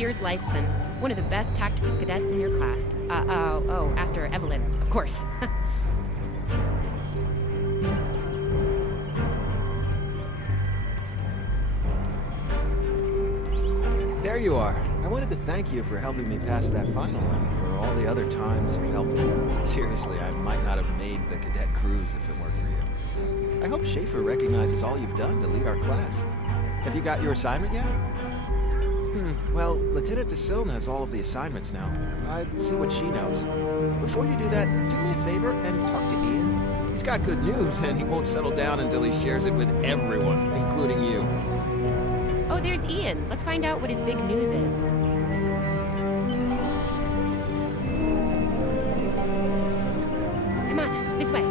Piers Lifeson, one of the best tactical cadets in your class. After Evelyn, of course. There you are. I wanted to thank you for helping me pass that final and for all the other times you've helped me. Seriously, I might not have made the cadet cruise if it weren't for you. I hope Schaefer recognizes all you've done to lead our class. Have you got your assignment yet? Well, Lieutenant DeSilne has all of the assignments now. I'd see what she knows. Before you do that, do me a favor and talk to Ian. He's got good news, and he won't settle down until he shares it with everyone, including you. Oh, there's Ian. Let's find out what his big news is. Come on, this way.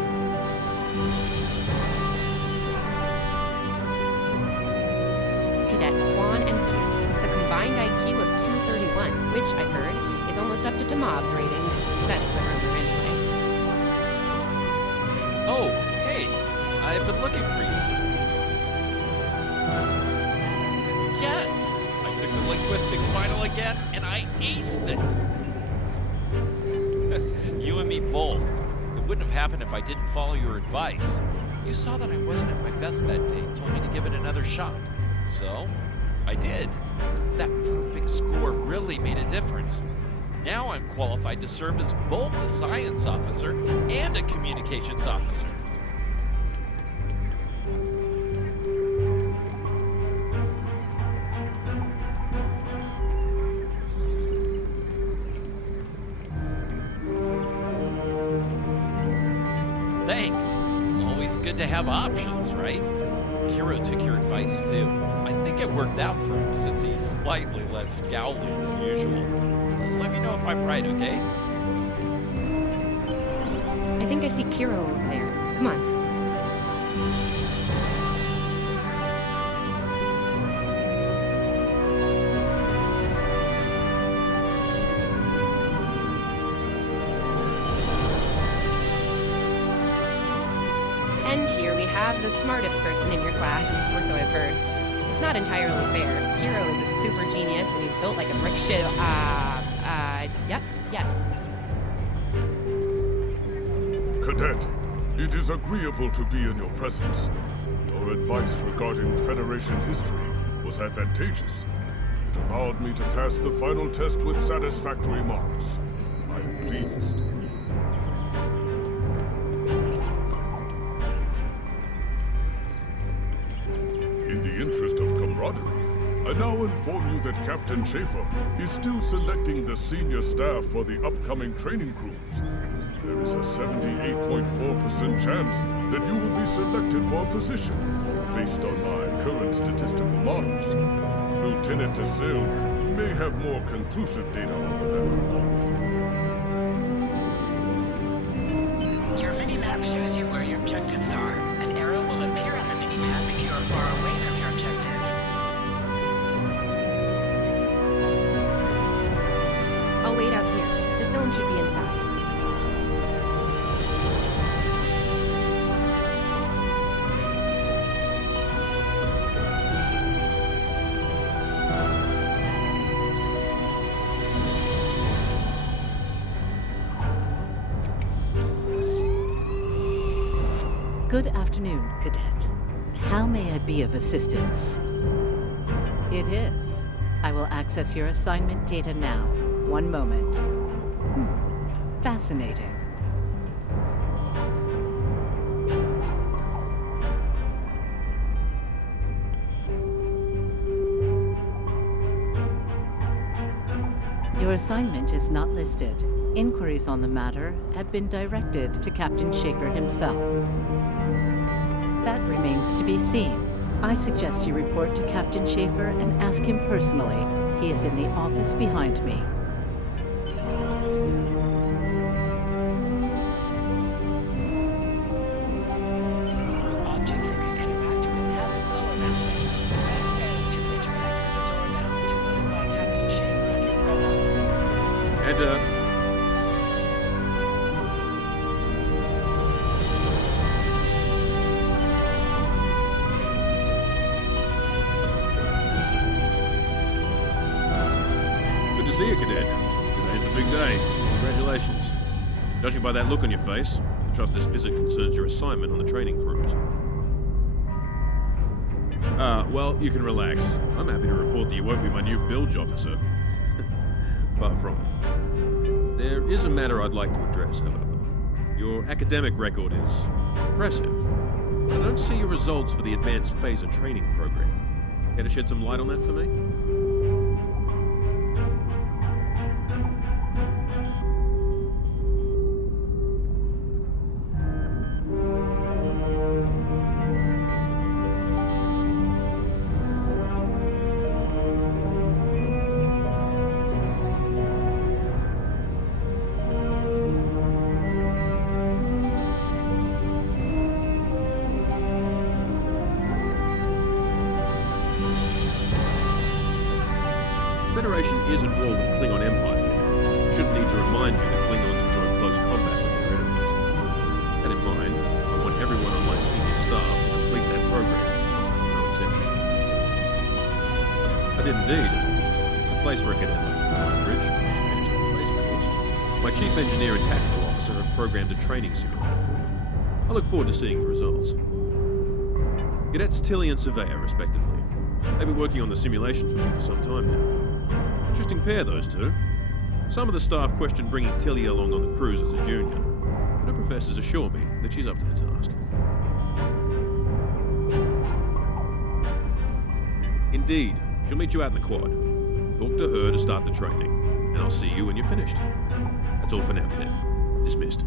Cadets Quan and Pete, with a combined IQ of 231, which, I've heard, is almost up to Tomov's rating. That's the rumor anyway. Oh, hey, I've been looking for you. Yes, I took the linguistics final again, and I aced it. You and me both. It wouldn't have happened if I didn't follow your advice. You saw that I wasn't at my best that day and told me to give it another shot. So, I did. That perfect score really made a difference. Now I'm qualified to serve as both a science officer and a communications officer. Thanks. Always good to have options, right? Kiro took your advice too. I think it worked out for him since he's slightly less scowly than usual. Let me know if I'm right, okay? I think I see Kiro over there. Come on. And here we have the smartest person in your class, or so I've heard. It's not entirely fair. Kiro is a super genius, and he's built like a brick shit. Yep, yes. Cadet, it is agreeable to be in your presence. Your advice regarding Federation history was advantageous. It allowed me to pass the final test with satisfactory marks. I am pleased. In the interest of camaraderie, I now inform you that Captain Schaefer is still selecting the senior staff for the upcoming training cruise. There is a 78.4% chance that you will be selected for a position based on my current statistical models. Lieutenant DeSilne may have more conclusive data on the matter. Your mini-map shows you where your objectives are. An arrow will appear on the mini-map if you are far away from your objective. I'll wait out here. DeSilne should be inside. Good afternoon, Cadet. How may I be of assistance? It is. I will access your assignment data now. One moment. Fascinating. Your assignment is not listed. Inquiries on the matter have been directed to Captain Schaefer himself. That remains to be seen. I suggest you report to Captain Schaefer and ask him personally. He is in the office behind me. Objects you can interact with have a lower boundary. Press A to interact with the doorbell to notify Captain Schaefer of your presence. And, see you, Cadet. Today's the big day. Congratulations. Judging by that look on your face, I trust this visit concerns your assignment on the training cruise. Well, you can relax. I'm happy to report that you won't be my new bilge officer. Far from it. There is a matter I'd like to address, however. Your academic record is impressive, but I don't see your results for the Advanced Phaser training program. Care to shed some light on that for me? The Federation is at war with the Klingon Empire. Shouldn't need to remind you that Klingons enjoy close combat with their enemies. That in mind, I want everyone on my senior staff to complete that program. No exception. I did indeed. It's a place for a cadet like you, Bridge. Finish that phasing course. My chief engineer and tactical officer have programmed a training simulator for you. I look forward to seeing your results. Cadets Tilly and Surveyor, respectively. They've been working on the simulation for me for some time now. Interesting pair, those two. Some of the staff question bringing Tilly along on the cruise as a junior, but her professors assure me that she's up to the task. Indeed, she'll meet you out in the quad. Talk to her to start the training, and I'll see you when you're finished. That's all for now, Cadet. Dismissed.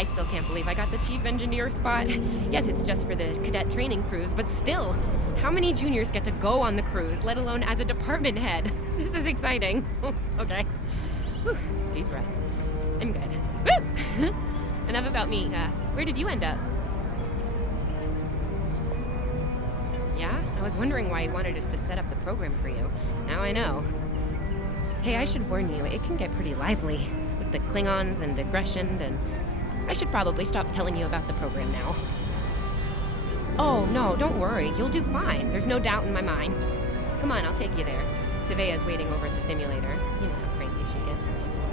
I still can't believe I got the chief engineer spot. Yes, it's just for the cadet training cruise, but still, how many juniors get to go on the cruise, let alone as a department head? This is exciting. Okay. Whew, deep breath. I'm good. Woo! Enough about me. Where did you end up? Yeah? I was wondering why you wanted us to set up the program for you. Now I know. Hey, I should warn you, it can get pretty lively. With the Klingons and aggression, and I should probably stop telling you about the program now. Oh, no, don't worry. You'll do fine. There's no doubt in my mind. Come on, I'll take you there. Savea's waiting over at the simulator. You know how cranky she gets when people are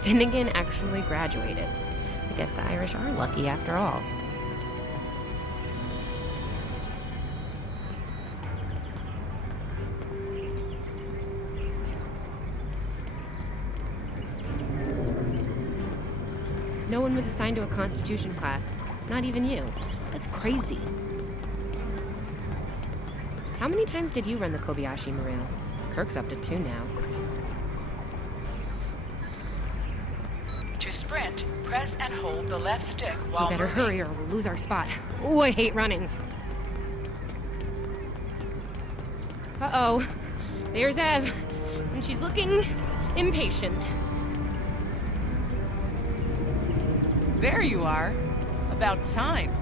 late. Finnegan actually graduated. I guess the Irish are lucky after all. No one was assigned to a Constitution class. Not even you. That's crazy. How many times did you run the Kobayashi Maru? Kirk's up to 2 now. To sprint, press and hold the left stick while We better moving. hurry or we'll lose our spot. Ooh, I hate running. Uh-oh. There's Ev. And she's looking impatient. There you are. About time.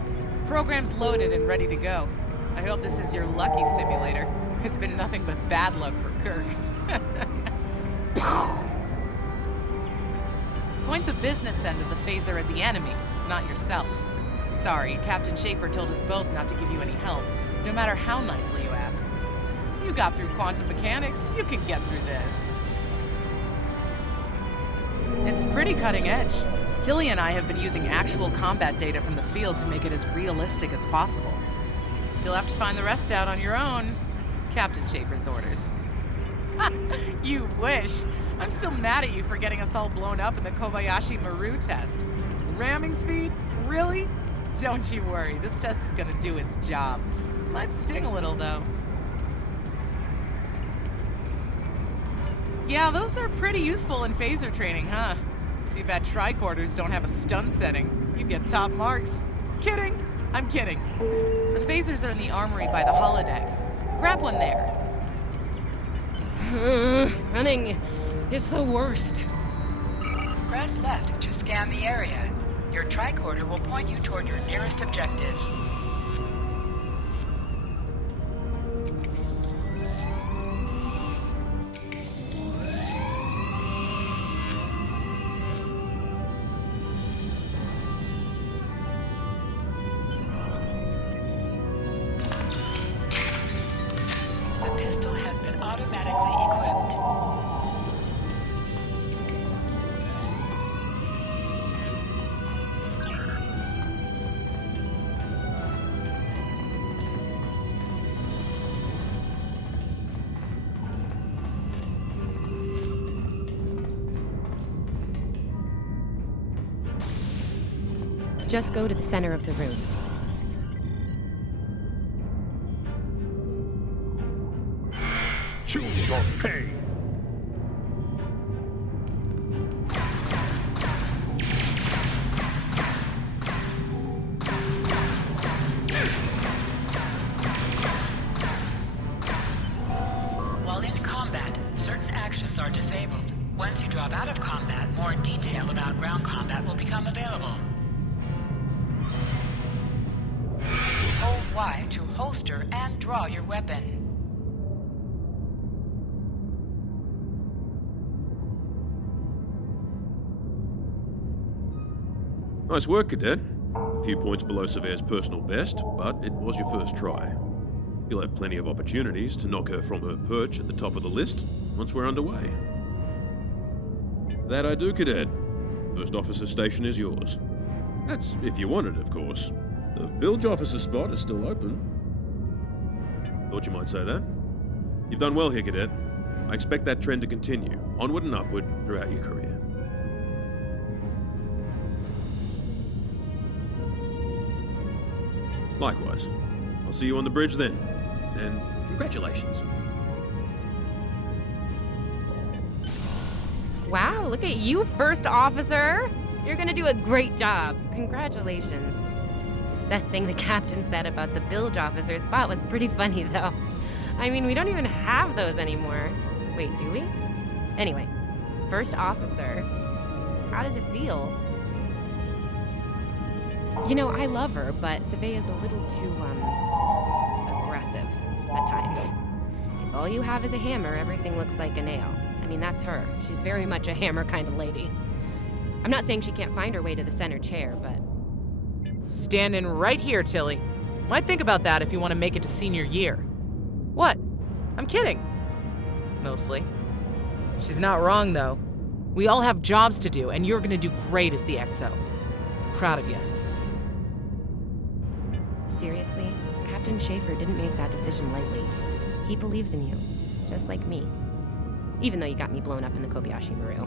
Program's loaded and ready to go. I hope this is your lucky simulator. It's been nothing but bad luck for Kirk. Point the business end of the phaser at the enemy, not yourself. Sorry, Captain Schaefer told us both not to give you any help, no matter how nicely you ask. You got through quantum mechanics, you can get through this. It's pretty cutting edge. Tilly and I have been using actual combat data from the field to make it as realistic as possible. You'll have to find the rest out on your own. Captain Schaefer's orders. You wish. I'm still mad at you for getting us all blown up in the Kobayashi Maru test. Ramming speed? Really? Don't you worry, this test is gonna do its job. Might sting a little, though. Yeah, those are pretty useful in phaser training, huh? Too bad tricorders don't have a stun setting. You'd get top marks. Kidding! I'm kidding. The phasers are in the armory by the holodecks. Grab one there. Running is the worst. Press left to scan the area. Your tricorder will point you toward your nearest objective. The pistol has been automatically equipped. Just go to the center of the room. Choose your pay. While in combat, certain actions are disabled. Once you drop out of combat, more detail about ground combat will become available. Hold Y to holster and draw your weapon. Nice work, Cadet. A few points below Severe's personal best, but it was your first try. You'll have plenty of opportunities to knock her from her perch at the top of the list once we're underway. That I do, Cadet. First officer station is yours. That's if you want it, of course. The bilge officer spot is still open. Thought you might say that. You've done well here, Cadet. I expect that trend to continue, onward and upward, throughout your career. Likewise. I'll see you on the bridge then. And congratulations. Wow, look at you, First Officer! You're gonna do a great job. Congratulations. That thing the captain said about the bilge officer's spot was pretty funny, though. I mean, we don't even have those anymore. Wait, do we? Anyway, First Officer, how does it feel? You know, I love her, but Savea's a little too, aggressive at times. If all you have is a hammer, everything looks like a nail. I mean, that's her. She's very much a hammer kind of lady. I'm not saying she can't find her way to the center chair, but... Standing right here, Tilly. Might think about that if you want to make it to senior year. What? I'm kidding. Mostly. She's not wrong, though. We all have jobs to do, and you're gonna do great as the XO. Proud of you. Seriously, Captain Schaefer didn't make that decision lightly. He believes in you, just like me. Even though you got me blown up in the Kobayashi Maru.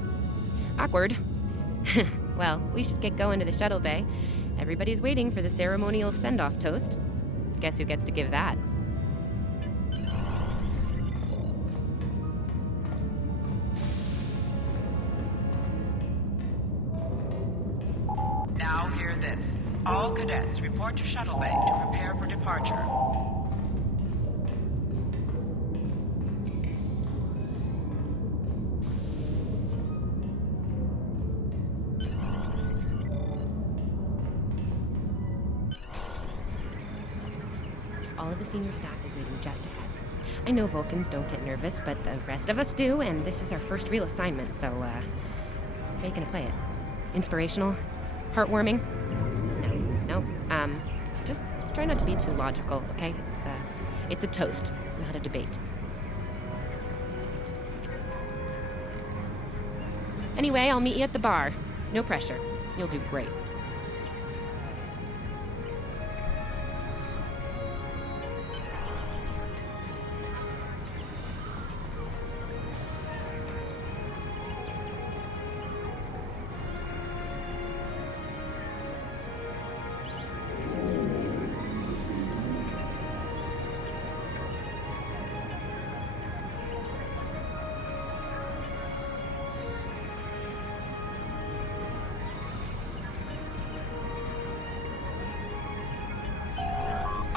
Awkward. Well, we should get going to the shuttle bay. Everybody's waiting for the ceremonial send-off toast. Guess who gets to give that? Now hear this. All cadets report to shuttle bay to prepare for departure. All of the senior staff is waiting just ahead. I know Vulcans don't get nervous, but the rest of us do, and this is our first real assignment, so, how are you gonna play it? Inspirational? Heartwarming? No. Just try not to be too logical, okay? It's a toast, not a debate. Anyway, I'll meet you at the bar. No pressure. You'll do great.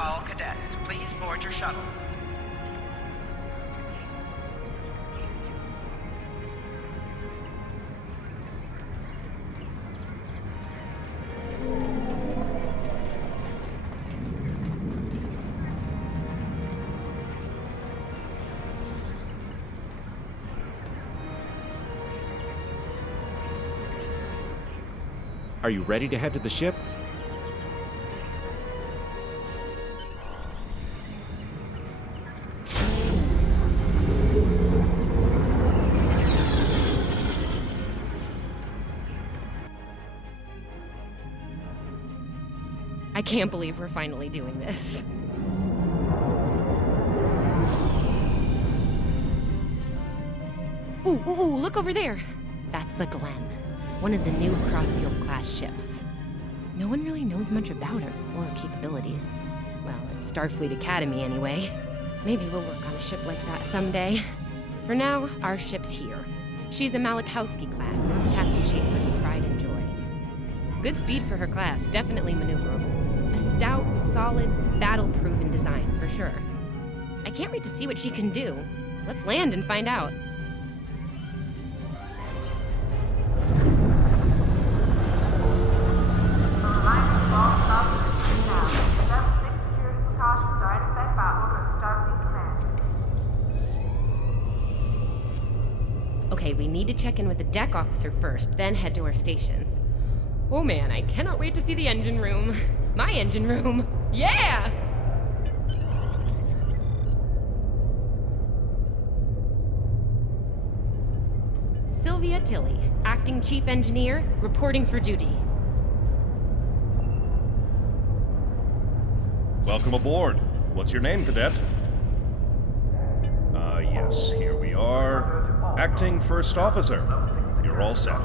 All cadets, please board your shuttles. Are you ready to head to the ship? I can't believe we're finally doing this. Ooh, look over there. That's the Glen, one of the new Crossfield class ships. No one really knows much about her or her capabilities. Well, at Starfleet Academy anyway. Maybe we'll work on a ship like that someday. For now, our ship's here. She's a Malachowski class, Captain Schaefer's pride and joy. Good speed for her class, definitely maneuverable. A stout, solid, battle-proven design, for sure. I can't wait to see what she can do. Let's land and find out. Okay, we need to check in with the deck officer first, then head to our stations. Oh man, I cannot wait to see the engine room. My engine room. Yeah! Sylvia Tilly, acting chief engineer, reporting for duty. Welcome aboard. What's your name, cadet? Yes, here we are. Acting First Officer. You're all set.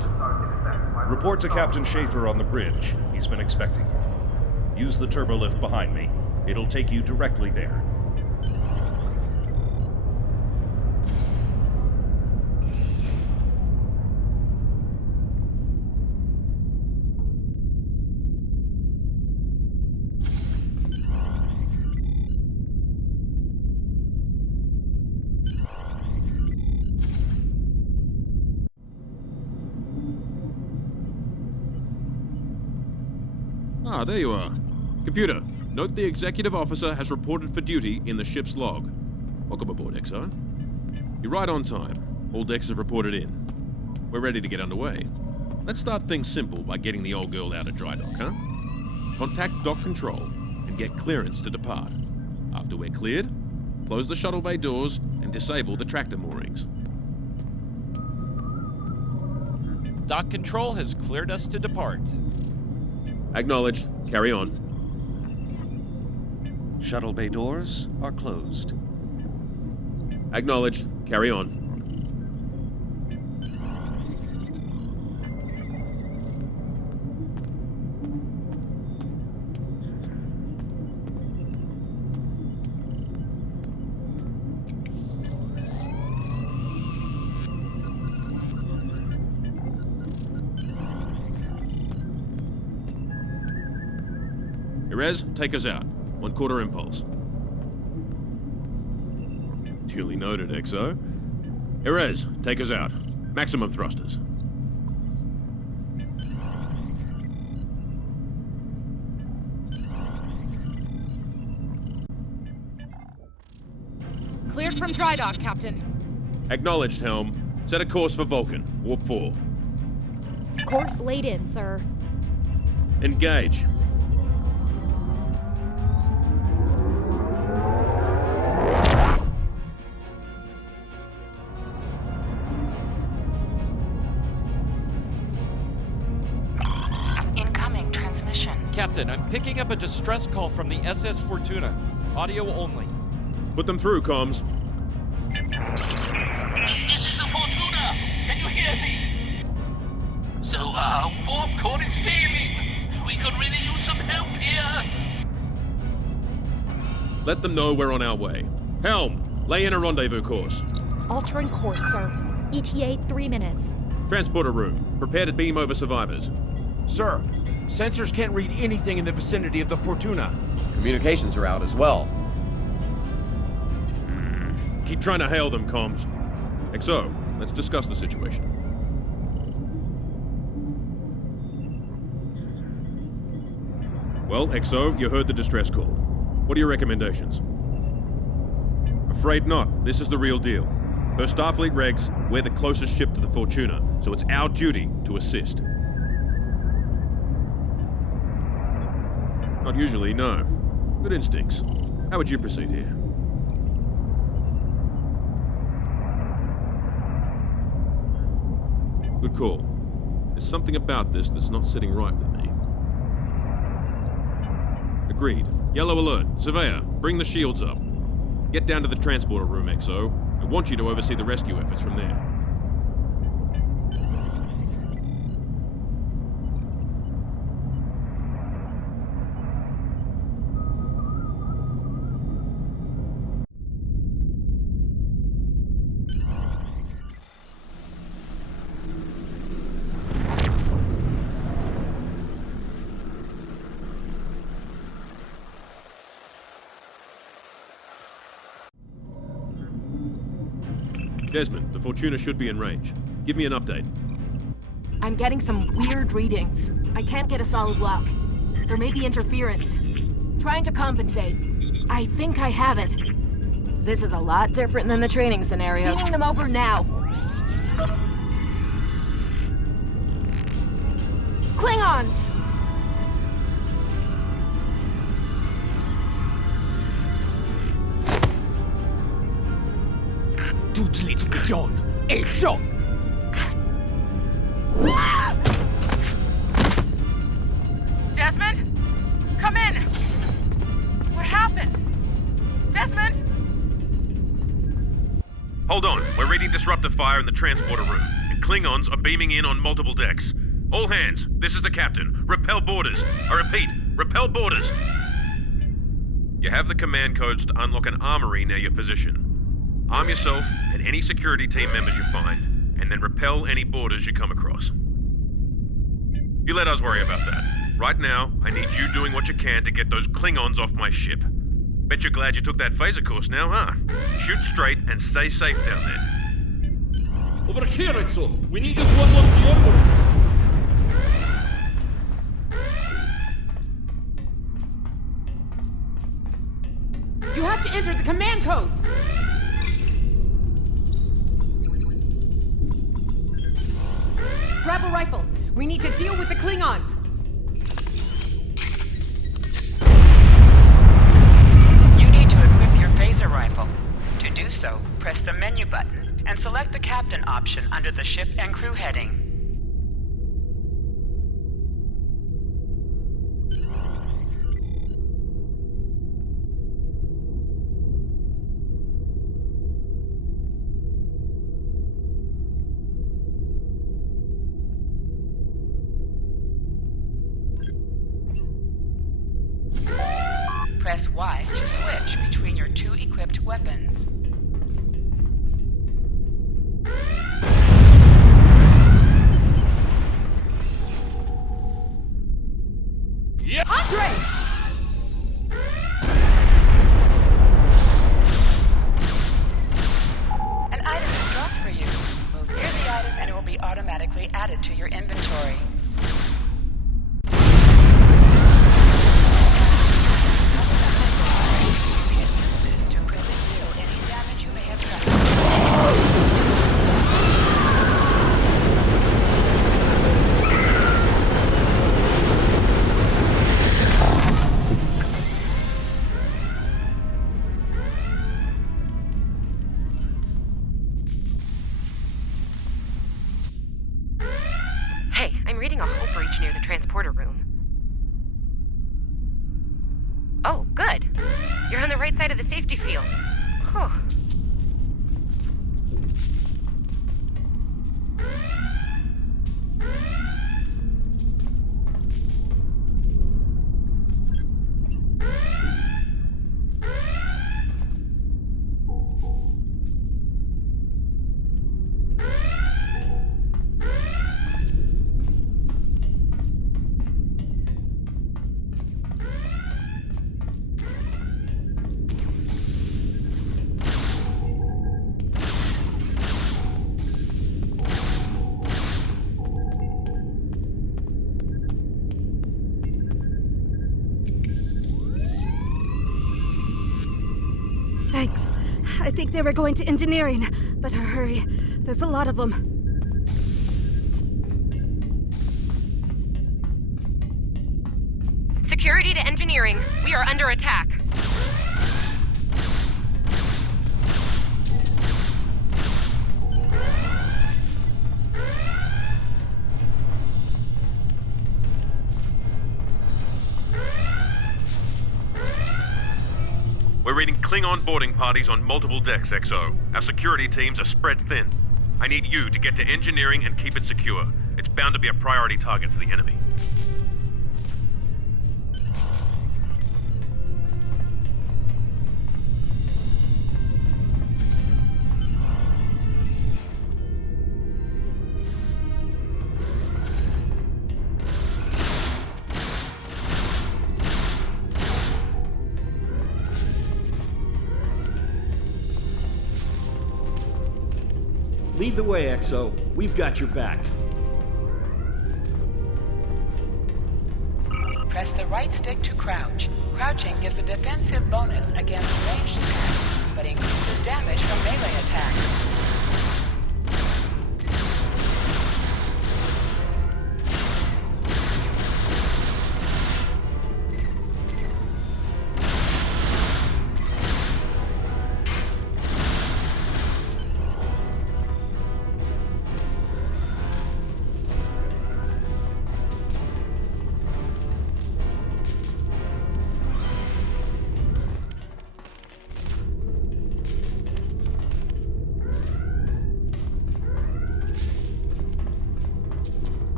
Report to Captain Schaefer on the bridge. He's been expecting you. Use the turbolift behind me. It'll take you directly there. Ah, there you are. Computer, note the executive officer has reported for duty in the ship's log. Welcome aboard, XO. You're right on time. All decks have reported in. We're ready to get underway. Let's start things simple by getting the old girl out of dry dock, huh? Contact dock control and get clearance to depart. After we're cleared, close the shuttle bay doors and disable the tractor moorings. Dock control has cleared us to depart. Acknowledged. Carry on. Shuttle bay doors are closed. Acknowledged. Carry on. Erez, take us out. 1/4 impulse. Duly noted, XO. Erez, take us out. Maximum thrusters. Cleared from dry dock, Captain. Acknowledged, Helm. Set a course for Vulcan. Warp 4. Course laid in, sir. Engage. Incoming transmission. Captain, I'm picking up a distress call from the SS Fortuna. Audio only. Put them through, comms. This is the Fortuna! Can you hear me? So, warp core is failing. We could really use some help here. Let them know we're on our way. Helm, lay in a rendezvous course. Altering course, sir. ETA 3 minutes. Transporter room. Prepare to beam over survivors. Sir, sensors can't read anything in the vicinity of the Fortuna. Communications are out as well. Keep trying to hail them, comms. XO, let's discuss the situation. Well, XO, you heard the distress call. What are your recommendations? Afraid not. This is the real deal. Per Starfleet regs, we're the closest ship to the Fortuna, so it's our duty to assist. Not usually, no. Good instincts. How would you proceed here? Good call. There's something about this that's not sitting right with me. Agreed. Yellow alert. Surveyor, bring the shields up. Get down to the transporter room, XO. I want you to oversee the rescue efforts from there. Desmond, the Fortuna should be in range. Give me an update. I'm getting some weird readings. I can't get a solid lock. There may be interference. Trying to compensate. I think I have it. This is a lot different than the training scenarios. Beaming them over now. Klingons! Desmond? Come in! What happened? Desmond? Hold on. We're reading disruptive fire in the transporter room, and Klingons are beaming in on multiple decks. All hands, this is the captain. Repel boarders. I repeat, repel boarders. You have the command codes to unlock an armory near your position. Arm yourself and any security team members you find, and then repel any boarders you come across. You let us worry about that. Right now, I need you doing what you can to get those Klingons off my ship. Bet you're glad you took that phaser course now, huh? Shoot straight and stay safe down there. Over here, XO. We need you to unlock the armory. have to enter the command codes! Grab a rifle. We need to deal with the Klingons. You need to equip your phaser rifle. To do so, press the menu button and select the captain option under the ship and crew heading. Press Y to switch between your two equipped weapons. Yep. Andre! An item is dropped for you. Move near the item and it will be automatically added to your inventory. Hey, I'm reading a hull breach near the transporter room. Oh, good. You're on the right side of the safety field. Whew. Thanks. I think they were going to engineering. Better hurry. There's a lot of them. Security to engineering. We are under attack. We're reading Klingon boarding parties on multiple decks, XO. Our security teams are spread thin. I need you to get to engineering and keep it secure. It's bound to be a priority target for the enemy. Lead the way, XO. We've got your back. Press the right stick to crouch. Crouching gives a defensive bonus against ranged attacks, but increases damage from melee attacks.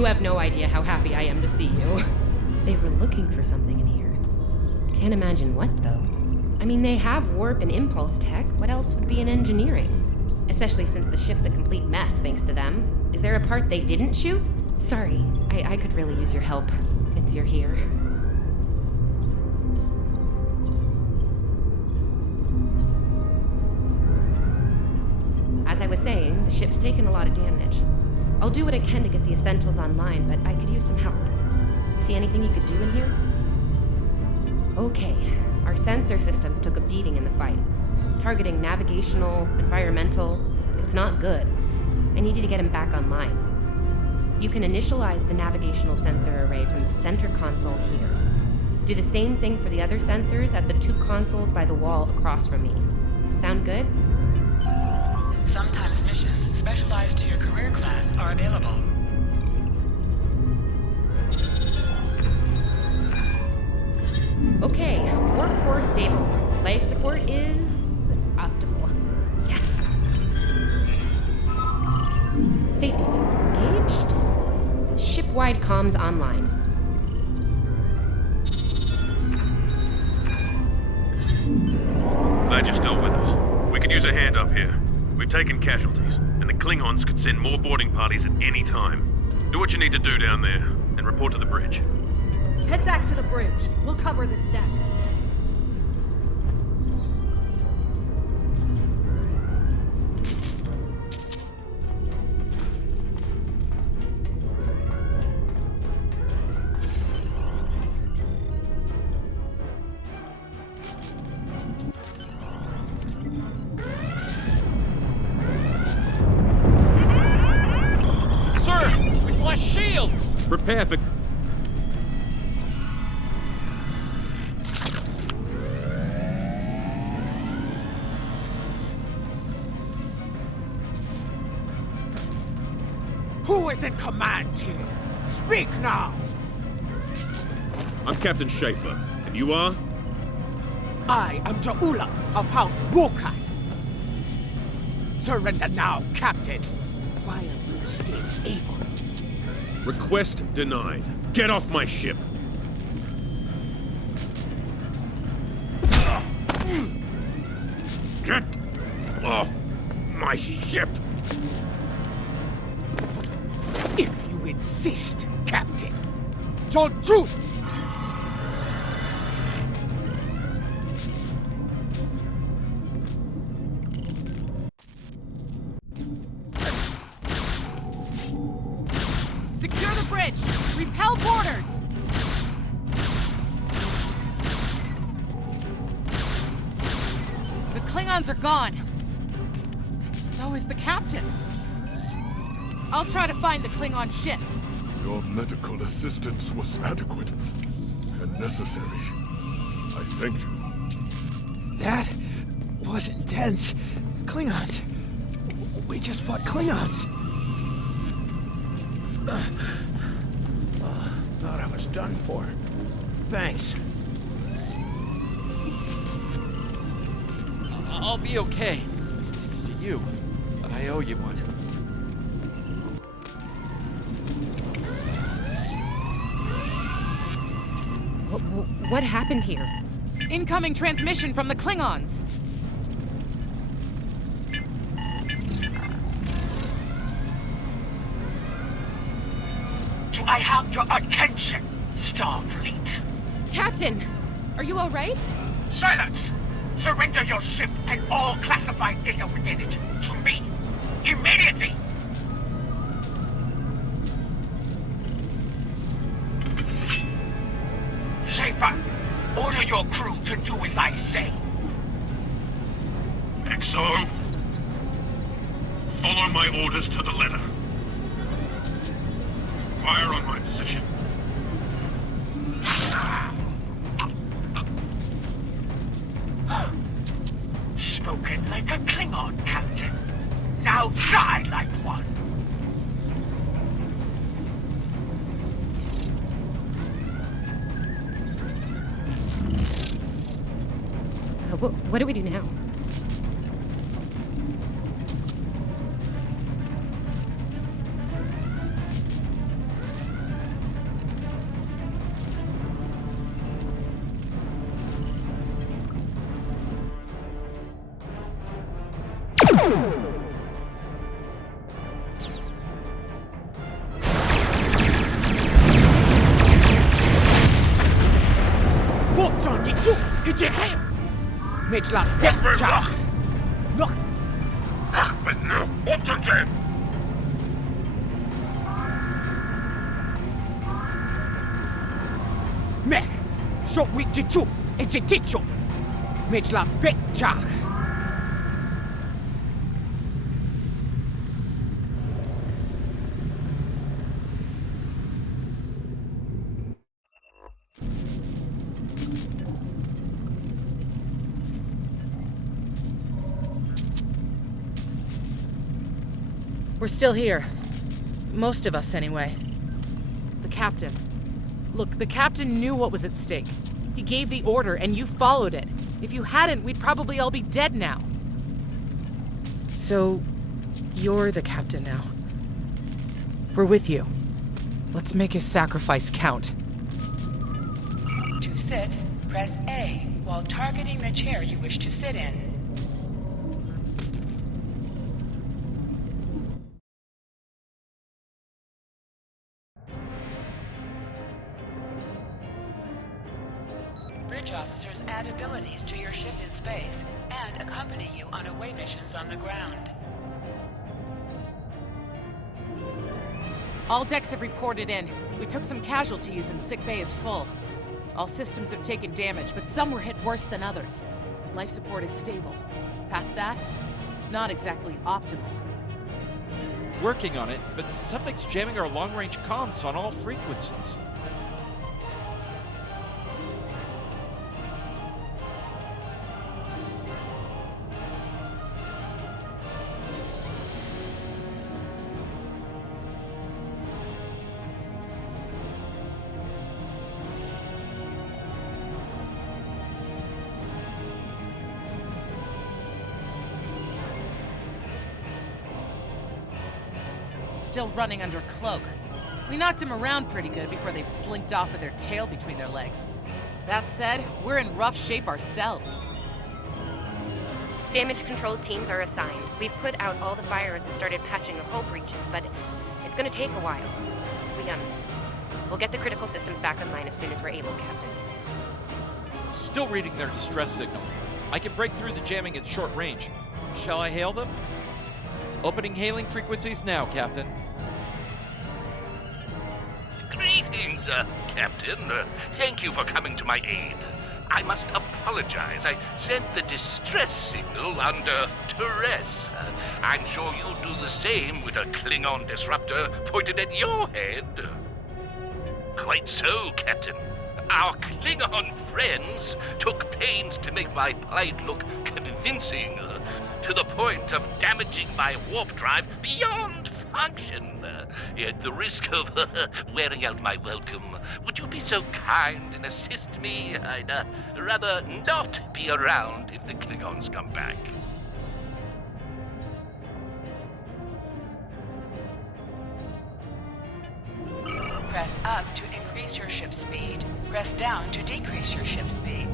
You have no idea how happy I am to see you. They were looking for something in here. Can't imagine what, though. I mean, they have warp and impulse tech. What else would be in engineering? Especially since the ship's a complete mess thanks to them. Is there a part they didn't shoot? Sorry, I could really use your help since you're here. As I was saying, the ship's taken a lot of damage. I'll do what I can to get the essentials online, but I could use some help. See anything you could do in here? Okay, our sensor systems took a beating in the fight. Targeting navigational, environmental, it's not good. I need you to get him back online. You can initialize the navigational sensor array from the center console here. Do the same thing for the other sensors at the 2 consoles by the wall across from me. Sound good? Sometimes missions specialized to your career class are available. Okay, warp core stable. Life support is optimal. Yes. Safety fields engaged. Ship-wide comms online. Glad you're still with us. We could use a hand up here. We've taken casualties, and the Klingons could send more boarding parties at any time. Do what you need to do down there, and report to the bridge. Head back to the bridge. We'll cover this deck. Sir, we've lost shields! Prepare for... Who is in command here? Speak now! I'm Captain Schaefer, and you are? I am Ja'ula of House Wukai. Surrender now, Captain, while you're still able. Request denied. Get off my ship! Get off my ship! If you insist, Captain. Joju! Secure the bridge! Repel boarders! The Klingons are gone. So is the captain. I'll try to find the Klingon ship. Your medical assistance was adequate and necessary. I thank you. That was intense. Klingons. We just fought Klingons. Thought I was done for. Thanks. I'll be okay. Thanks to you. I owe you one. What happened here? Incoming transmission from the Klingons. Do I have your attention, Starfleet? Captain, are you all right? Silence! Surrender your ship and all classified data within it to me. Immediately! Schaefer, order your crew to do as I say. XO, follow my orders to the letter. Fire on my position. Spoken like a Klingon, Captain. Now die like one. What do we do now? 복전 이쪽 이제 해. 매출라 백자. 너. 어쩌지? 맥. 속 위치 쪽 이제 뒤쪽. 매출라 백자. We're still here. Most of us, anyway. The captain. Look, the captain knew what was at stake. He gave the order, and you followed it. If you hadn't, we'd probably all be dead now. So, you're the captain now. We're with you. Let's make his sacrifice count. To sit, press A while targeting the chair you wish to sit in. Bridge officers add abilities to your ship in space and accompany you on away missions on the ground. All decks have reported in. We took some casualties and sick bay is full. All systems have taken damage, but some were hit worse than others. Life support is stable. Past that, it's not exactly optimal. Working on it, but something's jamming our long-range comms on all frequencies. Still running under cloak. We knocked him around pretty good before they slinked off with their tail between their legs. That said, we're in rough shape ourselves. Damage control teams are assigned. We've put out all the fires and started patching the hull breaches, but it's gonna take a while. We'll get the critical systems back online as soon as we're able, Captain. Still reading their distress signal. I can break through the jamming at short range. Shall I hail them? Opening hailing frequencies now, Captain. Greetings, Captain. Thank you for coming to my aid. I must apologize. I sent the distress signal under duress. I'm sure you'll do the same with a Klingon disruptor pointed at your head. Quite so, Captain. Our Klingon friends took pains to make my plight look convincing, to the point of damaging my warp drive beyond function. At the risk of wearing out my welcome, would you be so kind and assist me? I'd rather not be around if the Klingons come back. Press up to increase your ship's speed. Press down to decrease your ship's speed.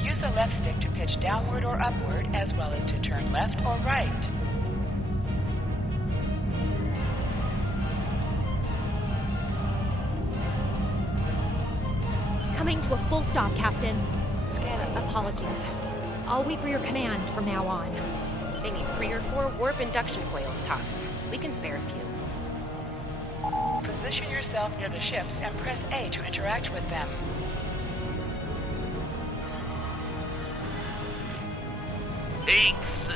Use the left stick to pitch downward or upward, as well as to turn left or right. Coming to a full stop, Captain. Apologies. I'll wait for your command from now on. They need 3 or 4 warp induction coils tops. We can spare a few. Position yourself near the ships and press A to interact with them. Thanks.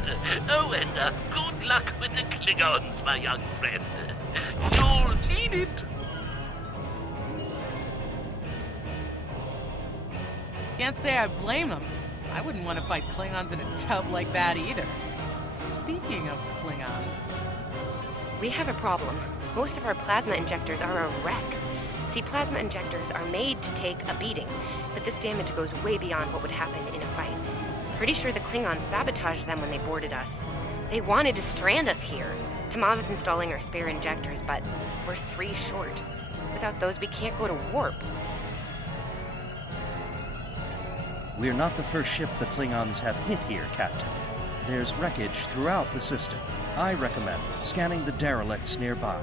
Oh, and good luck with the Klingons, my young friend. You'll need it. Can't say I blame them. I wouldn't want to fight Klingons in a tub like that either. Speaking of Klingons... We have a problem. Most of our plasma injectors are a wreck. See, plasma injectors are made to take a beating, but this damage goes way beyond what would happen in a fight. Pretty sure the Klingons sabotaged them when they boarded us. They wanted to strand us here. Tamav is installing our spare injectors, but we're 3 short. Without those, we can't go to warp. We're not the first ship the Klingons have hit here, Captain. There's wreckage throughout the system. I recommend scanning the derelicts nearby.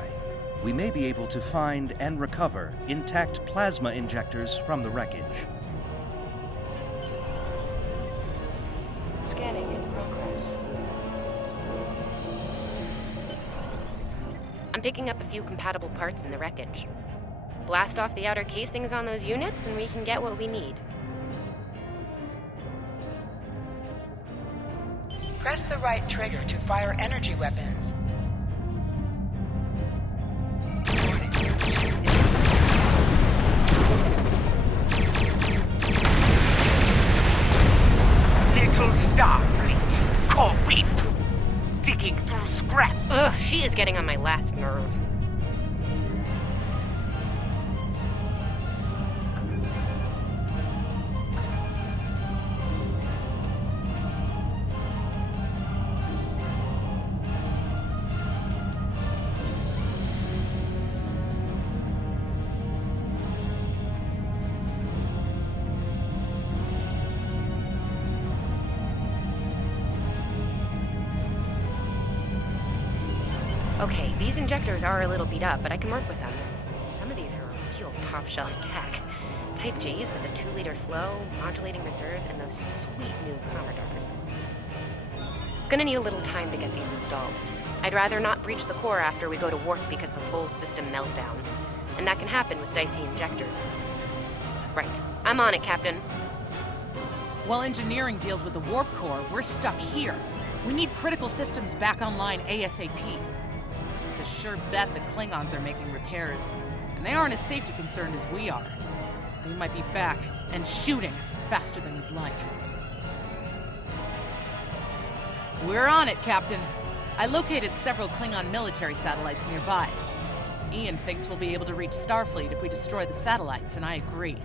We may be able to find and recover intact plasma injectors from the wreckage. Scanning in progress. I'm picking up a few compatible parts in the wreckage. Blast off the outer casings on those units and we can get what we need. Press the right trigger to fire energy weapons. Little Starfleet, Corrine, digging through scrap. Ugh, she is getting on my last nerve. Okay, these injectors are a little beat up, but I can work with them. Some of these are real top-shelf tech. Type J's with a 2-liter flow, modulating reserves, and those sweet new Commodores. Gonna need a little time to get these installed. I'd rather not breach the core after we go to warp because of a full system meltdown. And that can happen with dicey injectors. Right. I'm on it, Captain. While engineering deals with the warp core, we're stuck here. We need critical systems back online ASAP. It's a sure bet the Klingons are making repairs, and they aren't as safety concerned as we are. They might be back and shooting faster than we'd like. We're on it, Captain. I located several Klingon military satellites nearby. Ian thinks we'll be able to reach Starfleet if we destroy the satellites, and I agree.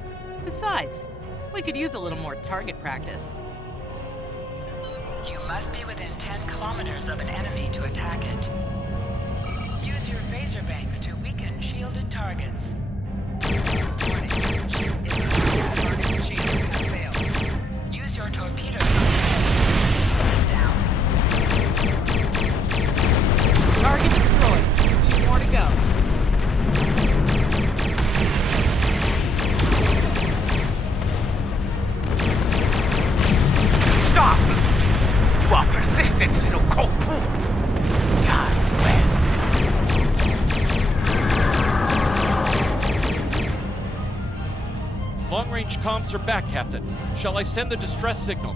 Besides, we could use a little more target practice. You must be within 10 kilometers of an enemy to attack it. Use your phaser banks to weaken shielded targets. Warning, ship is under target shielding has failed. Use your torpedoes down. Target destroyed. 2 more to go. Stop! You are persistent, little cockpoo. Time well. Long-range comms are back, Captain. Shall I send the distress signal?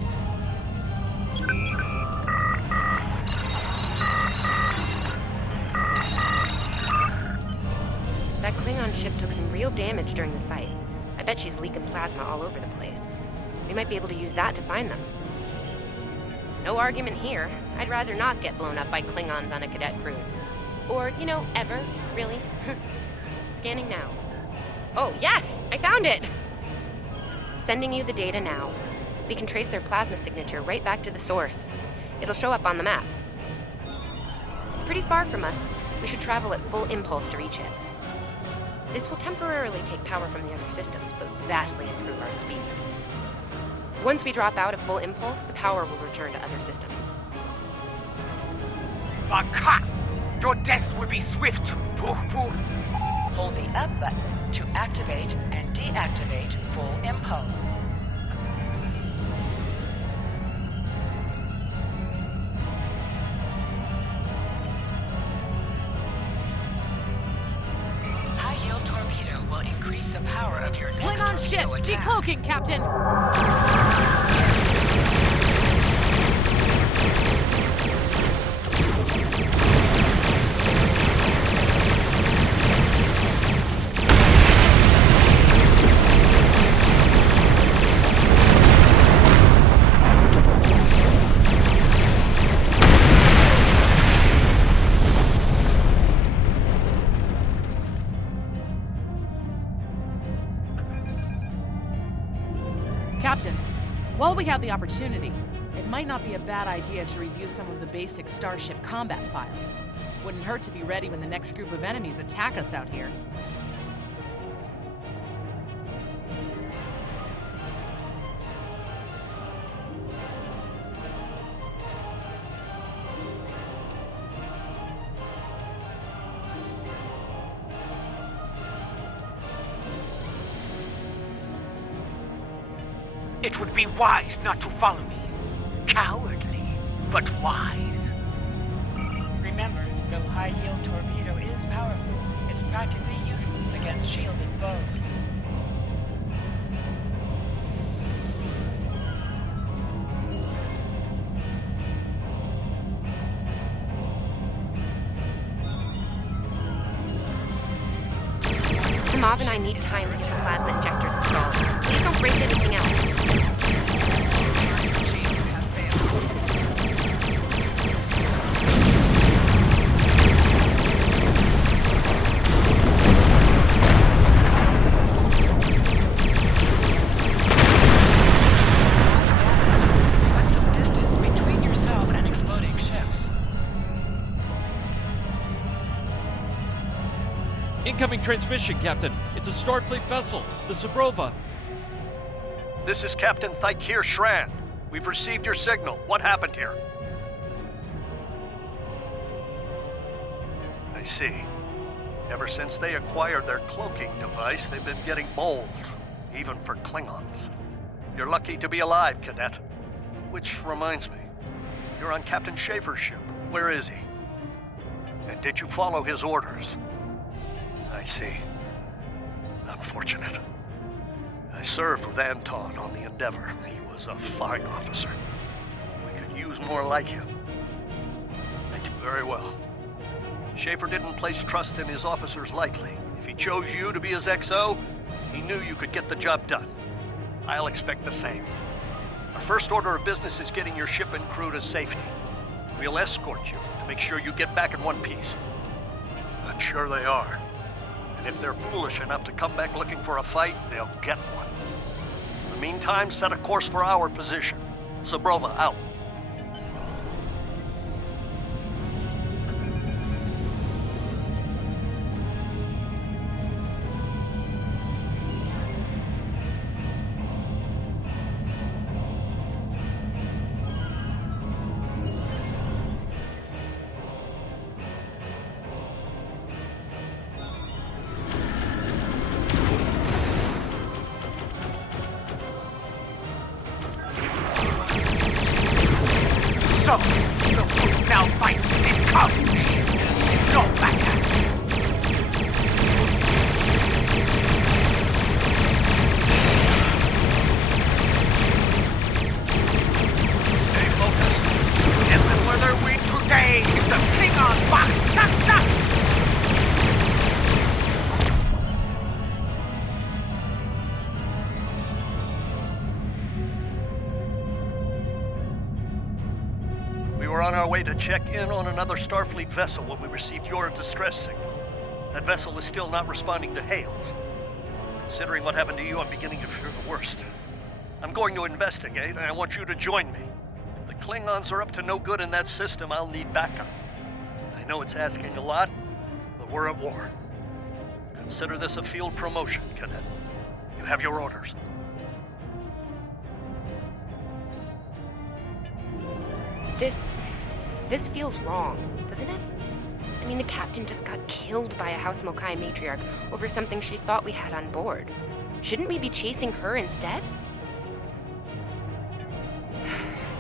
That Klingon ship took some real damage during the fight. I bet she's leaking plasma all over the place. We might be able to use that to find them. No argument here. I'd rather not get blown up by Klingons on a cadet cruise. Or, ever, really. Scanning now. Oh, yes! I found it! Sending you the data now. We can trace their plasma signature right back to the source. It'll show up on the map. It's pretty far from us. We should travel at full impulse to reach it. This will temporarily take power from the other systems, but vastly improve our speed. Once we drop out of full impulse, the power will return to other systems. Baka! Your death will be swift, Pooh-Pooh. Hold the up button to activate and deactivate full impulse. High-yield torpedo will increase the power of your next Klingon ships, attack. decloaking, Captain! Captain, while we have the opportunity, it might not be a bad idea to review some of the basic Starship combat files. Wouldn't hurt to be ready when the next group of enemies attack us out here. It would be wise not to follow me. Cowardly, but wise. Remember, though high-yield torpedo is powerful, it's practically useless against shielded foes. Mav and I need time to get the plasma injectors installed. Please don't break anything else. Put some distance between yourself and exploding ships. Incoming transmission, Captain. It's a Starfleet vessel, the Zabrova. This is Captain Thykir Shran. We've received your signal. What happened here? I see. Ever since they acquired their cloaking device, they've been getting bold, even for Klingons. You're lucky to be alive, Cadet. Which reminds me, you're on Captain Schaefer's ship. Where is he? And did you follow his orders? I see. Unfortunate. I served with Anton on the Endeavor. He was a fine officer. We could use more like him. They do very well. Schaefer didn't place trust in his officers lightly. If he chose you to be his XO, he knew you could get the job done. I'll expect the same. Our first order of business is getting your ship and crew to safety. We'll escort you to make sure you get back in one piece. I'm sure they are. And if they're foolish enough to come back looking for a fight, they'll get one. In the meantime, set a course for our position. Zabrova out. So, the group now fights in common. No matter. Stay focused. Get them where they're weak today. It's the Klingon box. Stop, stop. We were on our way to check in on another Starfleet vessel when we received your distress signal. That vessel is still not responding to hails. Considering what happened to you, I'm beginning to fear the worst. I'm going to investigate, and I want you to join me. If the Klingons are up to no good in that system, I'll need backup. I know it's asking a lot, but we're at war. Consider this a field promotion, Cadet. You have your orders. This feels wrong, doesn't it? I mean, the captain just got killed by a House Mokai matriarch over something she thought we had on board. Shouldn't we be chasing her instead?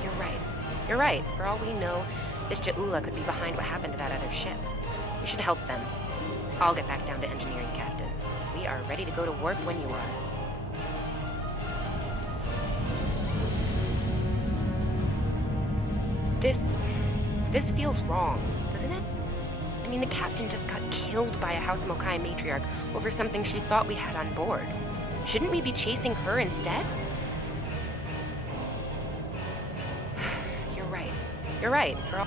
You're right. You're right. For all we know, this Ja'ula could be behind what happened to that other ship. We should help them. I'll get back down to engineering, Captain. We are ready to go to work when you are. This feels wrong, doesn't it? I mean, the captain just got killed by a House Mokai matriarch over something she thought we had on board. Shouldn't we be chasing her instead? You're right. You're right. For all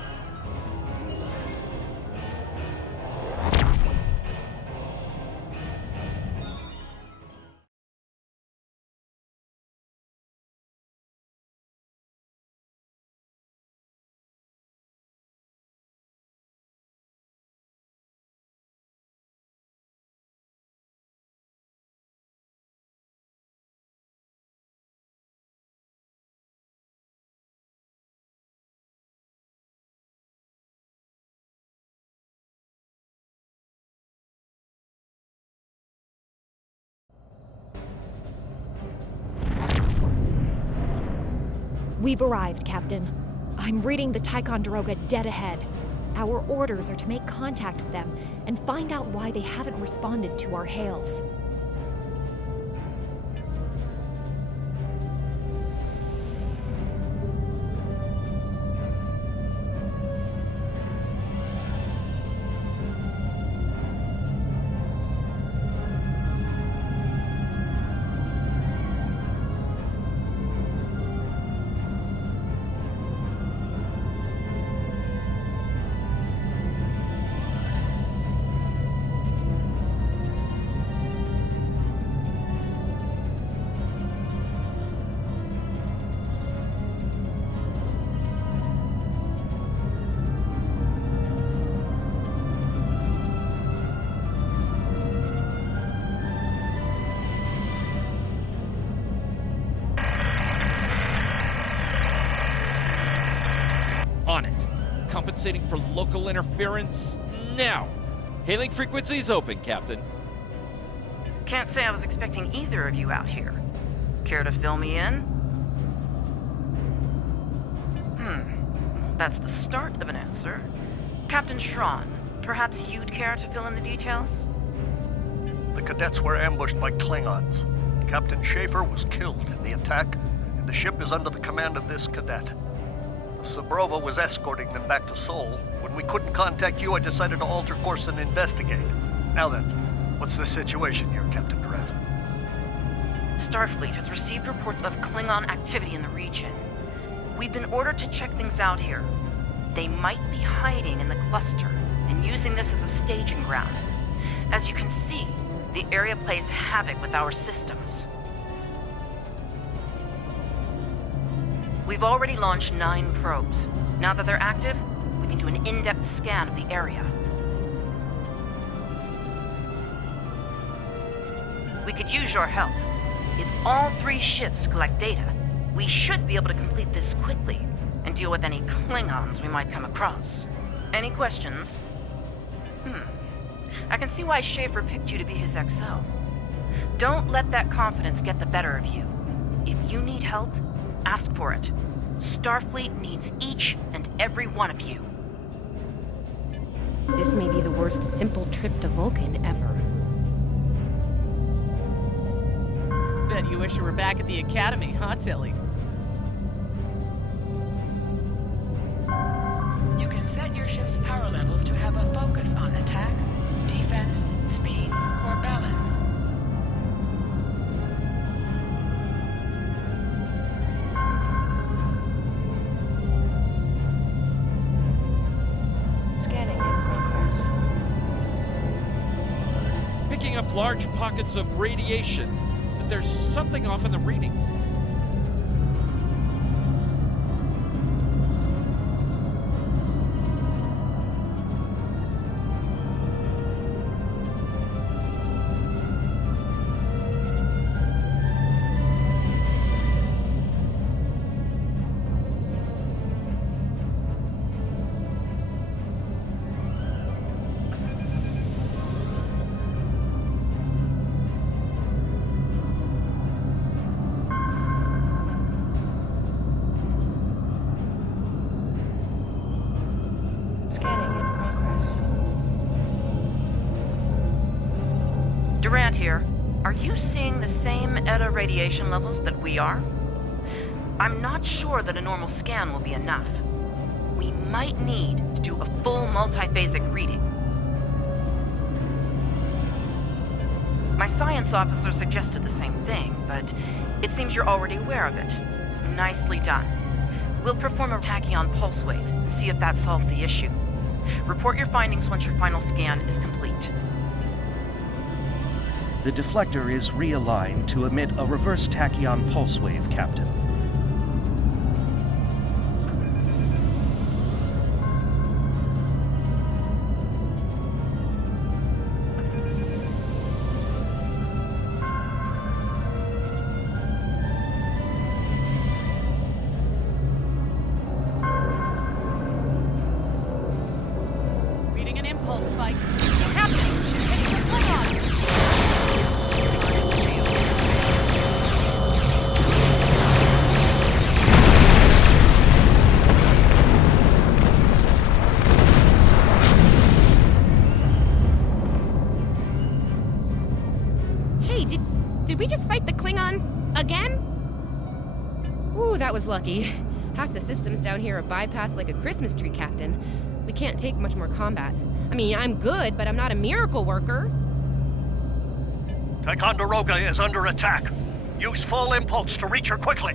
We've arrived, Captain. I'm reading the Ticonderoga dead ahead. Our orders are to make contact with them and find out why they haven't responded to our hails. On it. Compensating for local interference now. Hailing frequencies open, Captain. Can't say I was expecting either of you out here. Care to fill me in? That's the start of an answer. Captain Schron, perhaps you'd care to fill in the details? The cadets were ambushed by Klingons. Captain Schaefer was killed in the attack, and the ship is under the command of this cadet. Sabrova was escorting them back to Sol. When we couldn't contact you, I decided to alter course and investigate. Now then, what's the situation here, Captain Durant? Starfleet has received reports of Klingon activity in the region. We've been ordered to check things out here. They might be hiding in the cluster and using this as a staging ground. As you can see, the area plays havoc with our systems. We've already launched 9 probes. Now that they're active, we can do an in-depth scan of the area. We could use your help. If all 3 ships collect data, we should be able to complete this quickly and deal with any Klingons we might come across. Any questions? I can see why Schaefer picked you to be his XO. Don't let that confidence get the better of you. If you need help, ask for it. Starfleet needs each and every one of you. This may be the worst simple trip to Vulcan ever. Bet you wish you were back at the Academy, huh, Tilly? You can set your ship's power levels to have a focus on attack, defense, speed, or balance. Scanning in progress. Picking up large pockets of radiation, but there's something off in the readings. Durant here. Are you seeing the same ETA radiation levels that we are? I'm not sure that a normal scan will be enough. We might need to do a full multiphasic reading. My science officer suggested the same thing, but it seems you're already aware of it. Nicely done. We'll perform a tachyon pulse wave and see if that solves the issue. Report your findings once your final scan is complete. The deflector is realigned to emit a reverse tachyon pulse wave, Captain. Reading an impulse spike. Captain, it's the Klingons! Klingons! Again? Ooh, that was lucky. Half the systems down here are bypassed like a Christmas tree, Captain. We can't take much more combat. I mean, I'm good, but I'm not a miracle worker. Ticonderoga is under attack. Use full impulse to reach her quickly.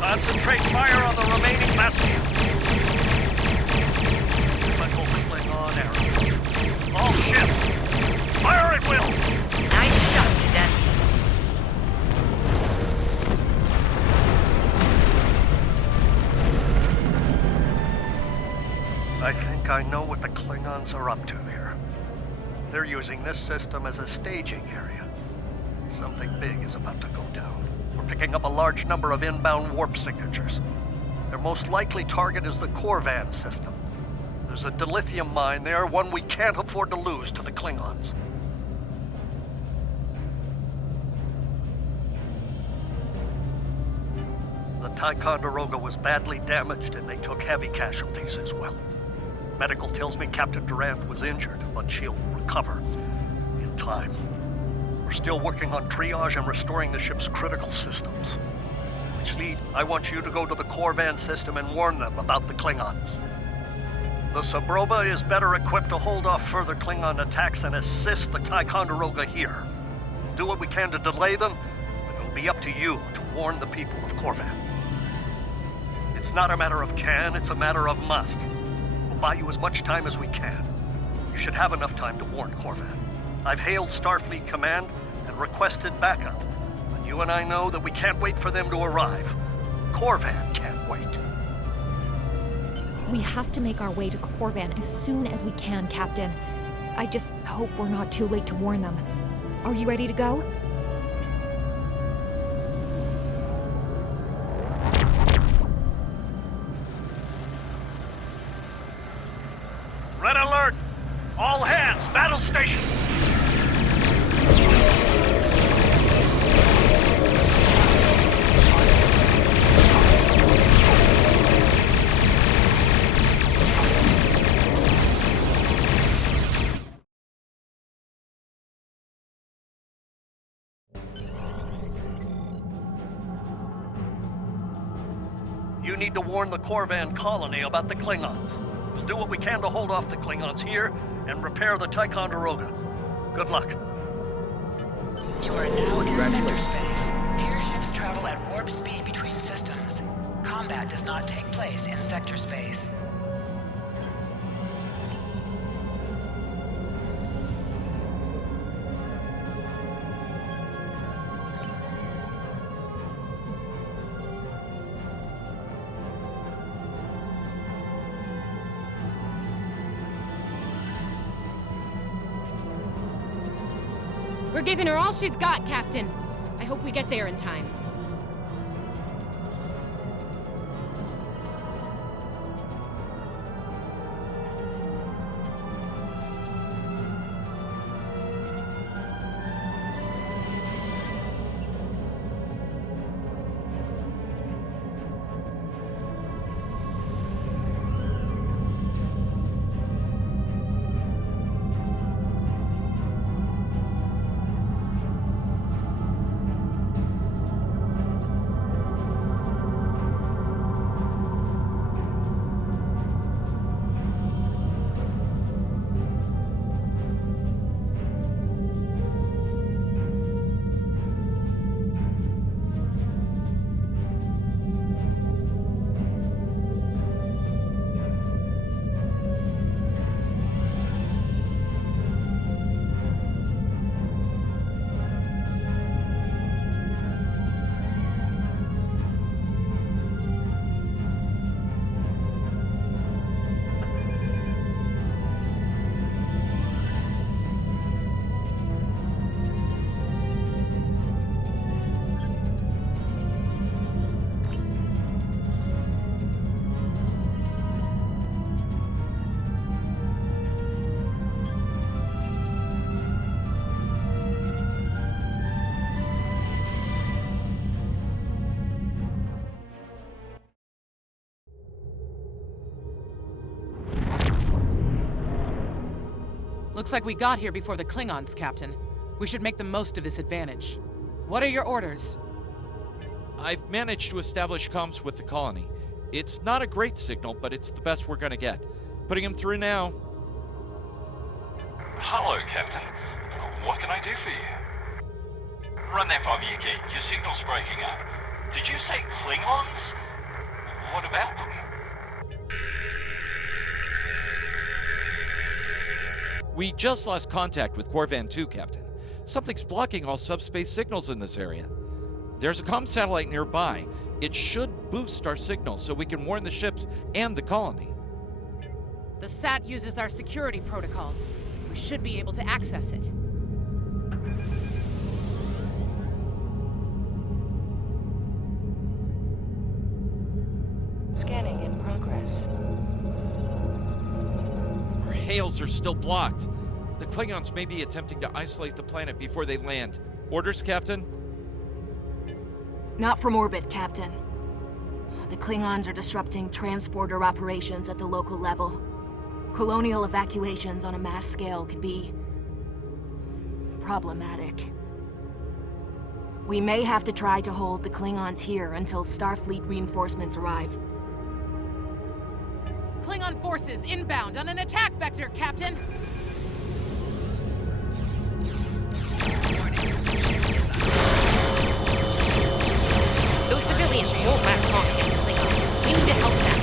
Concentrate fire on the remaining bastions. Typical Klingon arrows. All ships, fire at will! Nice shot, Cadet. I think I know what the Klingons are up to here. They're using this system as a staging area. Something big is about to go down. We're picking up a large number of inbound warp signatures. Their most likely target is the Corvan system. There's a dilithium mine there, one we can't afford to lose to the Klingons. The Ticonderoga was badly damaged and they took heavy casualties as well. Medical tells me Captain Durant was injured, but she'll recover in time. We're still working on triage and restoring the ship's critical systems. Which lead, I want you to go to the Corvan system and warn them about the Klingons. The Sabroba is better equipped to hold off further Klingon attacks and assist the Ticonderoga here. We'll do what we can to delay them, but it'll be up to you to warn the people of Corvan. It's not a matter of can, it's a matter of must. We'll buy you as much time as we can. You should have enough time to warn Corvan. I've hailed Starfleet Command and requested backup, but you and I know that we can't wait for them to arrive. Corvan can't wait. We have to make our way to Corvan as soon as we can, Captain. I just hope we're not too late to warn them. Are you ready to go? Red alert! All hands, battle stations! You need to warn the Corvan colony about the Klingons. We'll do what we can to hold off the Klingons here and repair the Ticonderoga. Good luck. You are now in sector space. Airships travel at warp speed between systems. combat does not take place in sector space. We're giving her all she's got, Captain. I hope we get there in time. Looks like we got here before the Klingons, Captain. We should make the most of this advantage. What are your orders? I've managed to establish comms with the colony. It's not a great signal, but it's the best we're gonna get. Putting him through now. Hello, Captain. What can I do for you? Run that by me again. Your signal's breaking up. Did you say Klingons? What about them? We just lost contact with Corvan 2, Captain. Something's blocking all subspace signals in this area. There's a comm satellite nearby. It should boost our signal so we can warn the ships and the colony. The SAT uses our security protocols. We should be able to access it. Scanning in progress. Our hails are still blocked. The Klingons may be attempting to isolate the planet before they land. Orders, Captain? Not from orbit, Captain. The Klingons are disrupting transporter operations at the local level. Colonial evacuations on a mass scale could be problematic. We may have to try to hold the Klingons here until Starfleet reinforcements arrive. Klingon forces inbound on an attack vector, Captain! Those civilians won't last long against Klingons. We need to help them.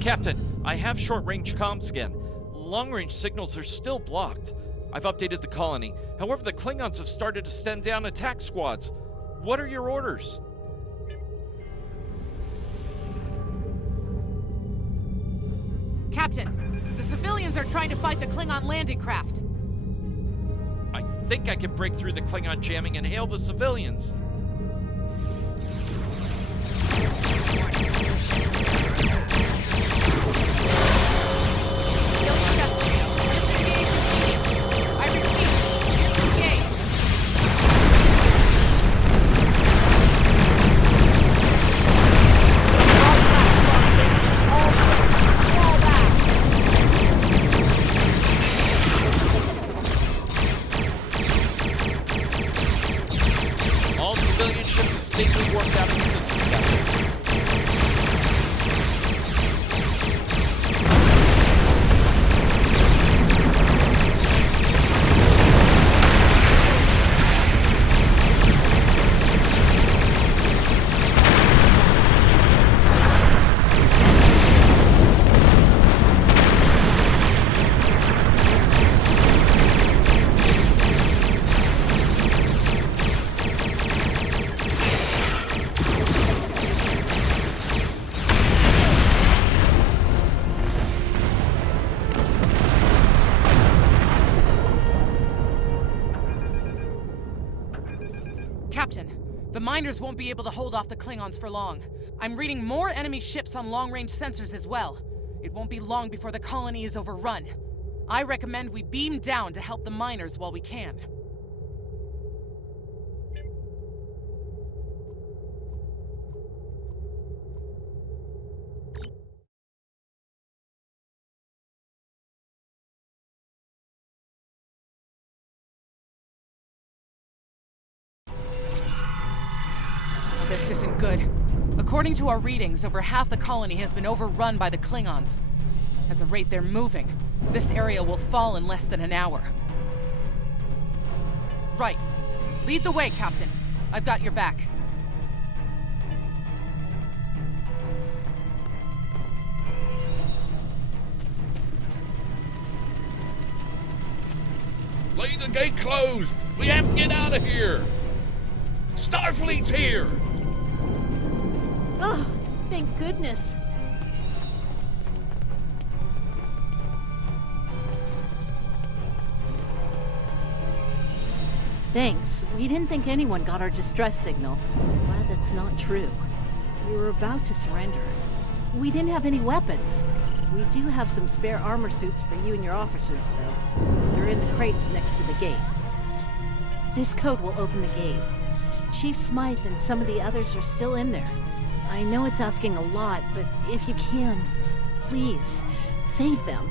Captain, I have short-range comms again. long-range signals are still blocked. I've updated the colony. However, the Klingons have started to send down attack squads. What are your orders? Captain, the civilians are trying to fight the Klingon landing craft. I think I can break through the Klingon jamming and hail the civilians. All civilian ships have safely warped out of the system, Captain. Captain, the miners won't be able to hold off the Klingons for long. I'm reading more enemy ships on long-range sensors as well. It won't be long before the colony is overrun. I recommend we beam down to help the miners while we can. This isn't good. According to our readings, over half the colony has been overrun by the Klingons. At the rate they're moving, this area will fall in less than an hour. Right. Lead the way, Captain. I've got your back. Leave the gate closed! We have to get out of here! Starfleet's here! Oh, thank goodness. Thanks. We didn't think anyone got our distress signal. Glad that's not true. We were about to surrender. We didn't have any weapons. We do have some spare armor suits for you and your officers, though. They're in the crates next to the gate. This code will open the gate. Chief Smythe and some of the others are still in there. I know it's asking a lot, but if you can, please, save them.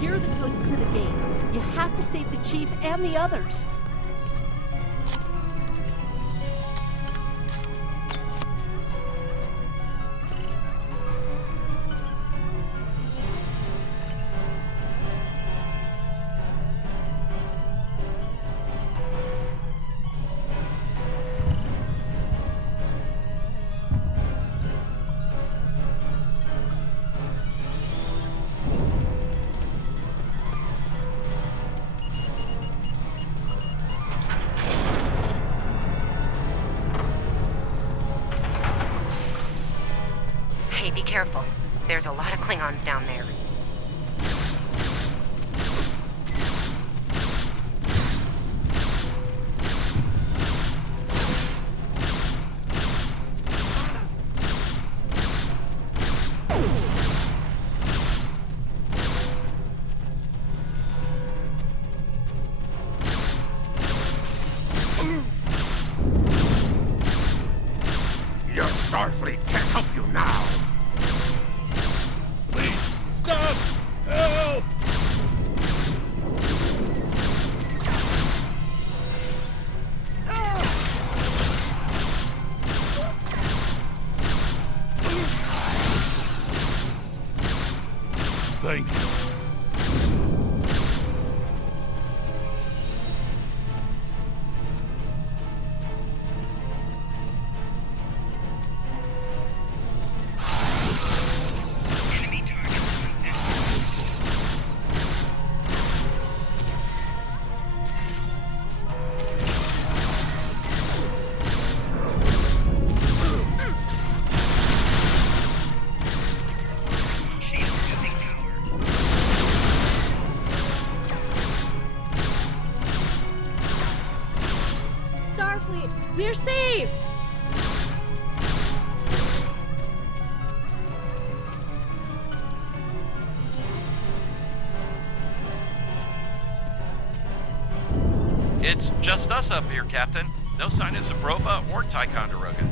Here are the codes to the gate. You have to save the Chief and the others. Be careful. There's a lot of Klingons down there. Your Starfleet can't help you now. Please, stop! We're safe! It's just us up here, Captain. No sign of Zabrova or Ticonderoga.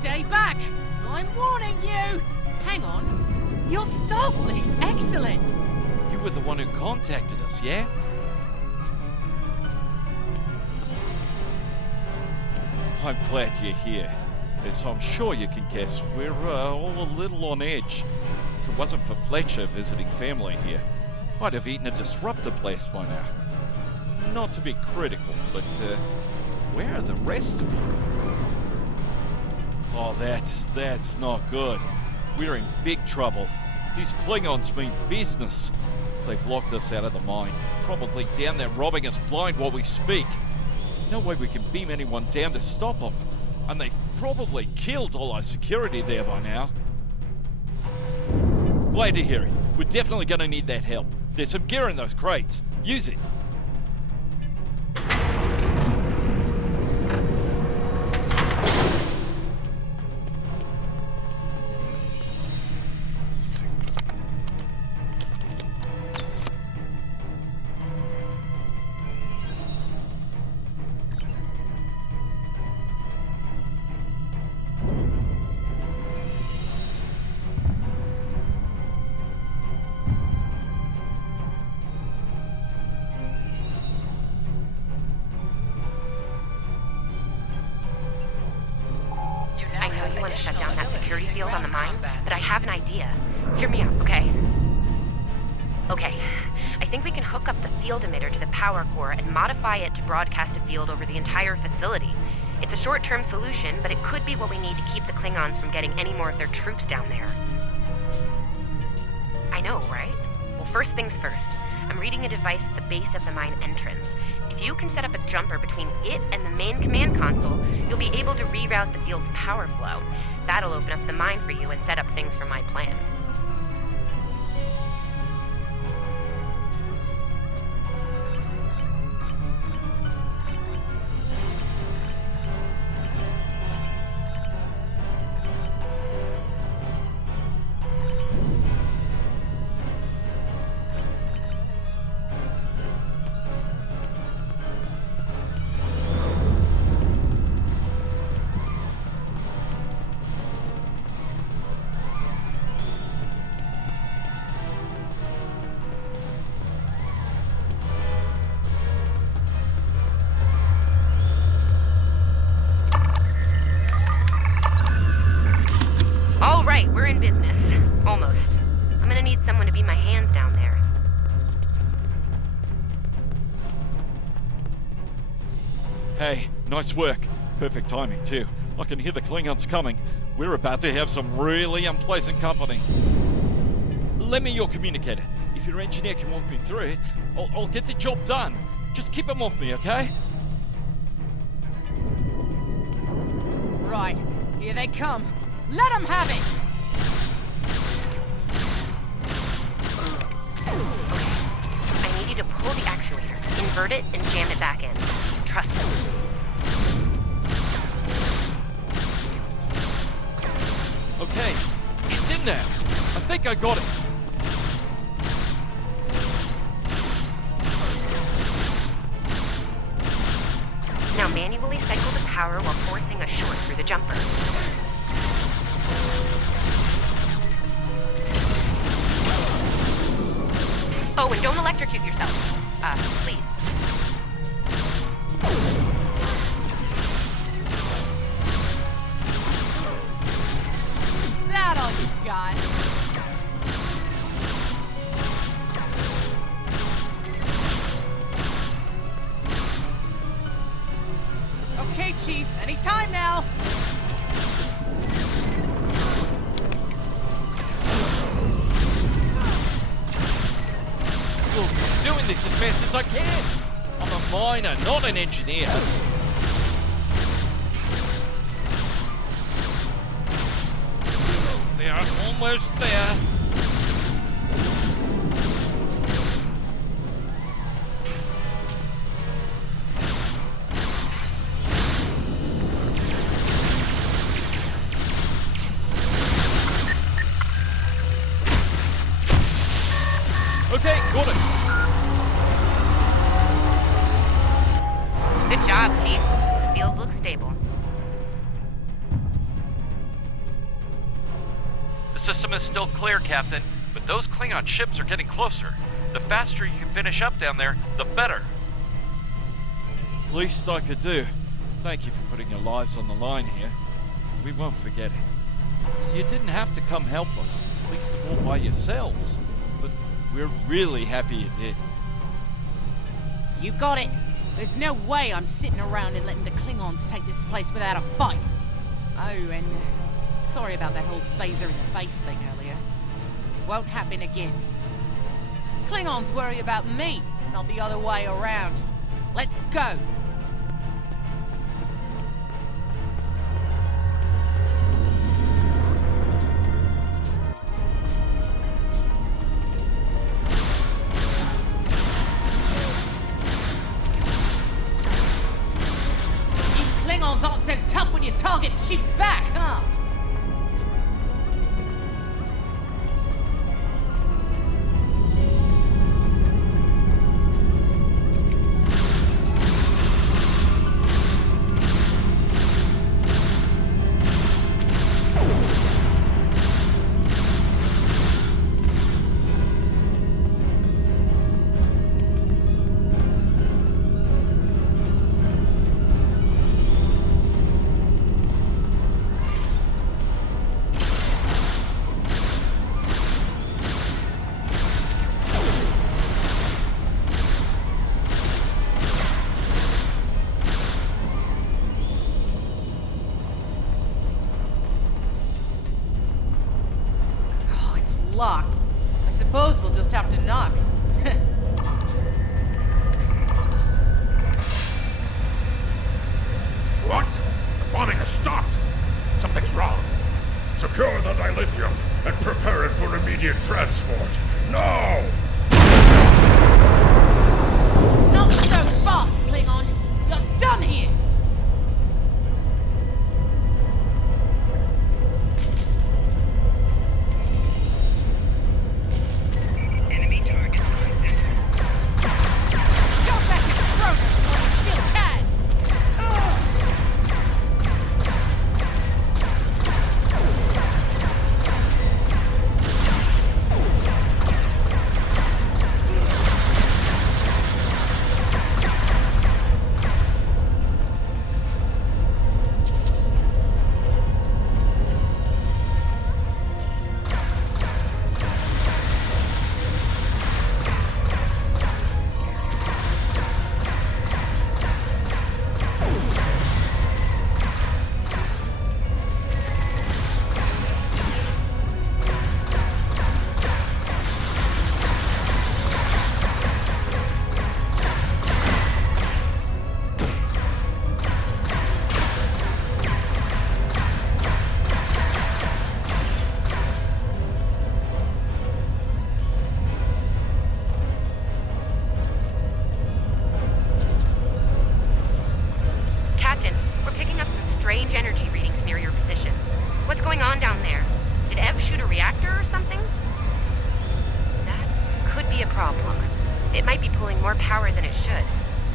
Stay back! I'm warning you! Hang on. You're Starfleet. Excellent! You were the one who contacted us, yeah? I'm glad you're here. As I'm sure you can guess, we're all a little on edge. If it wasn't for Fletcher visiting family here, I'd have eaten a disruptor blast by now. Not to be critical, but where are the rest of you? Oh, that's not good. We're in big trouble. These Klingons mean business. They've locked us out of the mine, probably down there robbing us blind while we speak. No way we can beam anyone down to stop them. And they've probably killed all our security there by now. Glad to hear it. We're definitely going to need that help. There's some gear in those crates. Use it. want to shut down that security field on the mine, but I have an idea. Hear me out, okay? Okay, I think we can hook up the field emitter to the power core and modify it to broadcast a field over the entire facility. It's a short-term solution, but it could be what we need to keep the Klingons from getting any more of their troops down there. I know, right? Well, first things first. I'm reading a device at the base of the mine entrance. If you can set up a jumper between it and the main command console, you'll be able to reroute the field's power flow. That'll open up the mine for you and set up things for my plan. All right, we're in business. Almost. I'm gonna need someone to be my hands down there. Hey, nice work. Perfect timing, too. I can hear the Klingons coming. We're about to have some really unpleasant company. Lend me your communicator. If your engineer can walk me through it, I'll get the job done. Just keep him off me, okay? Right, here they come. Let them have it! I need you to pull the actuator, invert it, and jam it back in. Trust me. Okay, it's in there. I think I got it. Now manually cycle the power while forcing a short through the jumper. Oh, and don't electrocute yourself. Please. Is that all you got? Okay, Chief, anytime now. Look, I'm doing this as best as I can. I'm a miner, not an engineer. Almost there, almost there. Okay, got it. Good job, Chief. The field looks stable. The system is still clear, Captain, but those Klingon ships are getting closer. The faster you can finish up down there, the better. Least I could do. Thank you for putting your lives on the line here. We won't forget it. You didn't have to come help us, least of all by yourselves. But we're really happy you did. You got it. There's no way I'm sitting around and letting the Klingons take this place without a fight. Oh, and sorry about that whole phaser in the face thing earlier. Won't happen again. Klingons worry about me, not the other way around. Let's go. Klingons aren't so tough when your targets shoot back, huh? Locked. I suppose we'll just have to knock. What? The bombing has stopped. Something's wrong. Secure the dilithium and prepare it for immediate transport. Now! Not so fast, Klingon! You're done here! It might be pulling more power than it should.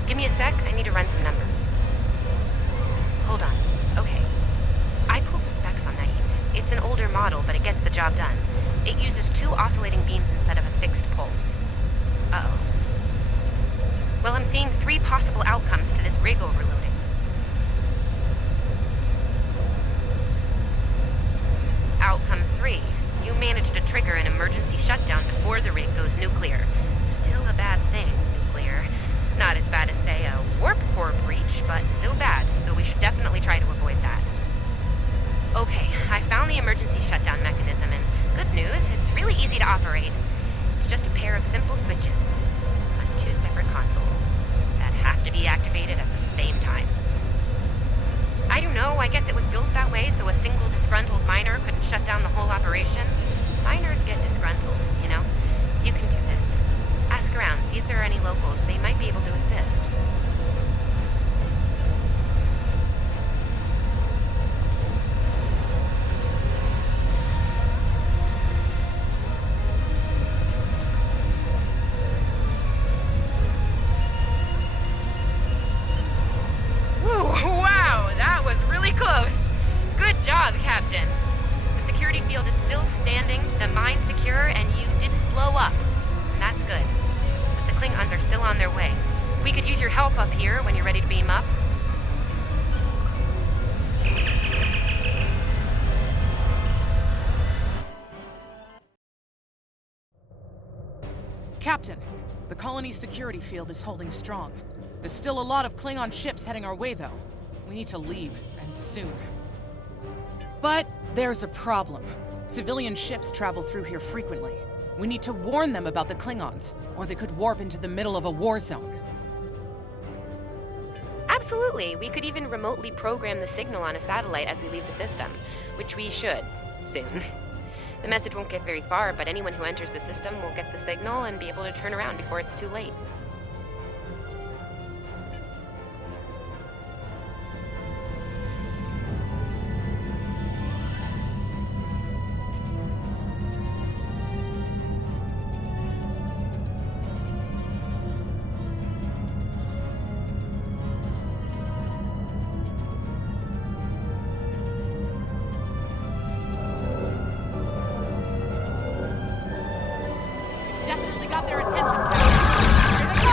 Give me a sec, I need to run some numbers. Hold on. Okay. I pulled the specs on that unit. It's an older model, but it gets the job done. It uses 2 oscillating beams instead of a fixed pulse. Uh-oh. Well, I'm seeing 3 possible outcomes to this rig overloading. Outcome 3. You managed to trigger an emergency shutdown before the rig goes nuclear. Still a bad thing, nuclear. Not as bad as, say, a warp core breach, but still bad, so we should definitely try to avoid that. Okay, I found the emergency shutdown mechanism, and good news, it's really easy to operate. It's just a pair of simple switches on 2 separate consoles that have to be activated at the same time. I don't know, I guess it was built that way so a single disgruntled miner couldn't shut down the whole operation. Miners get disgruntled, you know? You can do this. Ask around, see if there are any locals. They might be able to assist. Wow, that was really close. Good job, Captain. The security field is still standing, the mine's secure, and you didn't blow up. That's good. But the Klingons are still on their way. We could use your help up here when you're ready to beam up. Captain, the colony's security field is holding strong. There's still a lot of Klingon ships heading our way, though. We need to leave, and soon. But there's a problem. Civilian ships travel through here frequently. We need to warn them about the Klingons, or they could warp into the middle of a war zone. Absolutely. We could even remotely program the signal on a satellite as we leave the system, which we should, soon. The message won't get very far, but anyone who enters the system will get the signal and be able to turn around before it's too late. Definitely got their attention, Captain. Here they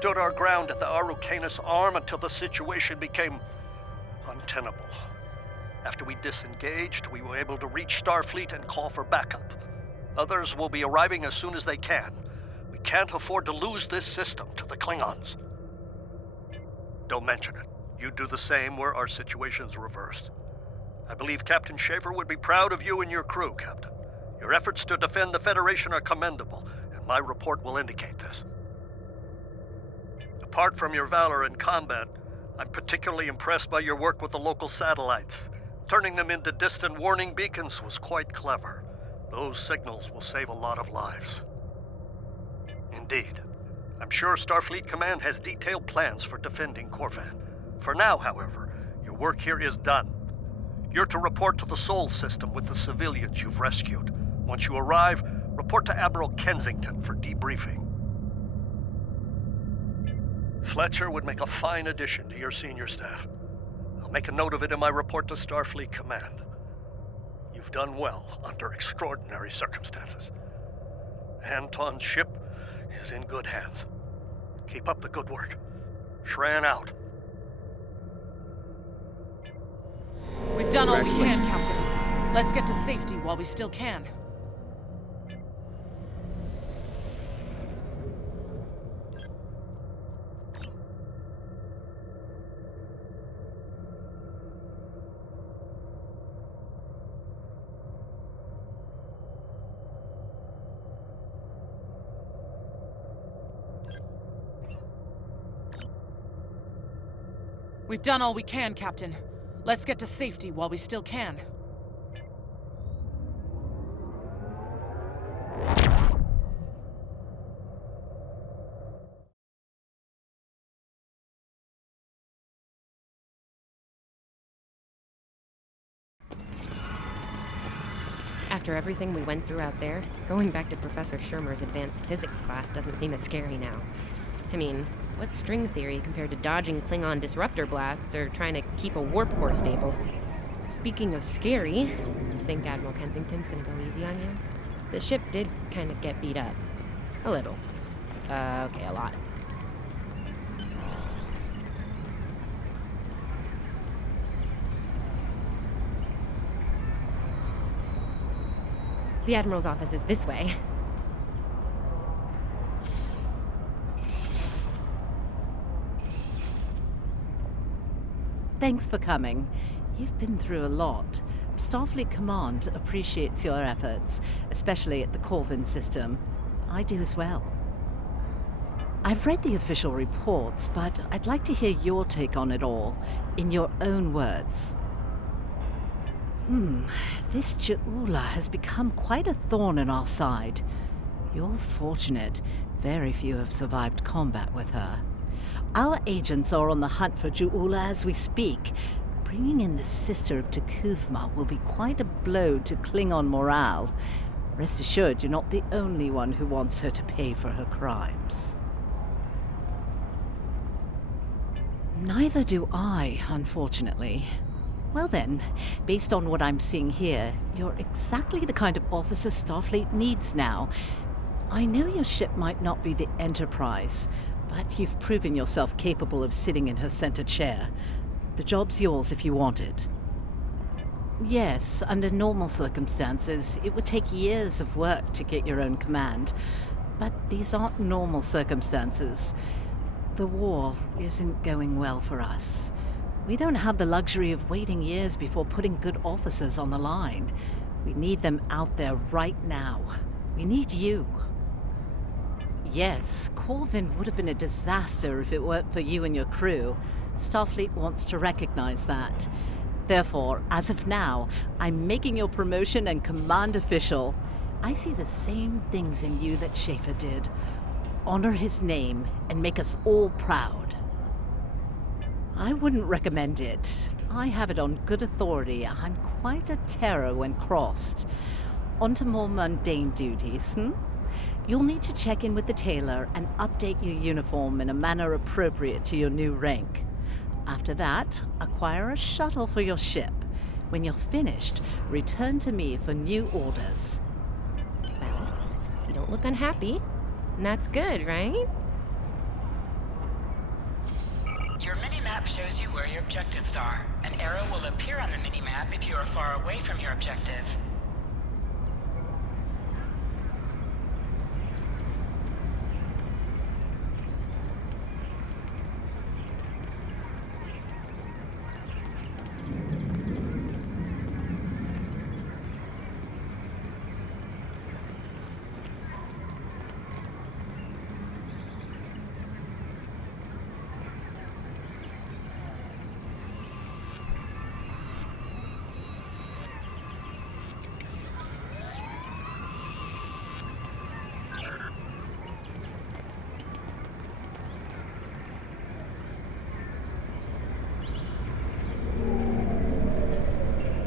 stood our ground at the Araucanus Arm until the situation became untenable. After we disengaged, we were able to reach Starfleet and call for backup. Others will be arriving as soon as they can. We can't afford to lose this system to the Klingons. Don't mention it. You do the same where our situation's reversed. I believe Captain Schaefer would be proud of you and your crew, Captain. Your efforts to defend the Federation are commendable, and my report will indicate this. Apart from your valor in combat, I'm particularly impressed by your work with the local satellites. Turning them into distant warning beacons was quite clever. Those signals will save a lot of lives. Indeed. I'm sure Starfleet Command has detailed plans for defending Corvan. For now, however, your work here is done. You're to report to the Sol system with the civilians you've rescued. Once you arrive, report to Admiral Kensington for debriefing. Fletcher would make a fine addition to your senior staff. I'll make a note of it in my report to Starfleet Command. You've done well under extraordinary circumstances. Anton's ship is in good hands. Keep up the good work. Shran out. We've done all we can, Captain. Let's get to safety while we still can. We've done all we can, Captain. Let's get to safety while we still can. After everything we went through out there, going back to Professor Shermer's advanced physics class doesn't seem as scary now. I mean, what's string theory compared to dodging Klingon disruptor blasts or trying to keep a warp core stable? Speaking of scary, think Admiral Kensington's gonna go easy on you? The ship did kind of get beat up. A little. Okay, a lot. The Admiral's office is this way. Thanks for coming. You've been through a lot. Starfleet Command appreciates your efforts, especially at the Corvin system. I do as well. I've read the official reports, but I'd like to hear your take on it all, in your own words. This Ju'ula has become quite a thorn in our side. You're fortunate. Very few have survived combat with her. Our agents are on the hunt for Ju'ula as we speak. Bringing in the sister of T'Kuvma will be quite a blow to Klingon morale. Rest assured, you're not the only one who wants her to pay for her crimes. Neither do I, unfortunately. Well then, based on what I'm seeing here, you're exactly the kind of officer Starfleet needs now. I know your ship might not be the Enterprise, but you've proven yourself capable of sitting in her center chair. The job's yours if you want it. Yes, under normal circumstances, it would take years of work to get your own command. But these aren't normal circumstances. The war isn't going well for us. We don't have the luxury of waiting years before putting good officers on the line. We need them out there right now. We need you. Yes, Corvin would have been a disaster if it weren't for you and your crew. Starfleet wants to recognize that. Therefore, as of now, I'm making your promotion and command official. I see the same things in you that Schaefer did. Honor his name and make us all proud. I wouldn't recommend it. I have it on good authority. I'm quite a terror when crossed. On to more mundane duties, You'll need to check in with the tailor and update your uniform in a manner appropriate to your new rank. After that, acquire a shuttle for your ship. When you're finished, return to me for new orders. Well, you don't look unhappy. And that's good, right? minimap shows you where your objectives are. An arrow will appear on the minimap if you are far away from your objective.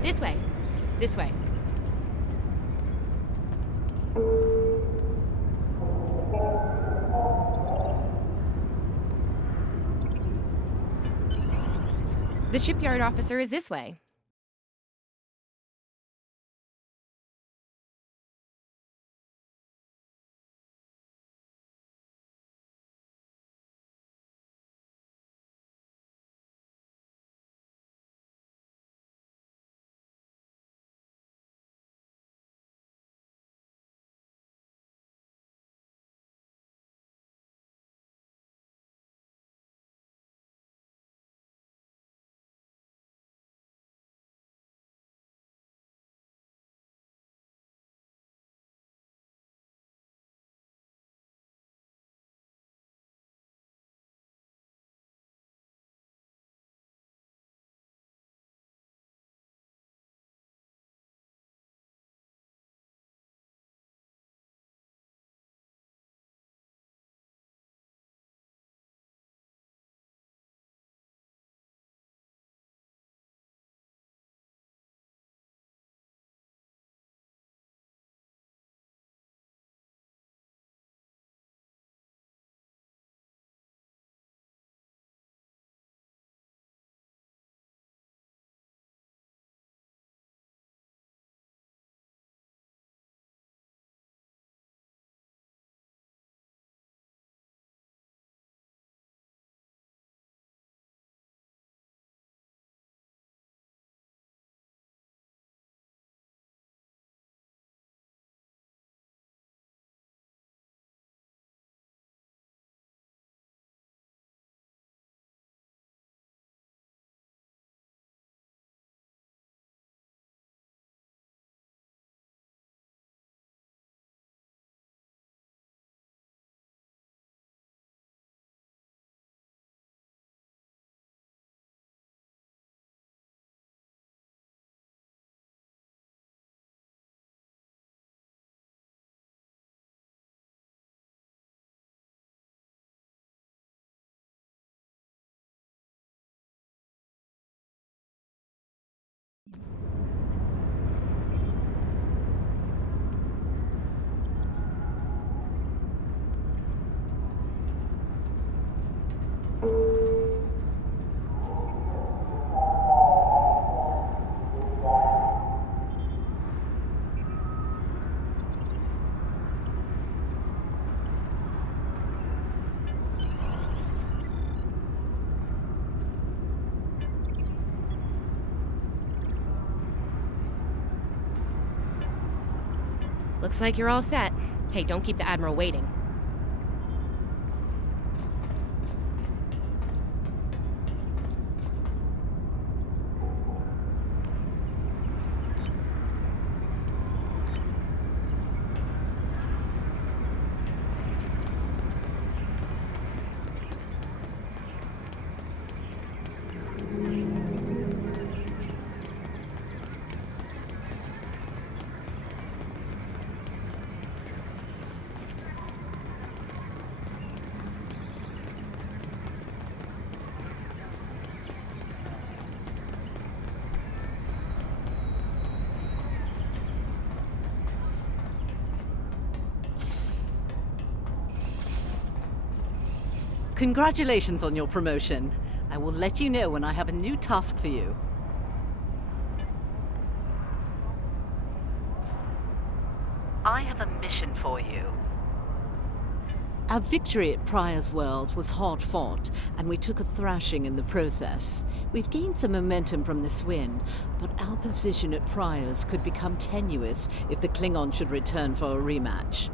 This way. This way. The shipyard officer is this way. Looks like you're all set. Hey, don't keep the Admiral waiting. Congratulations on your promotion. I will let you know when I have a new task for you. I have a mission for you. Our victory at Pryor's World was hard fought, and we took a thrashing in the process. We've gained some momentum from this win, but our position at Pryor's could become tenuous if the Klingon should return for a rematch.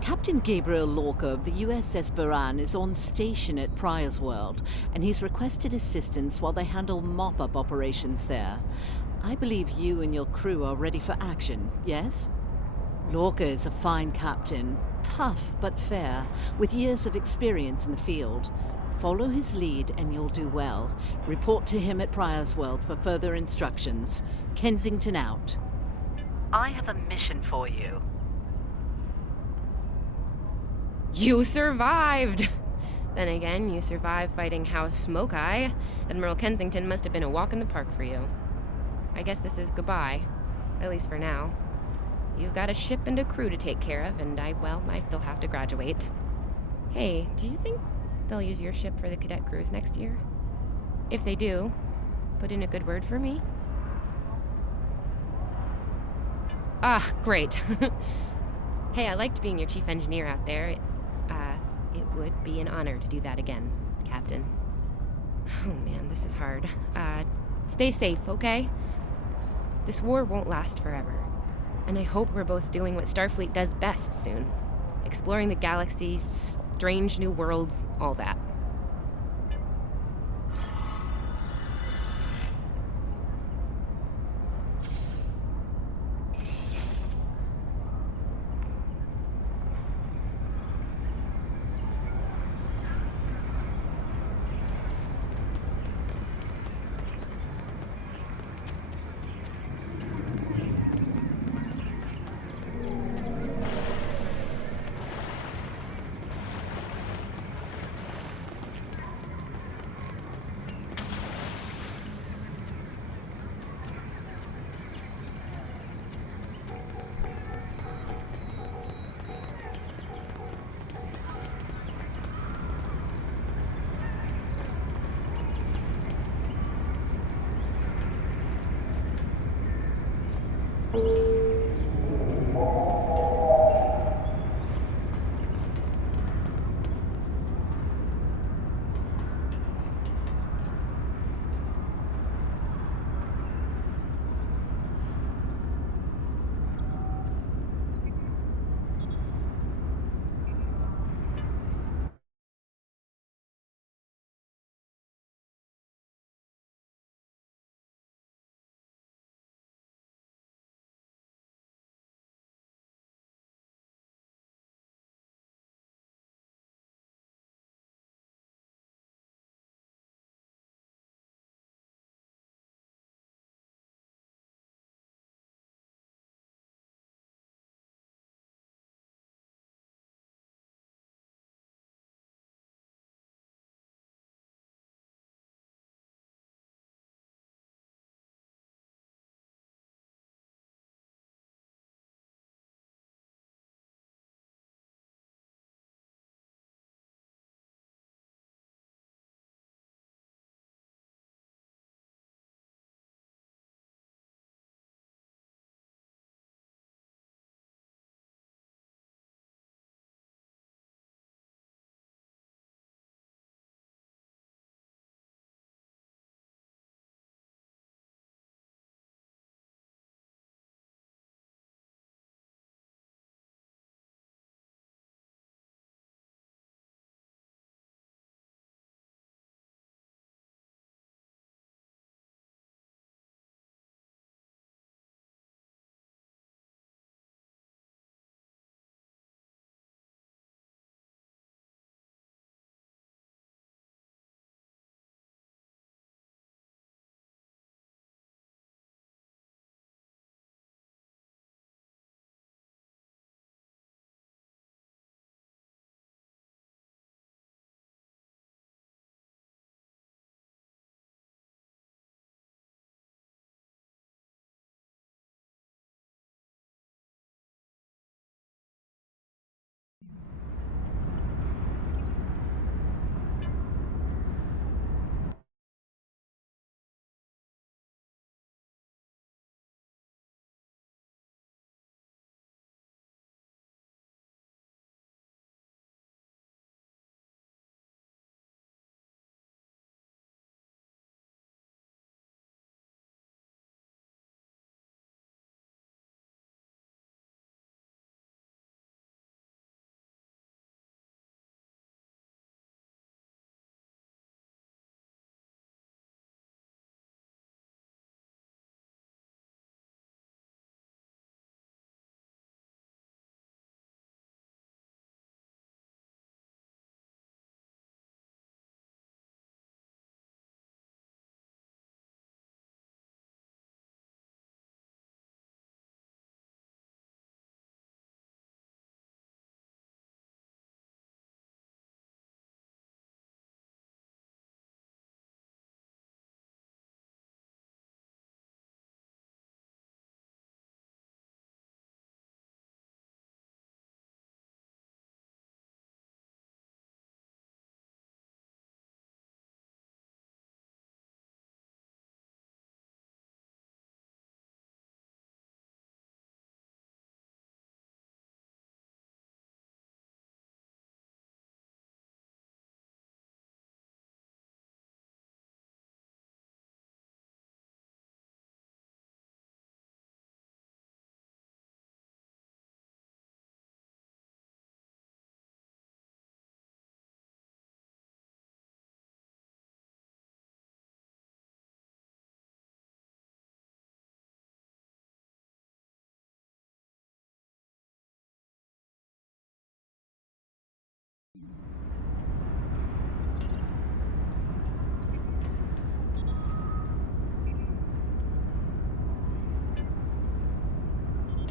Captain Gabriel Lorca of the USS Buran is on station at Pryor's World, and he's requested assistance while they handle mop-up operations there. I believe you and your crew are ready for action, yes? Lorca is a fine captain, tough but fair, with years of experience in the field. Follow his lead and you'll do well. Report to him at Pryor's World for further instructions. Kensington out. I have a mission for you. You survived! Then again, you survived fighting House Smoke Eye. Admiral Kensington must have been a walk in the park for you. I guess this is goodbye. At least for now. You've got a ship and a crew to take care of, and I still have to graduate. Hey, do you think they'll use your ship for the cadet cruise next year? If they do, put in a good word for me. Ah, great. Hey, I liked being your chief engineer out there. It would be an honor to do that again, Captain. Oh man, this is hard. Stay safe, okay? This war won't last forever. And I hope we're both doing what Starfleet does best soon. Exploring the galaxy, strange new worlds, all that.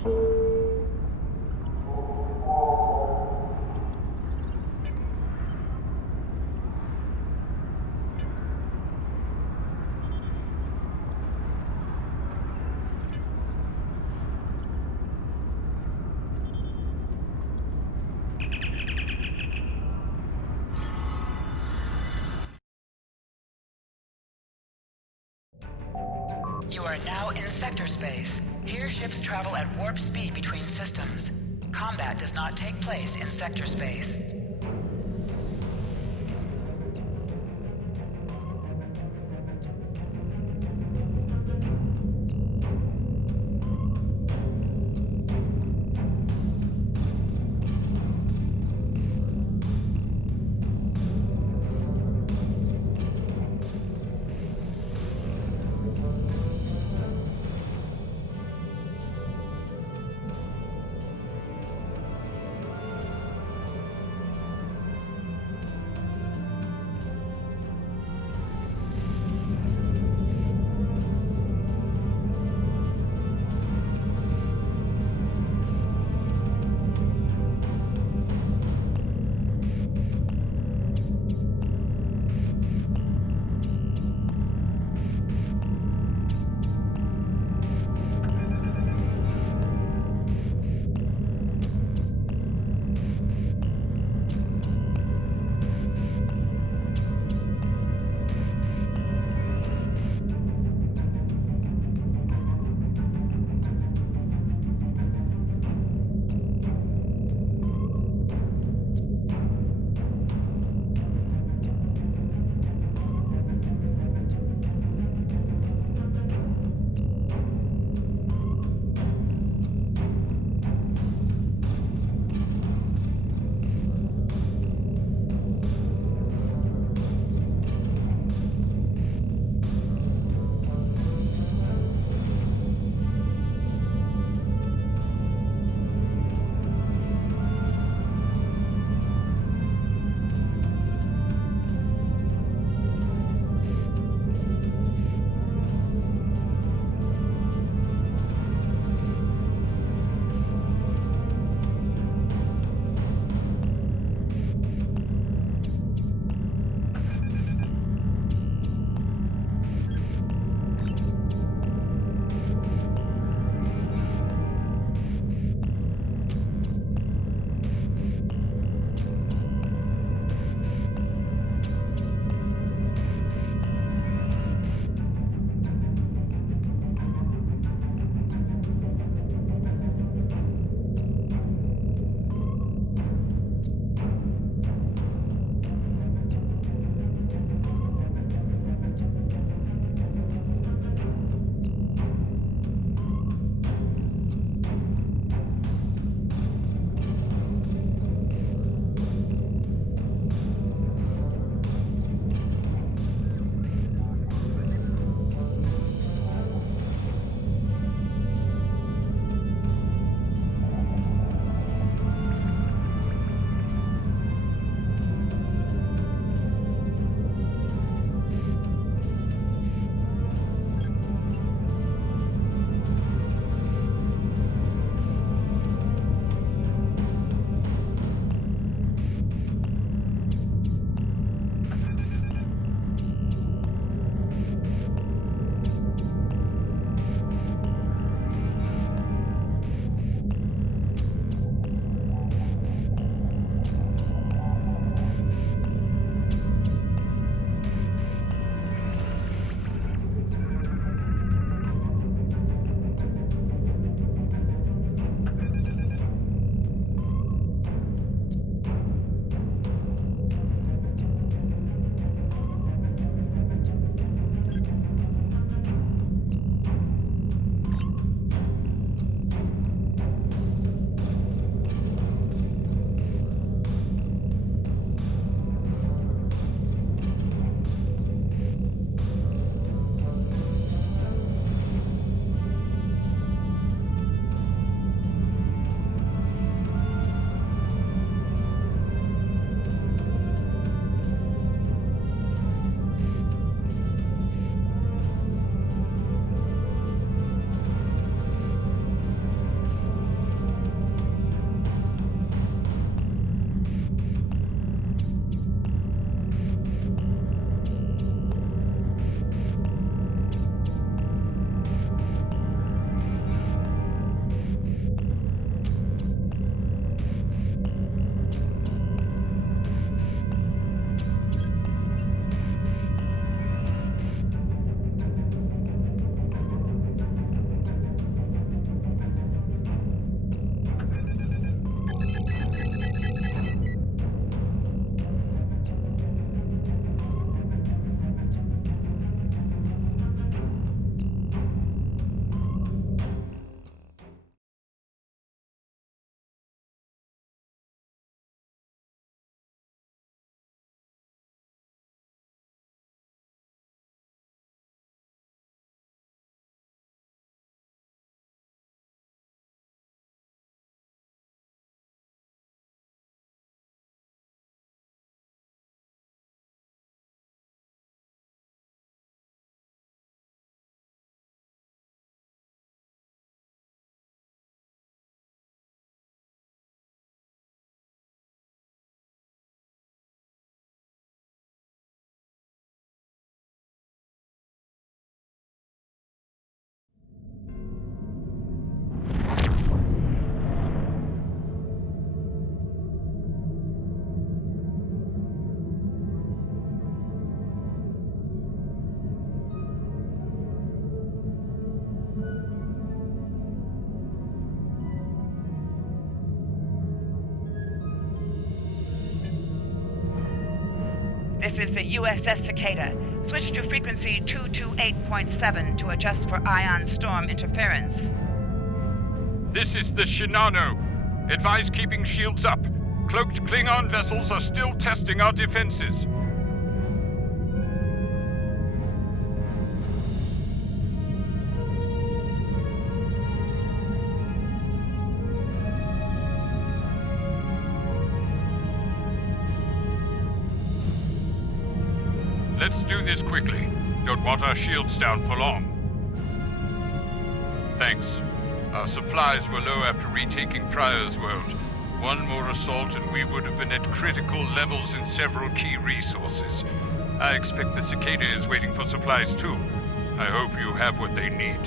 You are now in sector space. Here, ships travel at warp speed between systems. Combat does not take place in sector space. This is the USS Cicada. Switch to frequency 228.7 to adjust for ion storm interference. This is the Shinano. Advise keeping shields up. Cloaked Klingon vessels are still testing our defenses. Let's do this quickly. Don't want our shields down for long. Thanks. Our supplies were low after retaking Pryor's world. One more assault and we would have been at critical levels in several key resources. I expect the Cicada is waiting for supplies too. I hope you have what they need.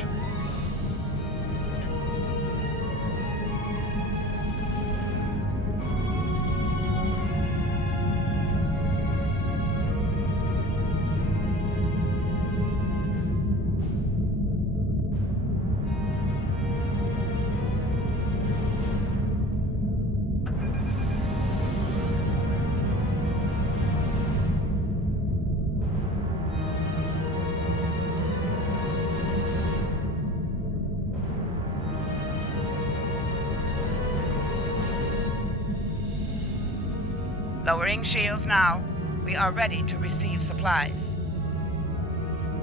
Lowering shields now. We are ready to receive supplies.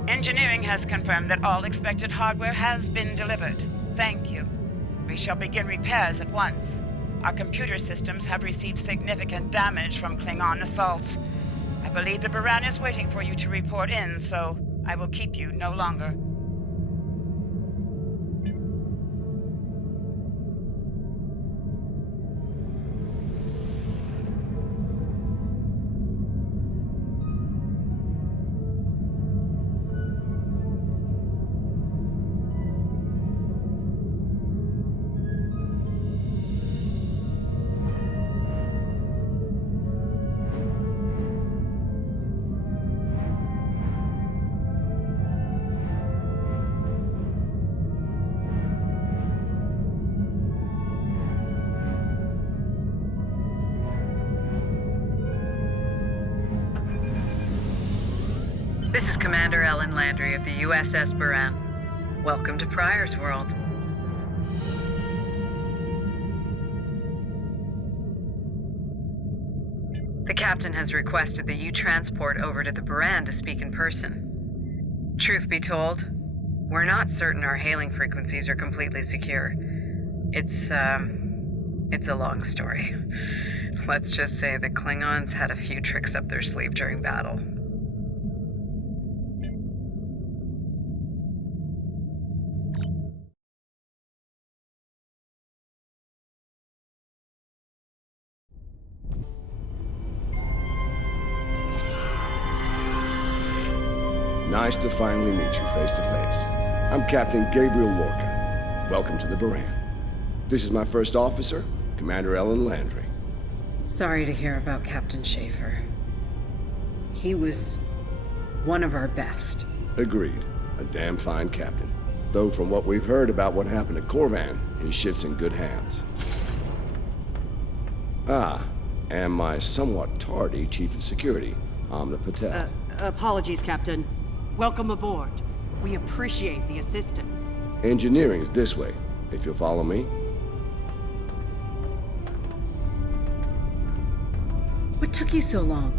Engineering has confirmed that all expected hardware has been delivered. Thank you. We shall begin repairs at once. Our computer systems have received significant damage from Klingon assaults. I believe the Baran is waiting for you to report in, so I will keep you no longer. This is Commander Ellen Landry of the USS Baran. Welcome to Pryor's world. The captain has requested that you transport over to the Baran to speak in person. Truth be told, we're not certain our hailing frequencies are completely secure. It's a long story. Let's just say the Klingons had a few tricks up their sleeve during battle. Nice to finally meet you face to face. I'm Captain Gabriel Lorca. Welcome to the Baran. This is my first officer, Commander Ellen Landry. Sorry to hear about Captain Schaefer. He was one of our best. Agreed. A damn fine captain. Though from what we've heard about what happened to Korvan, his ship's in good hands. Ah, and my somewhat tardy Chief of Security, Amna Patel. Apologies, Captain. Welcome aboard. We appreciate the assistance. Engineering is this way, if you'll follow me. What took you so long?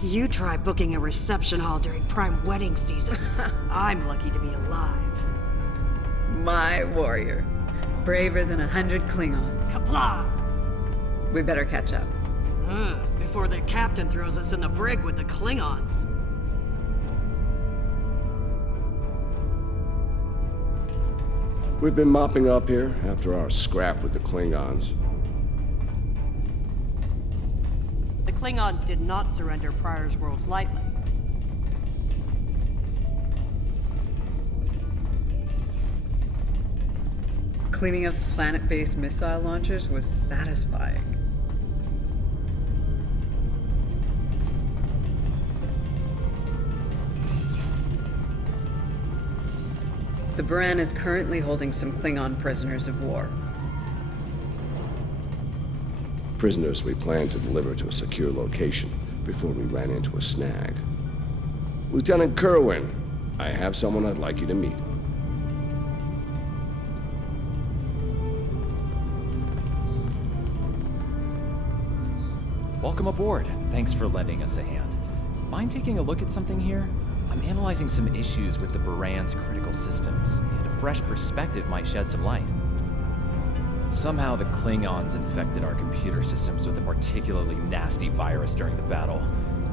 You try booking a reception hall during prime wedding season. I'm lucky to be alive. My warrior. Braver than 100 Klingons. Kapla! We better catch up. Before the captain throws us in the brig with the Klingons. We've been mopping up here after our scrap with the Klingons. The Klingons did not surrender Pryor's world lightly. Cleaning up the planet-based missile launchers was satisfying. The Baran is currently holding some Klingon prisoners of war. Prisoners we plan to deliver to a secure location. before we ran into a snag. Lieutenant Kerwin, I have someone I'd like you to meet. Welcome aboard. Thanks for lending us a hand. Mind taking a look at something here? I'm analyzing some issues with the Baran's critical systems, and a fresh perspective might shed some light. Somehow the Klingons infected our computer systems with a particularly nasty virus during the battle.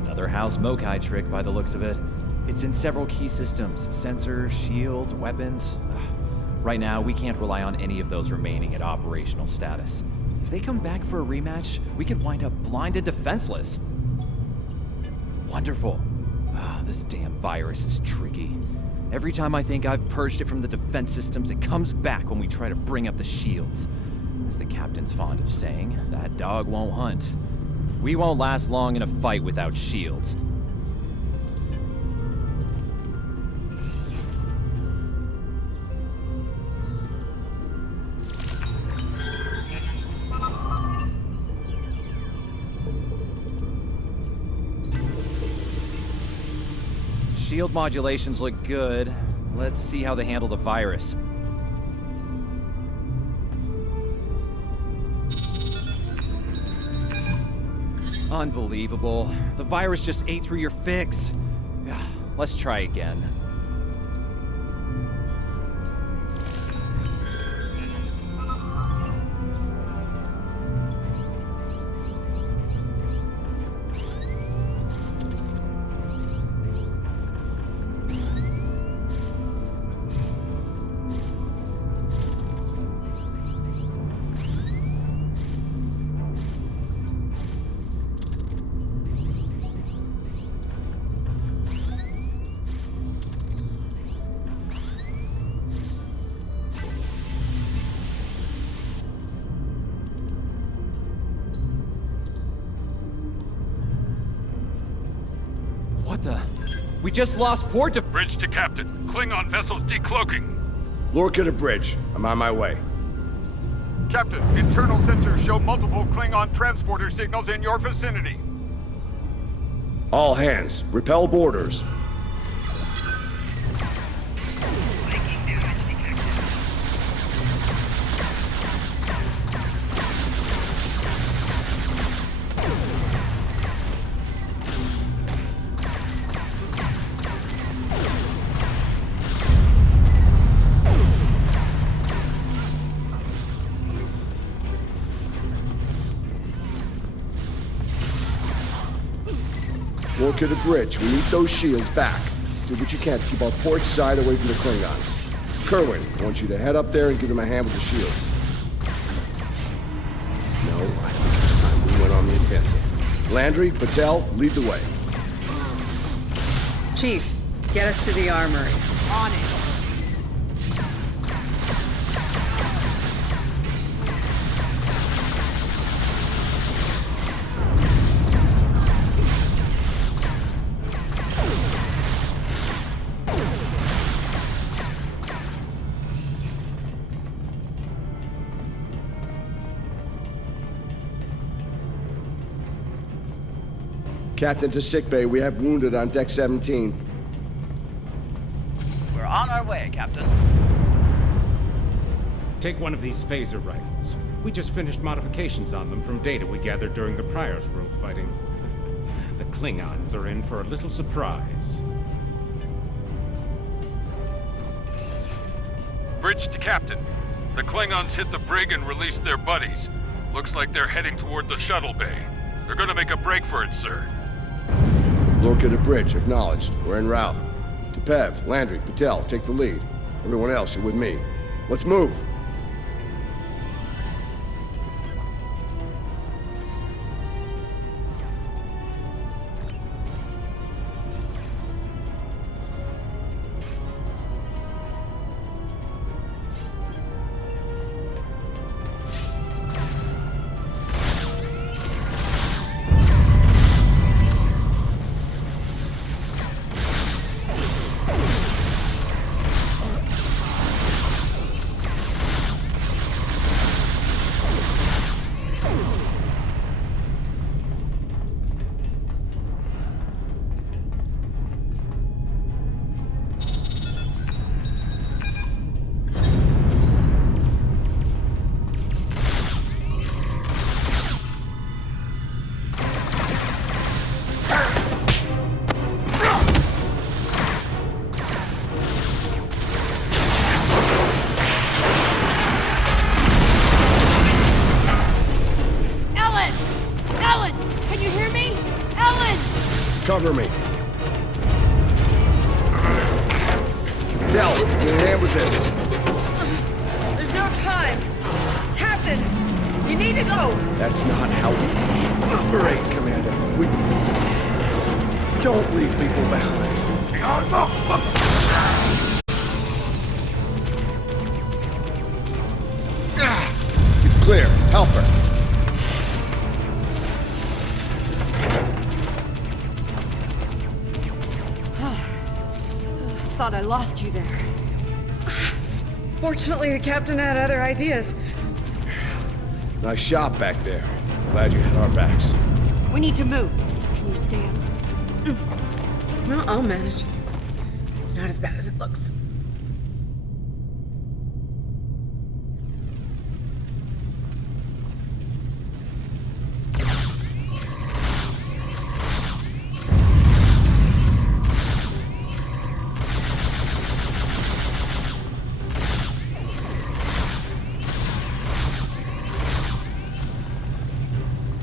Another House Mokai trick by the looks of it. It's in several key systems, sensors, shields, weapons. Right now, we can't rely on any of those remaining at operational status. If they come back for a rematch, we could wind up blind and defenseless. Wonderful. This damn virus is tricky. Every time I think I've purged it from the defense systems, it comes back when we try to bring up the shields. As the captain's fond of saying, that dog won't hunt. We won't last long in a fight without shields. Shield modulations look good. Let's see how they handle the virus. Unbelievable. The virus just ate through your fix. Let's try again. What the? We just lost port to... Bridge to Captain. Klingon vessels decloaking. Lorca to bridge. I'm on my way. Captain, internal sensors show multiple Klingon transporter signals in your vicinity. All hands, repel boarders. Lorca to bridge. We need those shields back. Do what you can to keep our port side away from the Klingons. Kerwin, I want you to head up there and give them a hand with the shields. No, I think it's time we went on the offensive. Landry, Patel, lead the way. Chief, get us to the armory. On it. Captain to sickbay. We have wounded on deck 17. We're on our way, Captain. Take one of these phaser rifles. We just finished modifications on them from data we gathered during the Prior's World fighting. The Klingons are in for a little surprise. Bridge to Captain. The Klingons hit the brig and released their buddies. Looks like they're heading toward the shuttle bay. They're gonna make a break for it, sir. Lorca to bridge, acknowledged. We're en route. Tepev, Landry, Patel, take the lead. Everyone else, you're with me. Let's move. Cover me. Del, get a hand with this. There's no time! Captain! You need to go! That's not how we operate, Commander. We don't leave people behind. It's clear. Help her. Thought I lost you there. Fortunately, the captain had other ideas. Nice shot back there. Glad you had our backs. We need to move. Can you stand? Well, I'll manage. It's not as bad as it looks.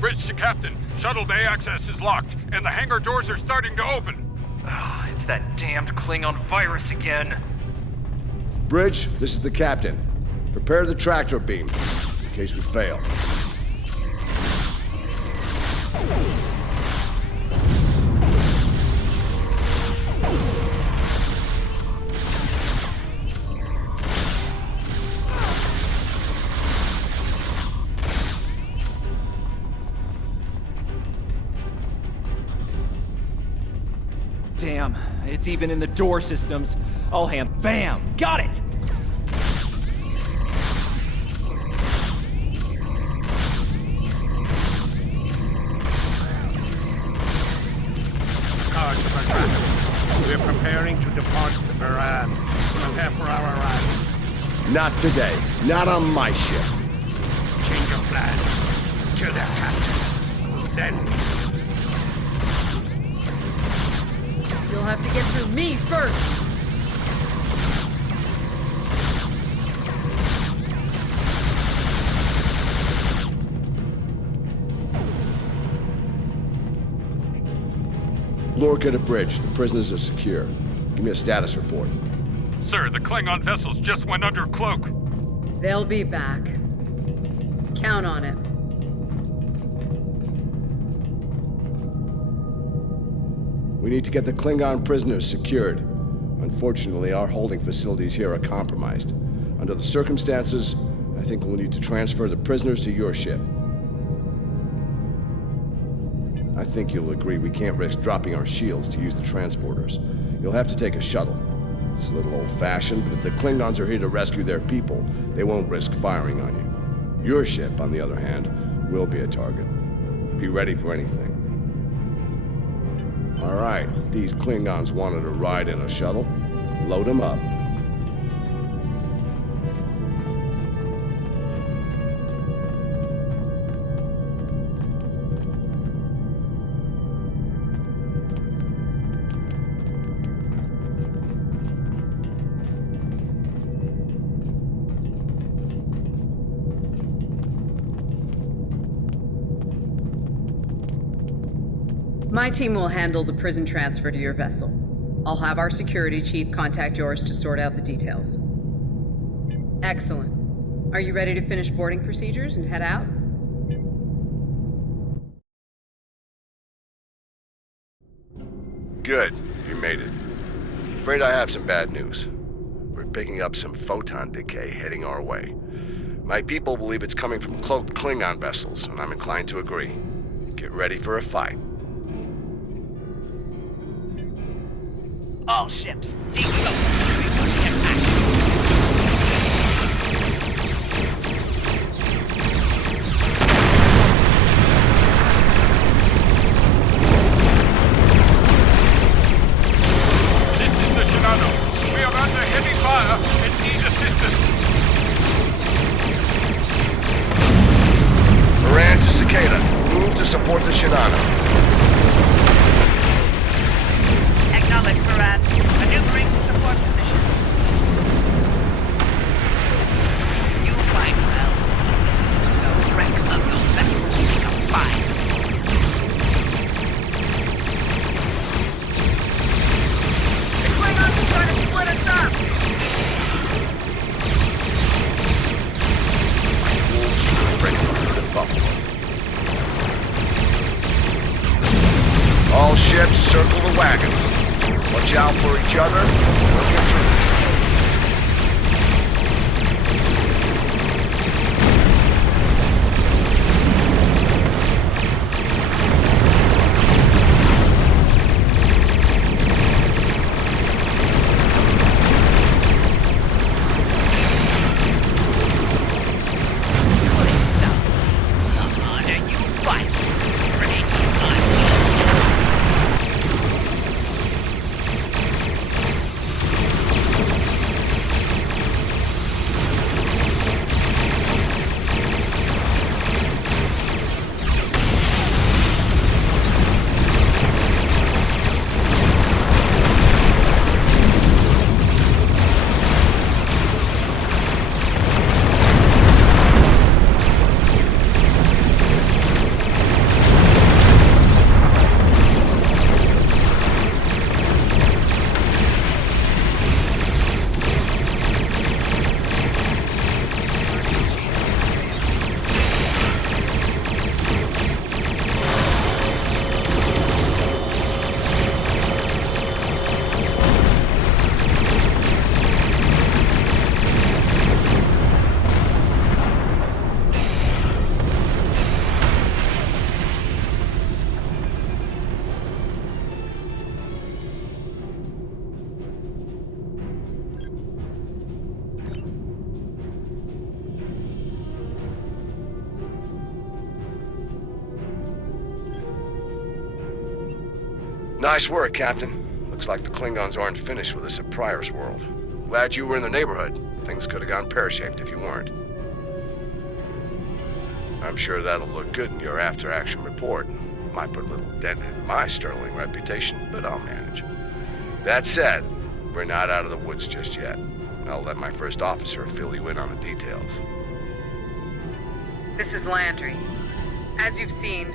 Bridge to Captain. Shuttle bay access is locked, and the hangar doors are starting to open. It's that damned Klingon virus again. Bridge, this is the captain. Prepare the tractor beam, in case we fail. Damn, it's even in the door systems. All hand, bam! Got it! Cards for traffic. We're preparing to depart the Baran. Prepare for our arrival. Not today. Not on my ship. Change of plan. Kill their captain. Then you'll have to get through me first. Lorca to bridge. The prisoners are secure. Give me a status report. Sir, the Klingon vessels just went under cloak. They'll be back. Count on it. We need to get the Klingon prisoners secured. Unfortunately, our holding facilities here are compromised. Under the circumstances, I think we'll need to transfer the prisoners to your ship. I think you'll agree we can't risk dropping our shields to use the transporters. You'll have to take a shuttle. It's a little old-fashioned, but if the Klingons are here to rescue their people, they won't risk firing on you. Your ship, on the other hand, will be a target. Be ready for anything. All right, these Klingons wanted to ride in a shuttle. Load them up. My team will handle the prison transfer to your vessel. I'll have our security chief contact yours to sort out the details. Excellent. Are you ready to finish boarding procedures and head out? Good. You made it. Afraid I have some bad news. We're picking up some photon decay heading our way. My people believe it's coming from cloaked Klingon vessels, and I'm inclined to agree. Get ready for a fight. All ships, decode. This is the Shinano. We are under heavy fire and need assistance. Moran to Cicada. Move to support the Shinano. Acknowledge, Moran. Maneuvering to support position. You'll find wells. The wreck of those vessels will become fine. circle the wagons. Watch out for each other. We'll get through. Nice work, Captain. Looks like the Klingons aren't finished with us at Pryor's World. Glad you were in the neighborhood. Things could have gone pear-shaped if you weren't. I'm sure that'll look good in your after-action report. Might put a little dent in my sterling reputation, but I'll manage. That said, we're not out of the woods just yet. I'll let my first officer fill you in on the details. This is Landry. As you've seen,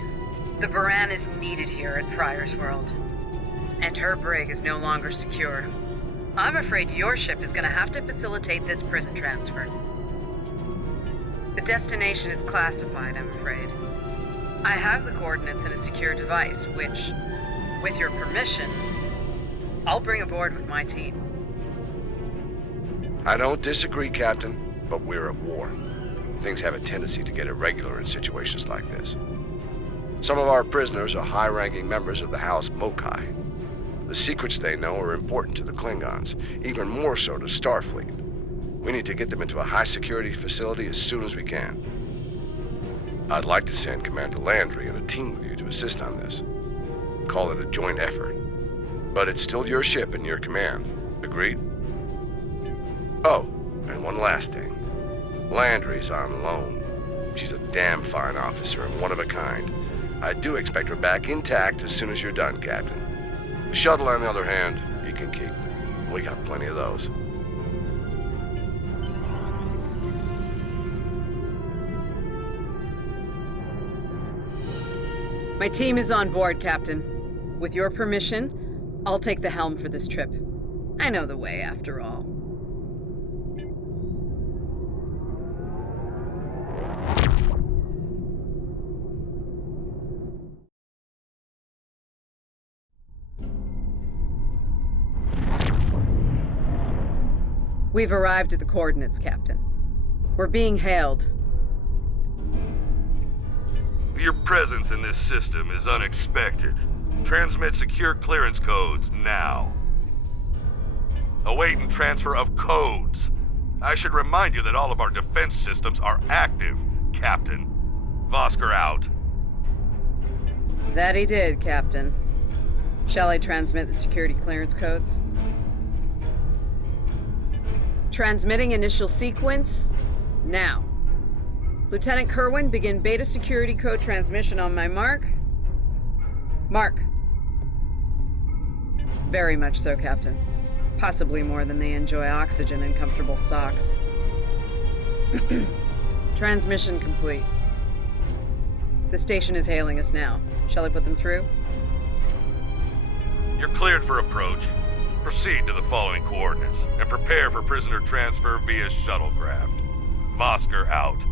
the Baran is needed here at Pryor's World. And her brig is no longer secure. I'm afraid your ship is going to have to facilitate this prison transfer. The destination is classified, I'm afraid. I have the coordinates in a secure device, which, with your permission, I'll bring aboard with my team. I don't disagree, Captain, but we're at war. Things have a tendency to get irregular in situations like this. Some of our prisoners are high-ranking members of the House Mokai. The secrets they know are important to the Klingons, even more so to Starfleet. We need to get them into a high-security facility as soon as we can. I'd like to send Commander Landry and a team with you to assist on this. Call it a joint effort. But it's still your ship and your command. Agreed? Oh, and one last thing. Landry's on loan. She's a damn fine officer and one of a kind. I do expect her back intact as soon as you're done, Captain. The shuttle, on the other hand, you can keep. We got plenty of those. My team is on board, Captain. With your permission, I'll take the helm for this trip. I know the way, after all. We've arrived at the coordinates, Captain. We're being hailed. Your presence in this system is unexpected. Transmit secure clearance codes now. Awaiting transfer of codes. I should remind you that all of our defense systems are active, Captain. Vosker out. That he did, Captain. Shall I transmit the security clearance codes? Transmitting initial sequence, now. Lieutenant Kerwin, begin beta security code transmission on my mark. Mark. Very much so, Captain. Possibly more than they enjoy oxygen and comfortable socks. Transmission complete. The station is hailing us now. Shall I put them through? You're cleared for approach. Proceed to the following coordinates and prepare for prisoner transfer via shuttlecraft. Vosker out.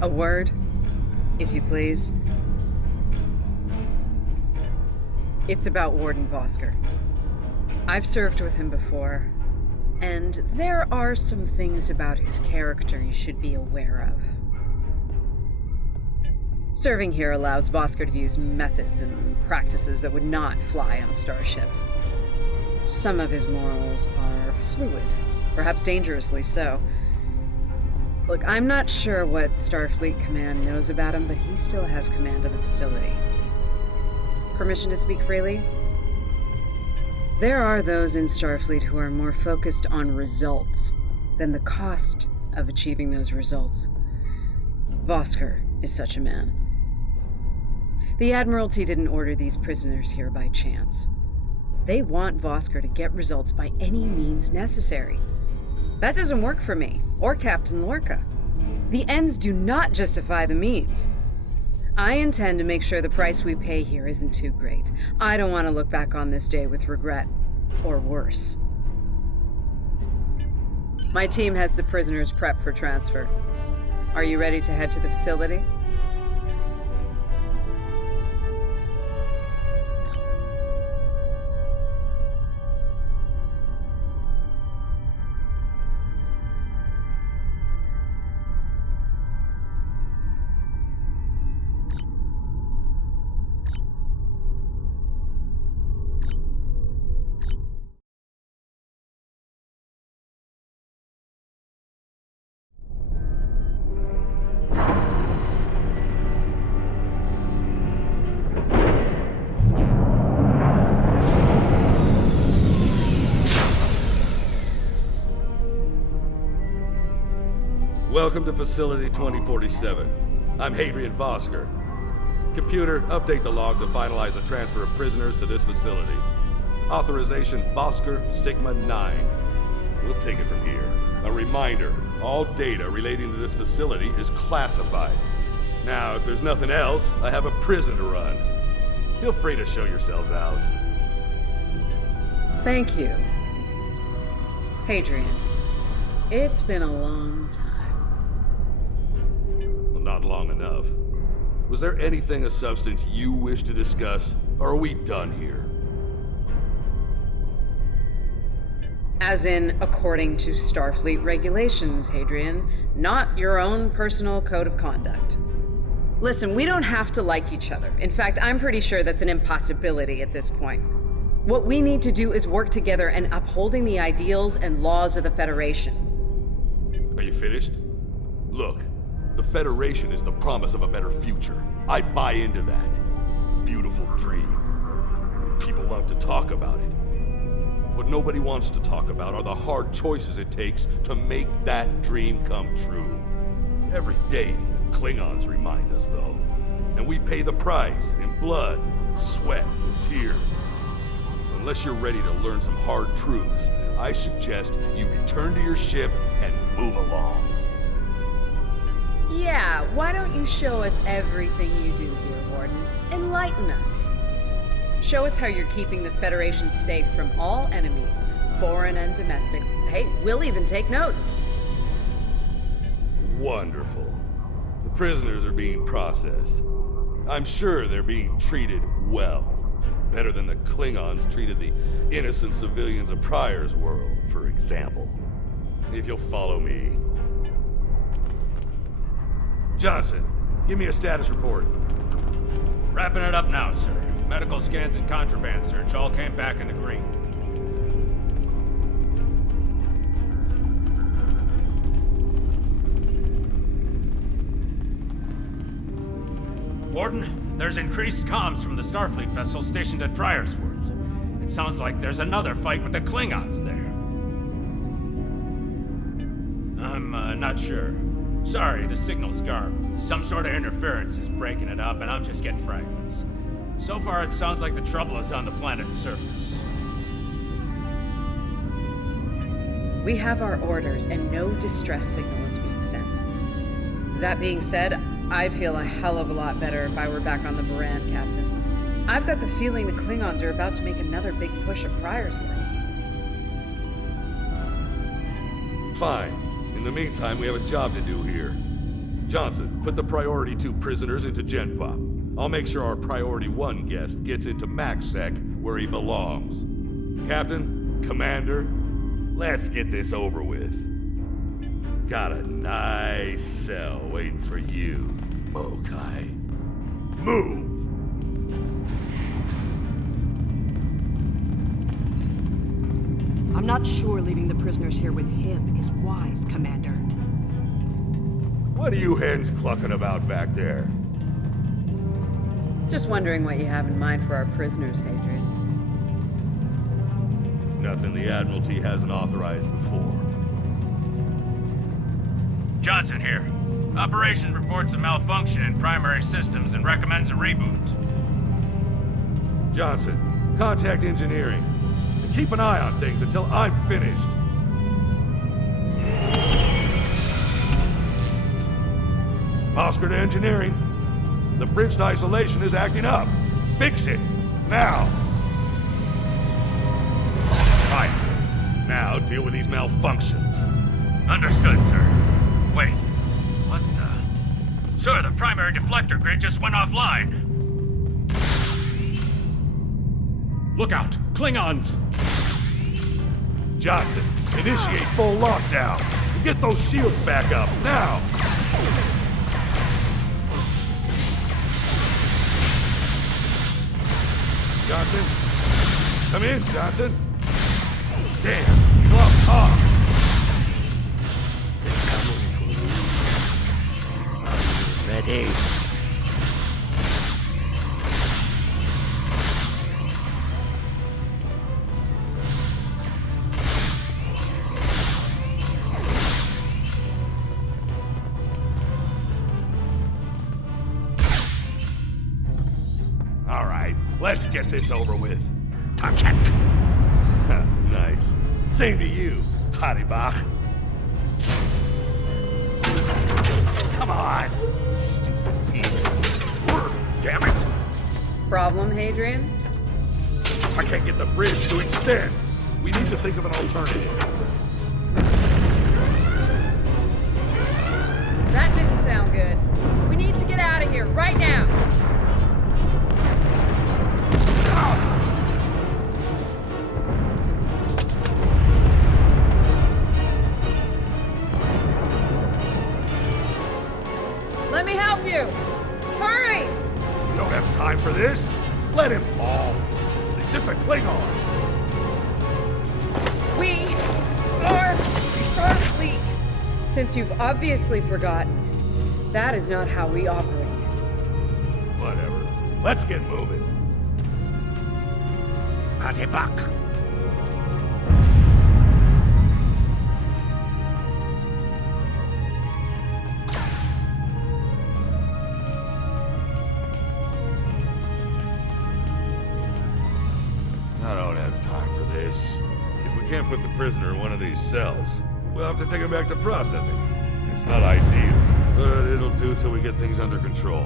A word, if you please. It's about Warden Vosker. I've served with him before, and there are some things about his character you should be aware of. Serving here allows Vosker to use methods and practices that would not fly on a starship. Some of his morals are fluid, perhaps dangerously so. Look, I'm not sure what Starfleet Command knows about him, but he still has command of the facility. Permission to speak freely? There are those in Starfleet who are more focused on results than the cost of achieving those results. Vosker is such a man. The Admiralty didn't order these prisoners here by chance. They want Vosker to get results by any means necessary. That doesn't work for me, or Captain Lorca. The ends do not justify the means. I intend to make sure the price we pay here isn't too great. I don't want to look back on this day with regret, or worse. My team has the prisoners prepped for transfer. Are you ready to head to the facility? Welcome to Facility 2047. I'm Hadrian Vosker. Computer, update the log to finalize the transfer of prisoners to this facility. Authorization Vosker Sigma 9. We'll take it from here. A reminder, all data relating to this facility is classified. Now, if there's nothing else, I have a prison to run. Feel free to show yourselves out. Thank you. Hadrian, it's been a long time. Not long enough. Was there anything of substance you wish to discuss, or are we done here? As in, according to Starfleet regulations, Hadrian, not your own personal code of conduct. Listen, we don't have to like each other. In fact, I'm pretty sure that's an impossibility at this point. What we need to do is work together in upholding the ideals and laws of the Federation. Are you finished? Look, the Federation is the promise of a better future. I buy into that. Beautiful dream. People love to talk about it. What nobody wants to talk about are the hard choices it takes to make that dream come true. Every day, the Klingons remind us, though. And we pay the price in blood, sweat, and tears. So unless you're ready to learn some hard truths, I suggest you return to your ship and move along. Yeah, why don't you show us everything you do here, Warden? Enlighten us. Show us how you're keeping the Federation safe from all enemies, foreign and domestic. Hey, we'll even take notes. Wonderful. The prisoners are being processed. I'm sure they're being treated well. Better than the Klingons treated the innocent civilians of Pryor's world, for example. If you'll follow me. Johnson, give me a status report. Wrapping it up now, sir. Medical scans and contraband search all came back in the green. Warden, there's increased comms from the Starfleet vessel stationed at Pryor's World. It sounds like there's another fight with the Klingons there. I'm not sure. Sorry, the signal's garbled. Some sort of interference is breaking it up, and I'm just getting fragments. So far, it sounds like the trouble is on the planet's surface. We have our orders, and no distress signal is being sent. That being said, I'd feel a hell of a lot better if I were back on the Baran, Captain. I've got the feeling the Klingons are about to make another big push at Pryor's World. Fine. In the meantime, we have a job to do here. Johnson, put the Priority 2 prisoners into Gen Pop. I'll make sure our Priority 1 guest gets into MaxSec where he belongs. Captain, Commander, let's get this over with. Got a nice cell waiting for you, Mokai. Move! I'm not sure leaving the prisoners here with him is wise, Commander. What are you hens clucking about back there? Just wondering what you have in mind for our prisoners, Hadrian. Nothing the Admiralty hasn't authorized before. Johnson here. Operation reports a malfunction in primary systems and recommends a reboot. Johnson, contact engineering. And keep an eye on things until I'm finished. Oscar to engineering. The bridge to isolation is acting up. Fix it. Now. Right. Now deal with these malfunctions. Understood, sir. Wait. What the? Sir, the primary deflector grid just went offline. Look out! Klingons! Johnson, initiate full lockdown. And get those shields back up, now! Johnson? Come in, Johnson. Damn, you lost comms. Ready. All right, let's get this over with. Target. Nice. Same to you, Haribach. Come on, stupid piece of work, damn it! Problem, Hadrian? I can't get the bridge to extend. We need to think of an alternative. That didn't sound good. We need to get out of here right now. Let me help you! Hurry! We don't have time for this. Let him fall. It's just a Klingon. We are Starfleet. Since you've obviously forgotten, that is not how we operate. Whatever. Let's get moving. Haribach. I don't have time for this. If we can't put the prisoner in one of these cells, we'll have to take him back to processing. It's not ideal, but it'll do till we get things under control.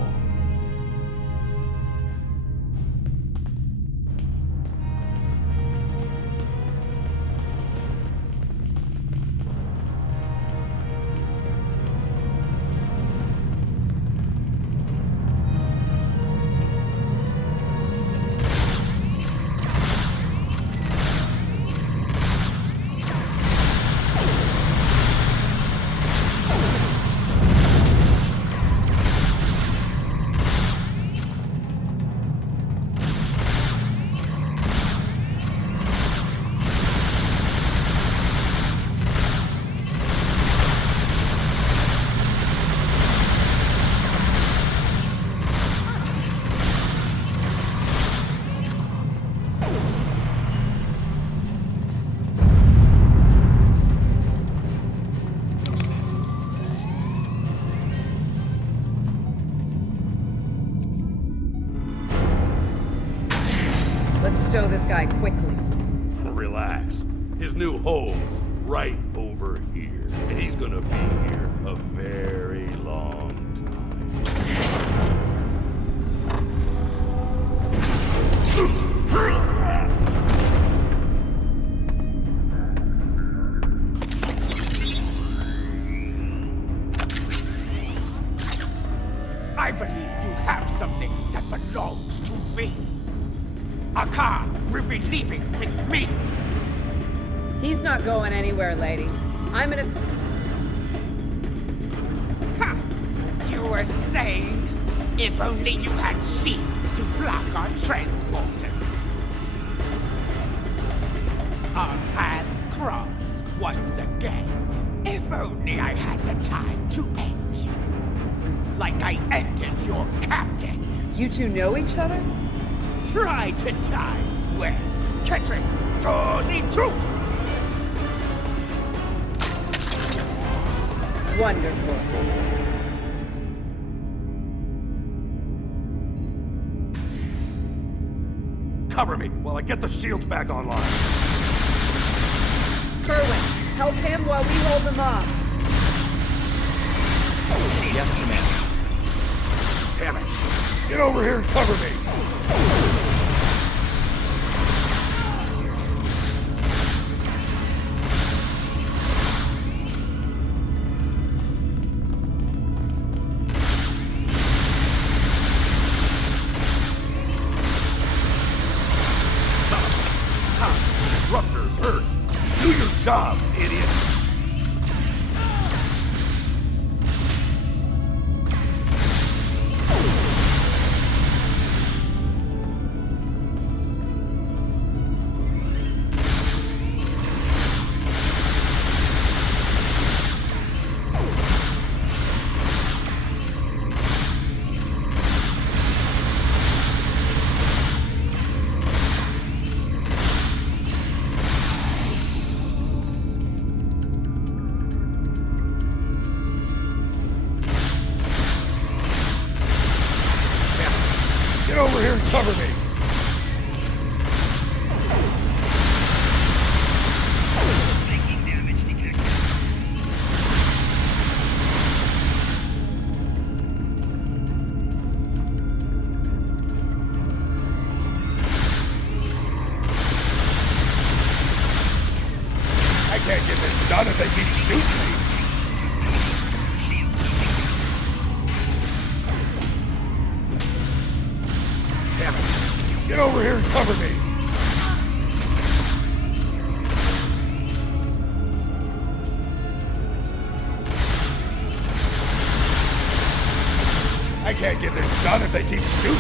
Let's stow this guy quickly. Relax. His new home's right over here, and he's gonna be here a very long time. Akar will be leaving with me. He's not going anywhere, lady. I'm gonna... Ha! You were saying, if only you had shields to block our transporters. Our paths cross once again. If only I had the time to end you. Like I ended your captain. You two know each other? Try to die well. Ketris, draw the truth! Wonderful. Cover me while I get the shields back online. Kerwin, help him while we hold them off. Yes, Commander. Damn it! Get over here and cover me! Disruptors hurt. Do your jobs, idiots! Get over here and cover me! Taking damage detected. I can't get this done if they keep shooting me! Damn it! Get over here and cover me! I can't get this done if they keep shooting me!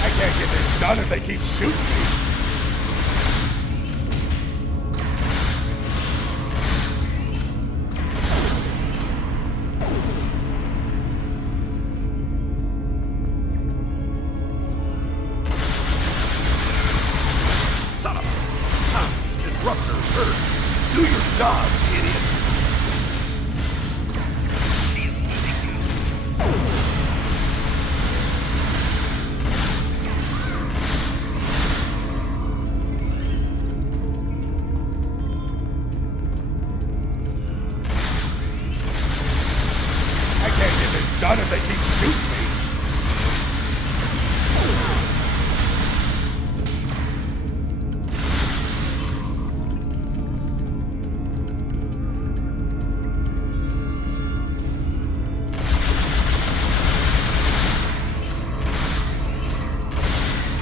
I can't get this done if they keep shooting me! Son of a... These disruptors hurt! Do your job, idiots! I can't get this done if they keep shooting me!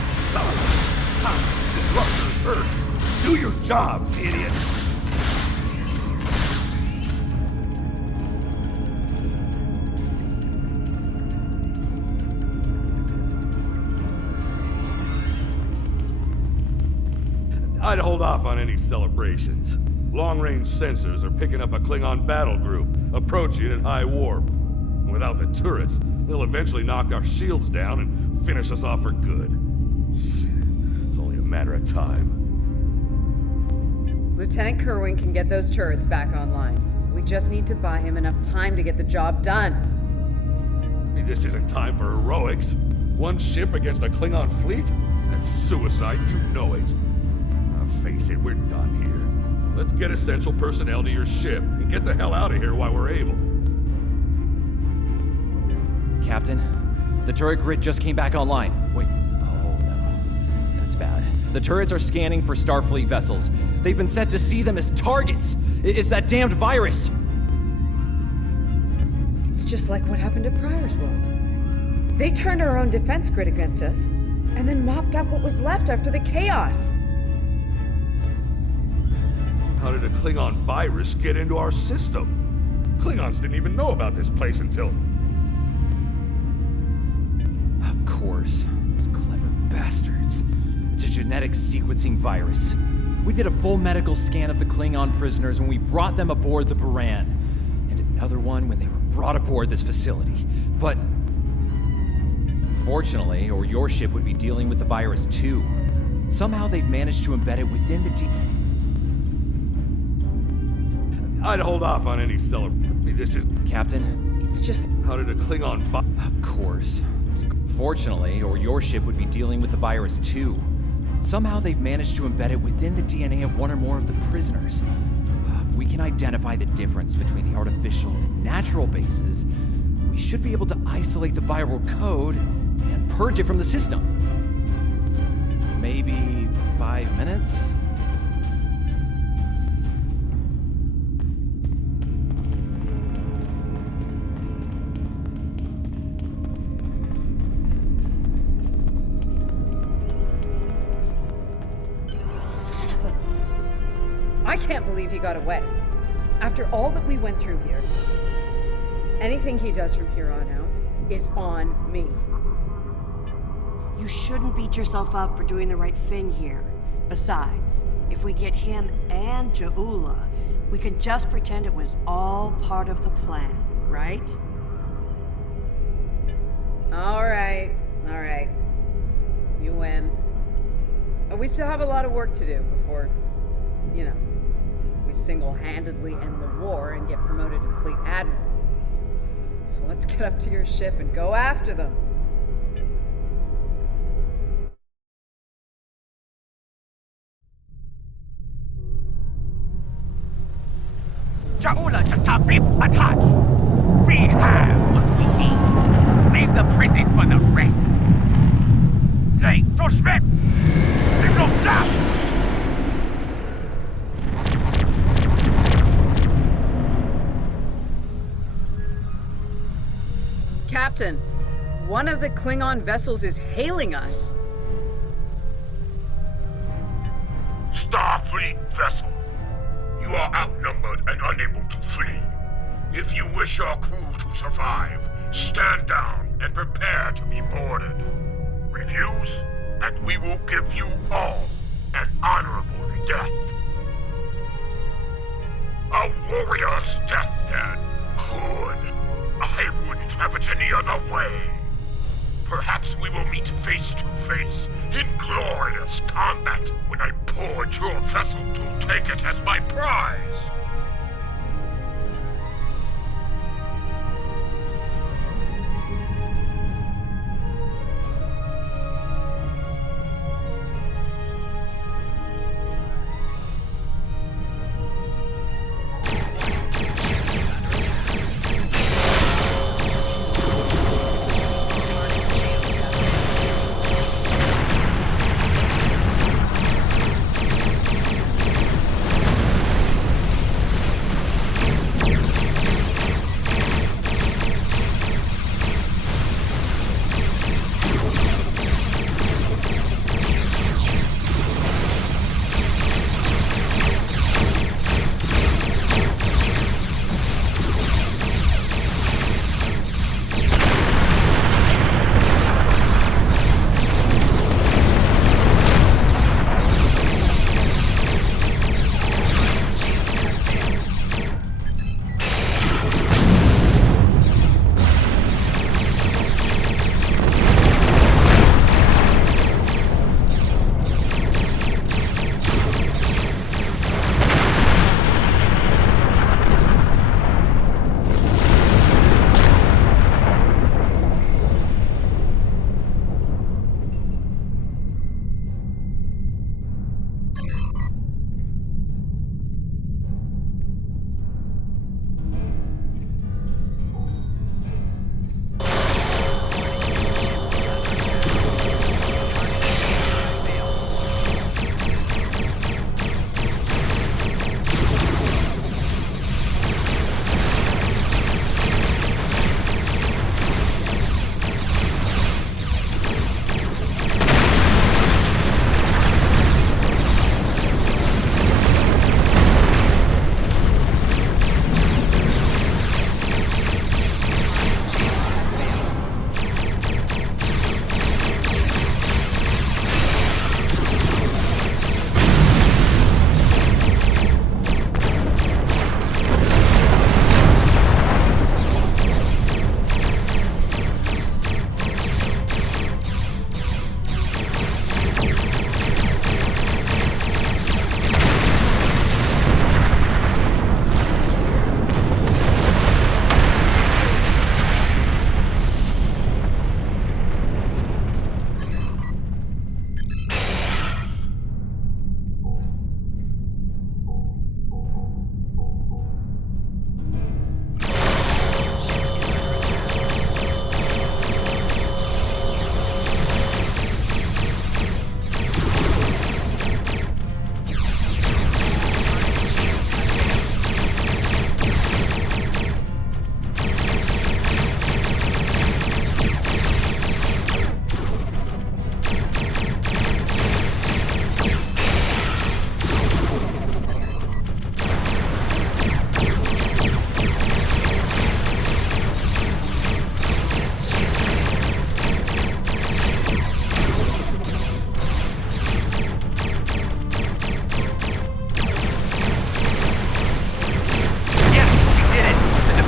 Son of a... These disruptors hurt! Do your jobs, idiots! I'd hold off on any celebrations. Long-range sensors are picking up a Klingon battle group, approaching at high warp. Without the turrets, they'll eventually knock our shields down and finish us off for good. It's only a matter of time. Lieutenant Kerwin can get those turrets back online. We just need to buy him enough time to get the job done. Hey, this isn't time for heroics. One ship against a Klingon fleet? That's suicide, you know it. Face it, we're done here. Let's get essential personnel to your ship and get the hell out of here while we're able. Captain, the turret grid just came back online. Wait, oh, bad. The turrets are scanning for Starfleet vessels. They've been set to see them as targets. It's that damned virus. It's just like what happened at Pryor's World. They turned our own defense grid against us, and then mopped up what was left after the chaos. How did a Klingon virus get into our system? Klingons didn't even know about this place until... Of course. Those clever bastards. It's a genetic sequencing virus. We did a full medical scan of the Klingon prisoners when we brought them aboard the Buran, and another one when they were brought aboard this facility. But unfortunately, or your ship would be dealing with the virus too. Somehow they've managed to embed it within the I'd hold off on any celebration. This is... Captain? It's just... How did a Klingon... Of course. Fortunately, or your ship would be dealing with the virus too. Somehow they've managed to embed it within the DNA of one or more of the prisoners. If we can identify the difference between the artificial and natural bases, we should be able to isolate the viral code and purge it from the system. Maybe 5 minutes? I can't believe he got away. After all that we went through here, anything he does from here on out is on me. You shouldn't beat yourself up for doing the right thing here. Besides, if we get him and Ja'ula, we can just pretend it was all part of the plan, right? All right. You win. But we still have a lot of work to do before, we single-handedly end the war and get promoted to Fleet Admiral. So let's get up to your ship and go after them. Ja'ula Tatabib Ataj! We have what we need. Leave the prison for the rest. Hey, Toshvet! Signal down! Captain, one of the Klingon vessels is hailing us. Starfleet vessel. You are outnumbered and unable to flee. If you wish your crew to survive, stand down and prepare to be boarded. Refuse, and we will give you all an honorable death. A warrior's death, then. Good. I wouldn't have it any other way. Perhaps we will meet face to face in glorious combat when I board your vessel to take it as my prize.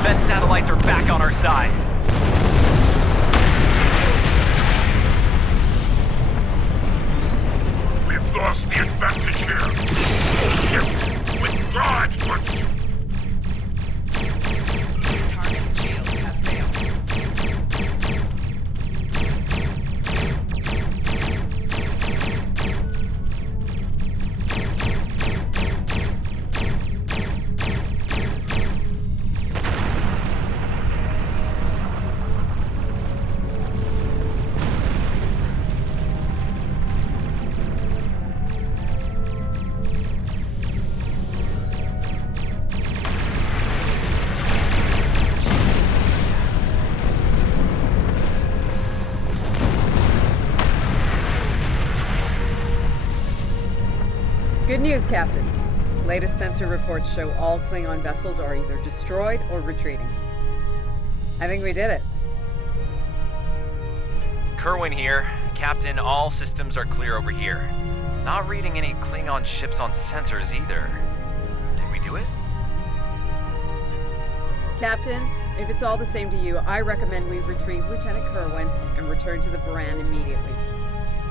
defense satellites are back on our side. We've lost the advantage here. Ships, withdraw at once. Target shields have failed. Good news, Captain. Latest sensor reports show all Klingon vessels are either destroyed or retreating. I think we did it. Kerwin here. Captain, all systems are clear over here. Not reading any Klingon ships on sensors either. Did we do it? Captain, if it's all the same to you, I recommend we retrieve Lieutenant Kerwin and return to the Baran immediately.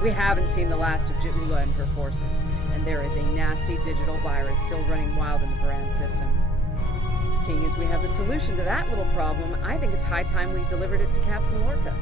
We haven't seen the last of Ja'ula and her forces, and there is a nasty digital virus still running wild in the Baran systems. Seeing as we have the solution to that little problem, I think it's high time we delivered it to Captain Lorca.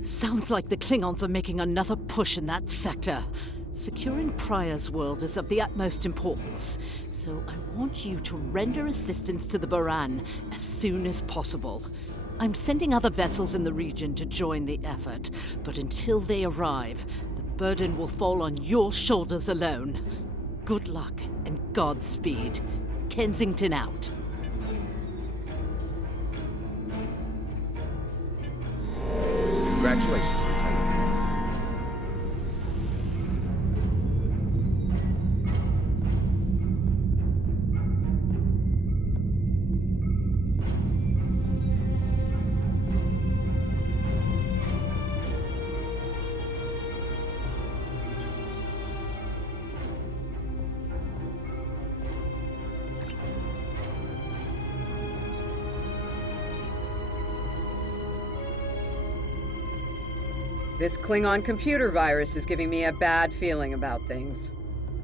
Sounds like the Klingons are making another push in that sector. Securing Prior's world is of the utmost importance, so I want you to render assistance to the Baran as soon as possible. I'm sending other vessels in the region to join the effort, but until they arrive, the burden will fall on your shoulders alone. Good luck and Godspeed. Kensington out. Congratulations, Lieutenant. This Klingon computer virus is giving me a bad feeling about things.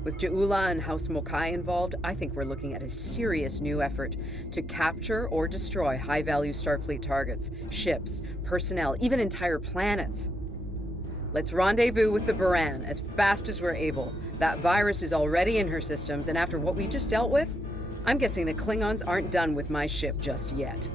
With Ja'ula and House Mokai involved, I think we're looking at a serious new effort to capture or destroy high-value Starfleet targets, ships, personnel, even entire planets. Let's rendezvous with the Baran as fast as we're able. That virus is already in her systems, and after what we just dealt with, I'm guessing the Klingons aren't done with my ship just yet.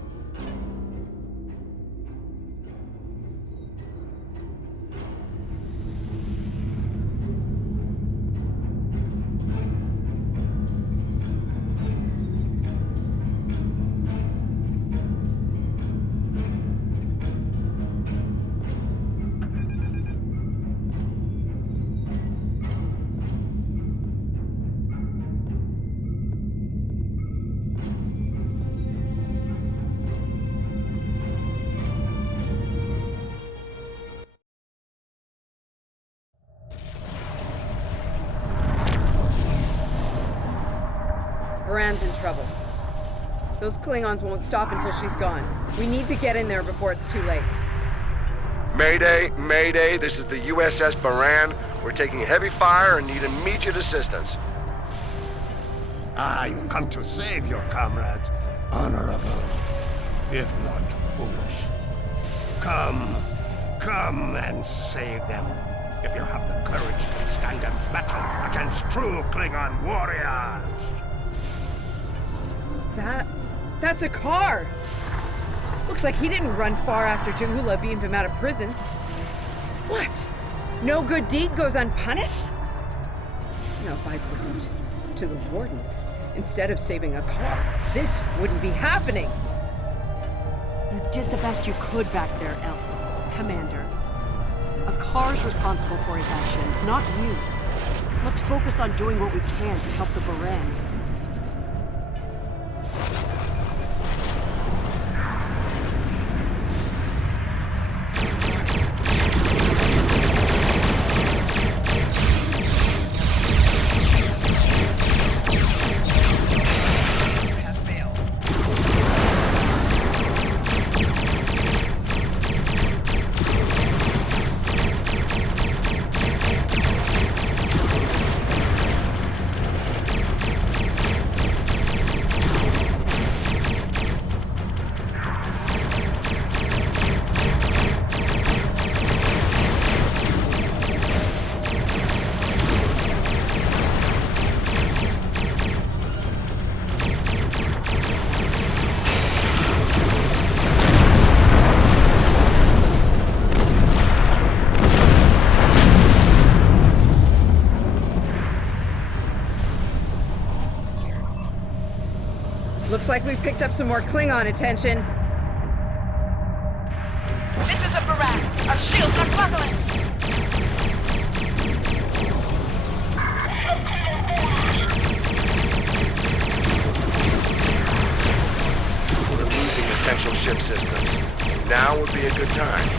Baran's in trouble. Those Klingons won't stop until she's gone. We need to get in there before it's too late. Mayday, Mayday, this is the USS Baran. We're taking heavy fire and need immediate assistance. I've come to save your comrades, honorable, if not foolish. Come and save them, if you have the courage to stand in battle against true Klingon warriors. That's a car! Looks like he didn't run far after Ja'ula beamed him out of prison. What? No good deed goes unpunished? Now, if I'd listened to the Warden instead of saving a car, this wouldn't be happening. You did the best you could back there, Commander. A car's responsible for his actions, not you. Let's focus on doing what we can to help the Baran. Looks like we've picked up some more Klingon attention. This is a Baran. Our shields are buckling. We're losing essential ship systems. Now would be a good time.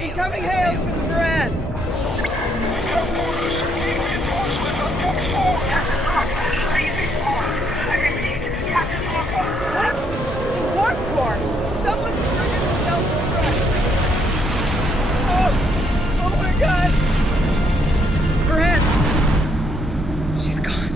Incoming hails from the Baran! What? The Warp Core! Someone's triggered self-destruct! Oh my god! Baran! She's gone.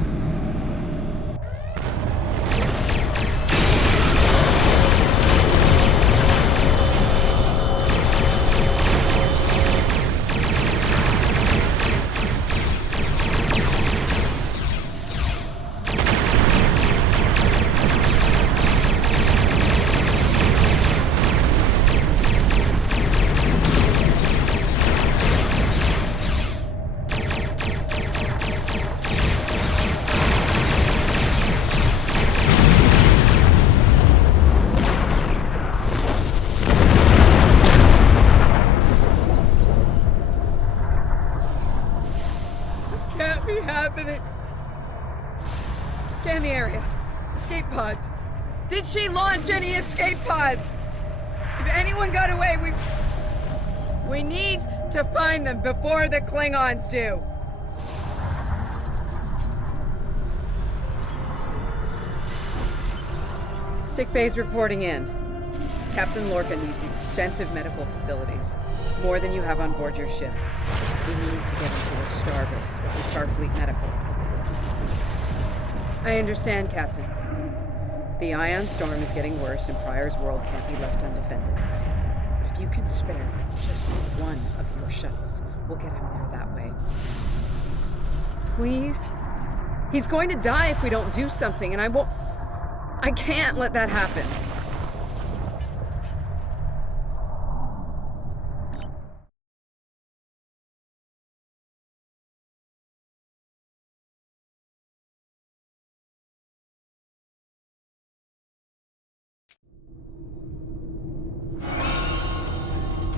Can't be happening. Scan the area. Escape pods. Did she launch any escape pods? If anyone got away, we need to find them before the Klingons do. Sick bay's reporting in. Captain Lorca needs extensive medical facilities. More than you have on board your ship. We need to get into a starbase with the Starfleet Medical. I understand, Captain. The ion storm is getting worse and Pryor's world can't be left undefended. But if you can spare just one of your shuttles, we'll get him there that way. Please? He's going to die if we don't do something, and I can't let that happen.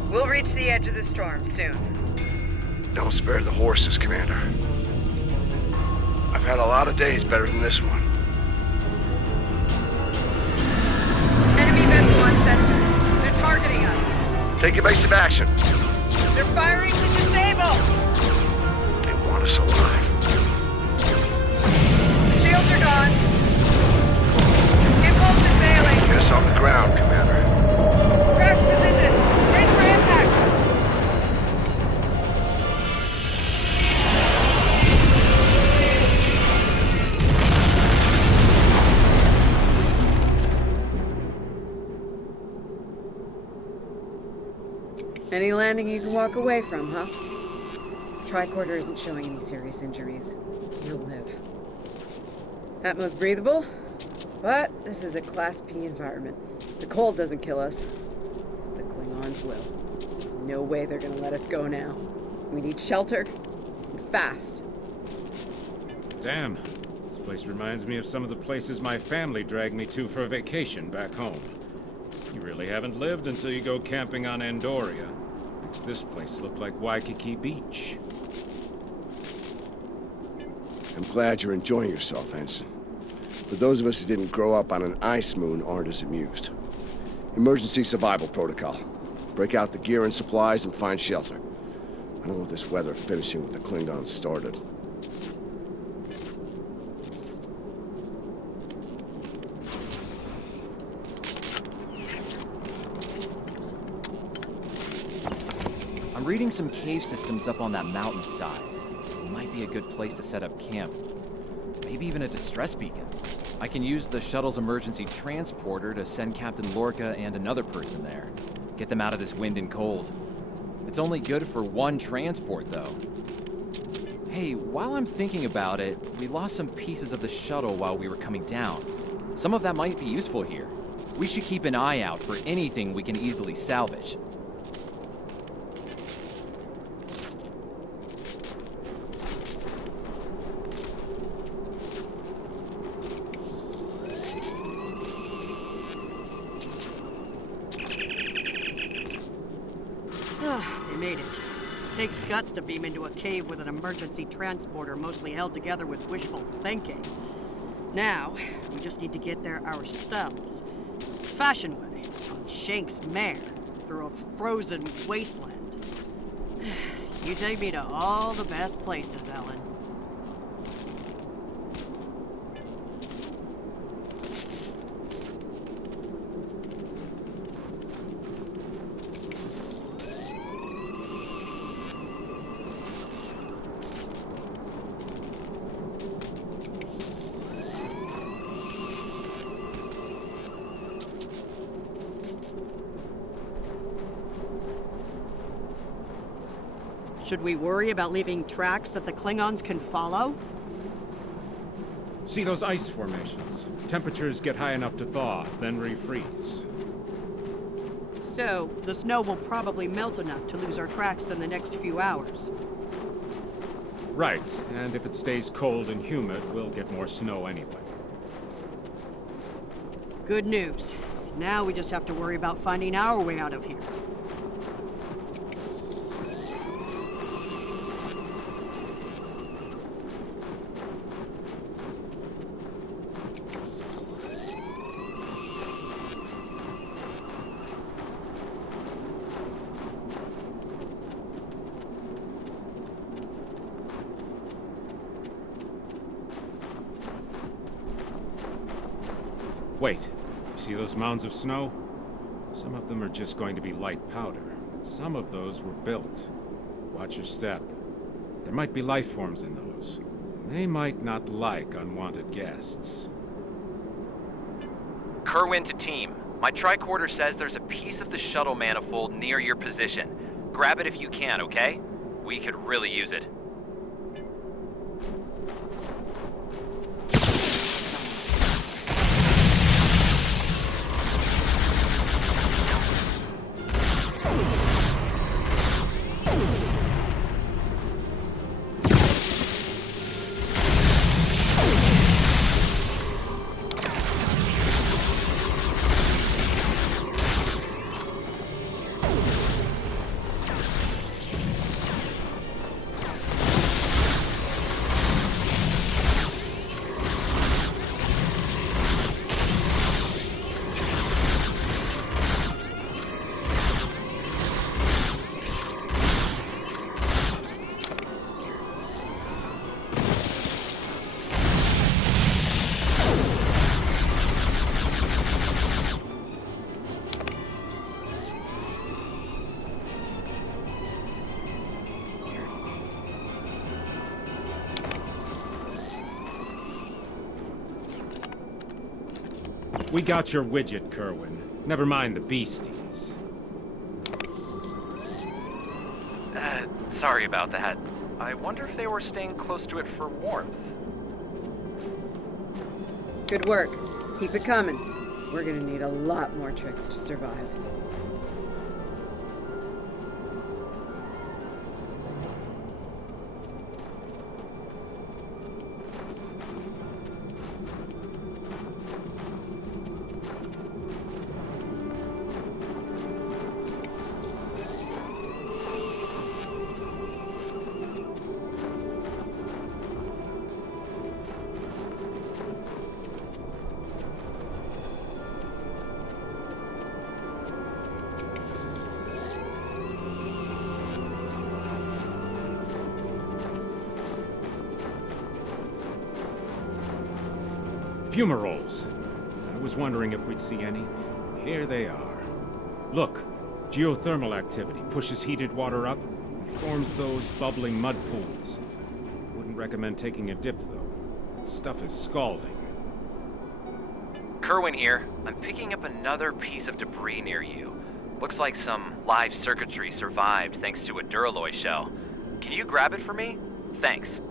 We'll reach the edge of the storm soon. Don't spare the horses, Commander. I've had a lot of days better than this one. Enemy vessel on sensor. They're targeting us. Take evasive action. They're firing to disable. They want us alive. Shields are gone. Impulse is failing. Get us on the ground, Commander. Crash position. Ready for impact. Any landing you can walk away from, huh? Tricorder isn't showing any serious injuries. You'll live. Atmos breathable, but this is a Class P environment. The cold doesn't kill us. The Klingons will. No way they're gonna let us go now. We need shelter. And fast. Damn. This place reminds me of some of the places my family dragged me to for a vacation back home. You really haven't lived until you go camping on Andoria. Makes this place look like Waikiki Beach. I'm glad you're enjoying yourself, Ensign. But those of us who didn't grow up on an ice moon aren't as amused. Emergency survival protocol. Break out the gear and supplies and find shelter. I don't want this weather finishing what the Klingons started. I'm reading some cave systems up on that mountainside. Might be a good place to set up camp. Maybe even a distress beacon. I can use the shuttle's emergency transporter to send Captain Lorca and another person there. Get them out of this wind and cold. It's only good for one transport, though. Hey, while I'm thinking about it, we lost some pieces of the shuttle while we were coming down. Some of that might be useful here. We should keep an eye out for anything we can easily salvage. They made it. It takes guts to beam into a cave with an emergency transporter mostly held together with wishful thinking. Now, we just need to get there ourselves. Fashion way, on Shank's mare, through a frozen wasteland. You take me to all the best places, Ellen. Should we worry about leaving tracks that the Klingons can follow? See those ice formations? Temperatures get high enough to thaw, then refreeze. So, the snow will probably melt enough to lose our tracks in the next few hours. Right, and if it stays cold and humid, we'll get more snow anyway. Good news. Now we just have to worry about finding our way out of here. Wait, you see those mounds of snow? Some of them are just going to be light powder, but some of those were built. Watch your step. There might be life forms in those. They might not like unwanted guests. Kerwin to team. My tricorder says there's a piece of the shuttle manifold near your position. Grab it if you can, okay? We could really use it. We got your widget, Kerwin. Never mind the beasties. Sorry about that. I wonder if they were staying close to it for warmth. Good work. Keep it coming. We're gonna need a lot more tricks to survive. Fumaroles. I was wondering if we'd see any. Here they are. Look, geothermal activity pushes heated water up and forms those bubbling mud pools. Wouldn't recommend taking a dip, though. That stuff is scalding. Kerwin here. I'm picking up another piece of debris near you. Looks like some live circuitry survived thanks to a Duralloy shell. Can you grab it for me? Thanks.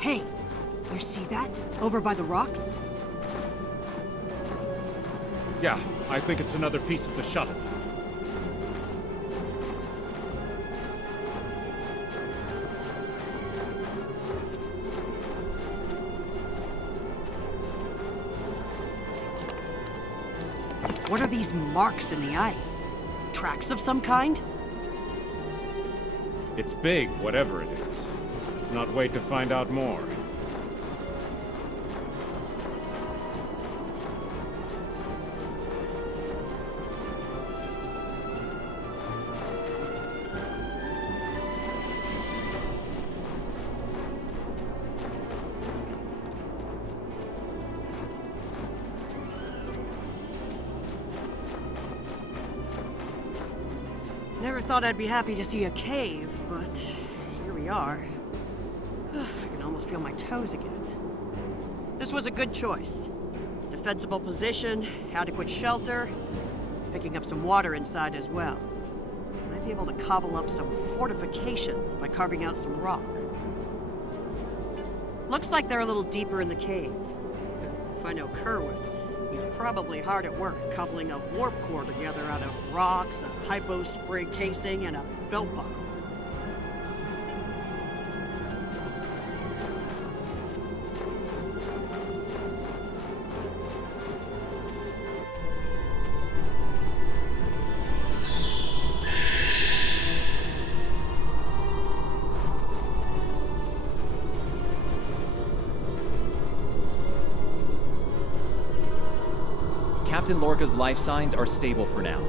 Hey, you see that? Over by the rocks? Yeah, I think it's another piece of the shuttle. What are these marks in the ice? Tracks of some kind? It's big, whatever it is. Let's not wait to find out more. Never thought I'd be happy to see a cave, but here we are. I can almost feel my toes again. This was a good choice. Defensible position, adequate shelter, picking up some water inside as well. I might be able to cobble up some fortifications by carving out some rock. Looks like they're a little deeper in the cave. If I know Kerwin, He's probably hard at work coupling a warp core together out of rocks, a hypo sprig casing, and a belt buckle. Captain Lorca's life signs are stable for now.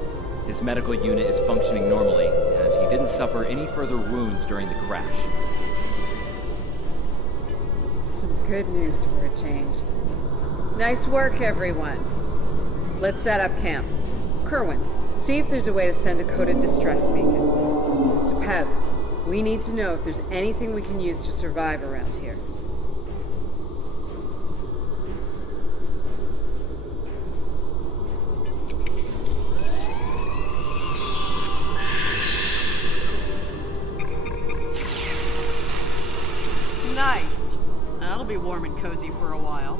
His medical unit is functioning normally, and he didn't suffer any further wounds during the crash. Some good news for a change. Nice work, everyone. Let's set up camp. Kerwin, see if there's a way to send a coded distress beacon. To Pev, we need to know if there's anything we can use to survive around here. Nice. That'll be warm and cozy for a while.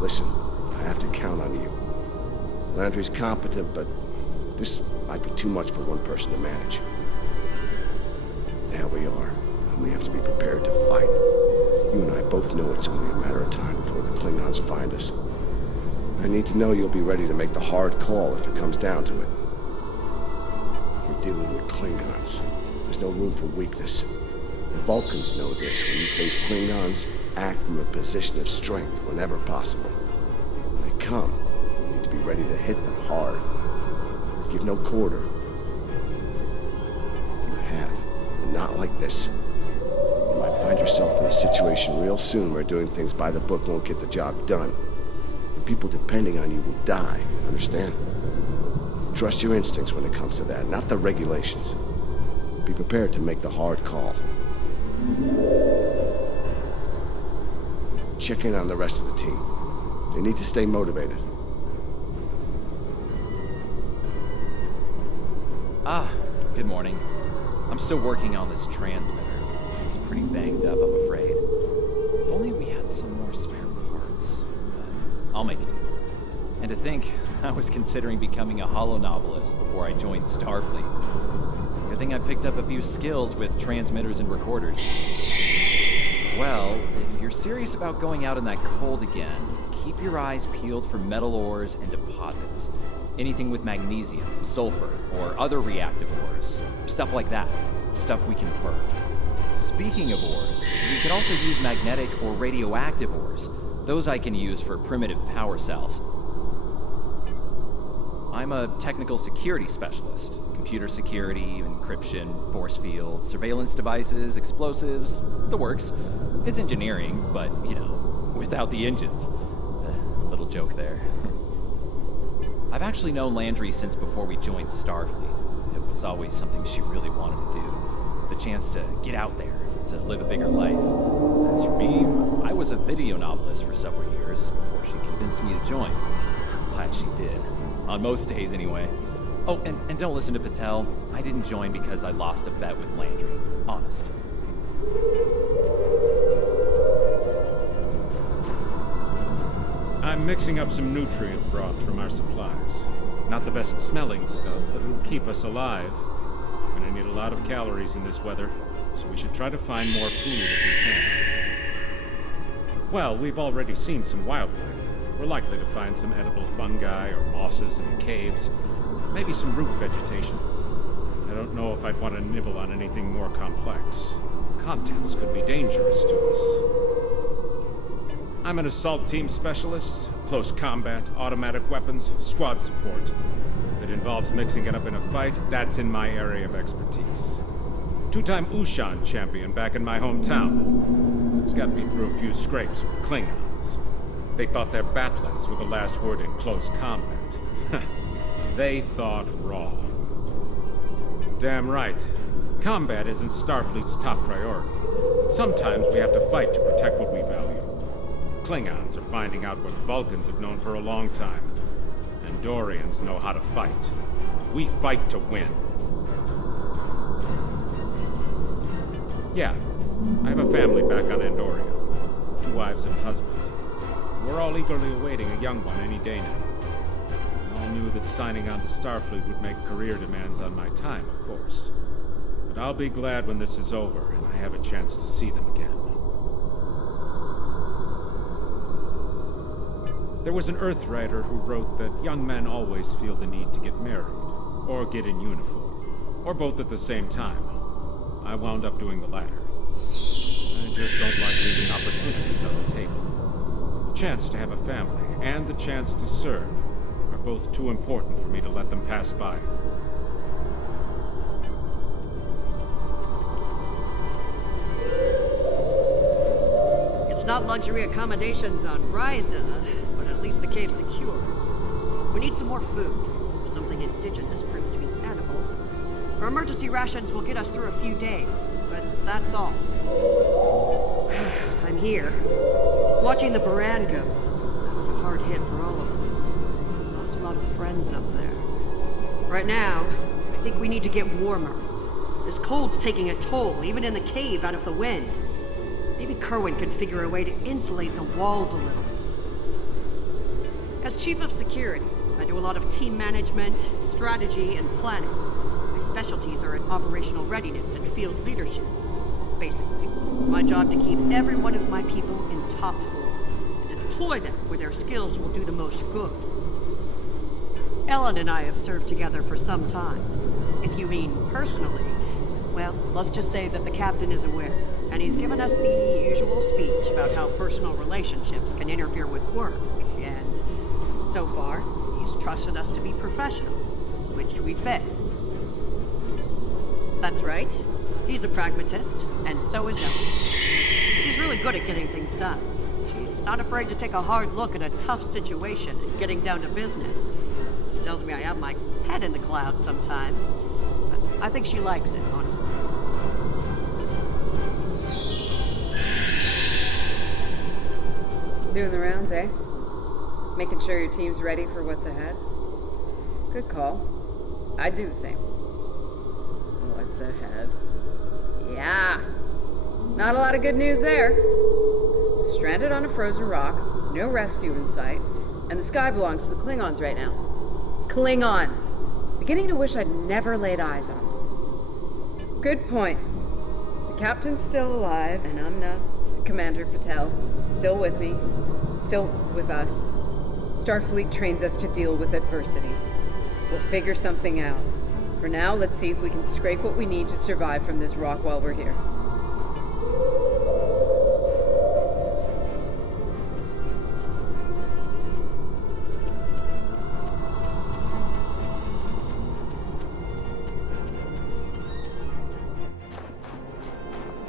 Listen, I have to count on you. Landry's competent, but this might be too much for one person to manage. There we are. And we have to be prepared to fight. You and I both know it's only a matter of time before the Klingons find us. I need to know you'll be ready to make the hard call if it comes down to it. You're dealing with Klingons. There's no room for weakness. The Vulcans know this. When you face Klingons, act from a position of strength whenever possible. When they come, you need to be ready to hit them hard. Give no quarter. You have, but not like this. You might find yourself in a situation real soon where doing things by the book won't get the job done. And people depending on you will die, understand? Trust your instincts when it comes to that, not the regulations. Be prepared to make the hard call. Check in on the rest of the team. They need to stay motivated. Good morning. I'm still working on this transmitter. It's pretty banged up, I'm afraid. If only we had some more spare parts. I'll make it do. And to think, I was considering becoming a holonovelist before I joined Starfleet. Good thing I picked up a few skills with transmitters and recorders. Well, if you're serious about going out in that cold again, keep your eyes peeled for metal ores and deposits. Anything with magnesium, sulfur, or other reactive ores. Stuff like that. Stuff we can burn. Speaking of ores, we can also use magnetic or radioactive ores. Those I can use for primitive power cells. I'm a technical security specialist. Computer security, encryption, force field, surveillance devices, explosives, the works. It's engineering, but, you know, without the engines. Little joke there. I've actually known Landry since before we joined Starfleet. It was always something she really wanted to do. The chance to get out there, to live a bigger life. As for me, I was a video novelist for several years before she convinced me to join. I'm glad she did. On most days, anyway. Oh, and don't listen to Patel. I didn't join because I lost a bet with Landry. Honest. I'm mixing up some nutrient broth from our supplies. Not the best smelling stuff, but it'll keep us alive. We're gonna need a lot of calories in this weather, so we should try to find more food if we can. Well, we've already seen some wildlife. We're likely to find some edible fungi or mosses in the caves. Maybe some root vegetation. I don't know if I'd want to nibble on anything more complex. Contents could be dangerous to us. I'm an assault team specialist, close combat, automatic weapons, squad support. If it involves mixing it up in a fight, that's in my area of expertise. Two-time Ushan champion back in my hometown. It's got me through a few scrapes with Klingons. They thought their bat'leths were the last word in close combat. They thought wrong. Damn right. Combat isn't Starfleet's top priority. Sometimes we have to fight to protect what we value. Klingons are finding out what Vulcans have known for a long time. Andorians know how to fight. We fight to win. Yeah, I have a family back on Andoria. 2 wives and a husband. We're all eagerly awaiting a young one any day now. We all knew that signing on to Starfleet would make career demands on my time, of course. But I'll be glad when this is over and I have a chance to see them again. There was an Earthwriter who wrote that young men always feel the need to get married, or get in uniform, or both at the same time. I wound up doing the latter. I just don't like leaving opportunities on the table. The chance to have a family and the chance to serve are both too important for me to let them pass by. It's not luxury accommodations on Ryza, but at least the cave's secure. We need some more food. If something indigenous proves to be edible, our emergency rations will get us through a few days, but that's all. I'm here, watching the Baran go. That was a hard hit for all of us. Lost a lot of friends up there. Right now, I think we need to get warmer. This cold's taking a toll, even in the cave out of the wind. Maybe Kerwin could figure a way to insulate the walls a little. As Chief of Security, I do a lot of team management, strategy, and planning. My specialties are in operational readiness and field leadership. Basically, it's my job to keep every one of my people in top form, and to deploy them where their skills will do the most good. Ellen and I have served together for some time. If you mean personally, well, let's just say that the captain is aware, and he's given us the usual speech about how personal relationships can interfere with work, and so far, he's trusted us to be professional, which we've been. That's right. He's a pragmatist, and so is Ellen. She's really good at getting things done. She's not afraid to take a hard look at a tough situation and getting down to business. She tells me I have my head in the clouds sometimes. But I think she likes it, honestly. Doing the rounds, eh? Making sure your team's ready for what's ahead? Good call. I'd do the same. What's ahead? Yeah. Not a lot of good news there. Stranded on a frozen rock, no rescue in sight, and the sky belongs to the Klingons right now. Klingons! Beginning to wish I'd never laid eyes on them. Good point. The captain's still alive, and Umna, Commander Patel, still with me, still with us. Starfleet trains us to deal with adversity. We'll figure something out. For now, let's see if we can scrape what we need to survive from this rock while we're here.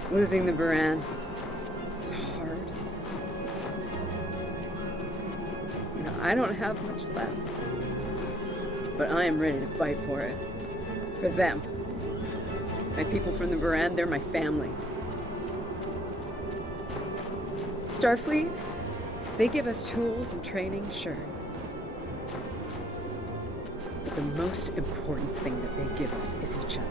Losing the Baran was hard. You know, I don't have much left, but I am ready to fight for it. For them. My people from the Baran, they're my family. Starfleet, they give us tools and training, sure. But the most important thing that they give us is each other.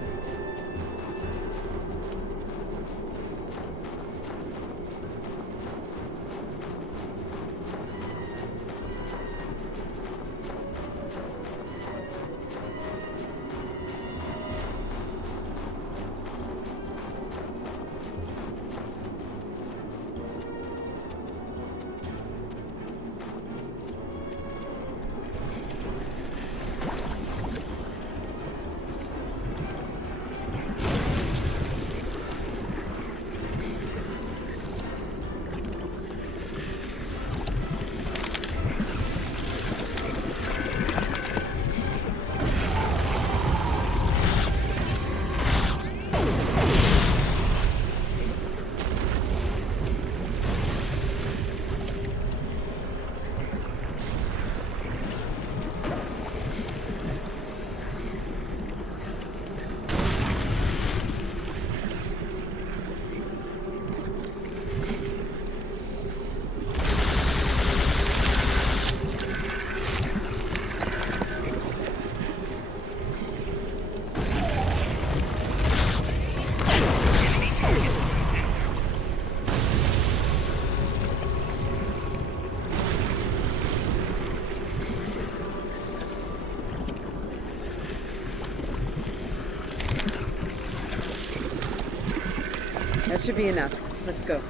That should be enough. Let's go.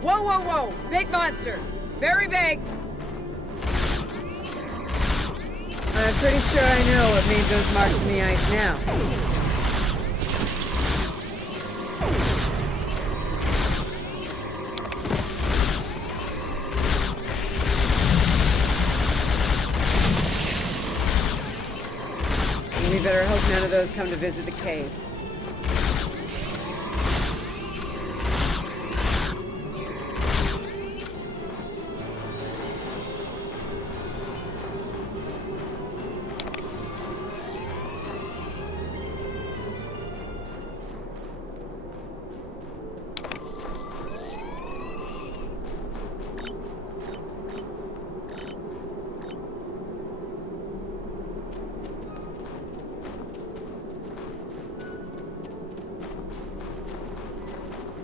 Whoa, whoa, whoa! Big monster! Very big! I'm pretty sure I know what made those marks in the ice now. We better hope none of those come to visit the cave.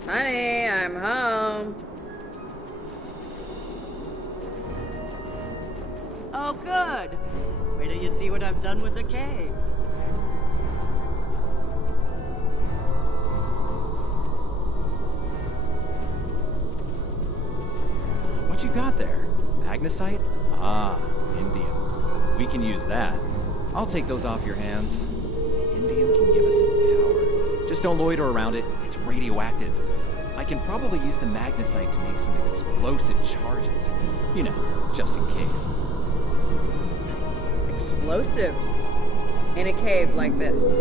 Honey, I'm home. Oh, good. Wait till you see what I've done with the cave. What you got there? Magnesite? Ah, indium. We can use that. I'll take those off your hands. Indium can give us some power. Just don't loiter around it. It's radioactive. I can probably use the magnesite to make some explosive charges. You know, just in case. Explosives? In a cave like this?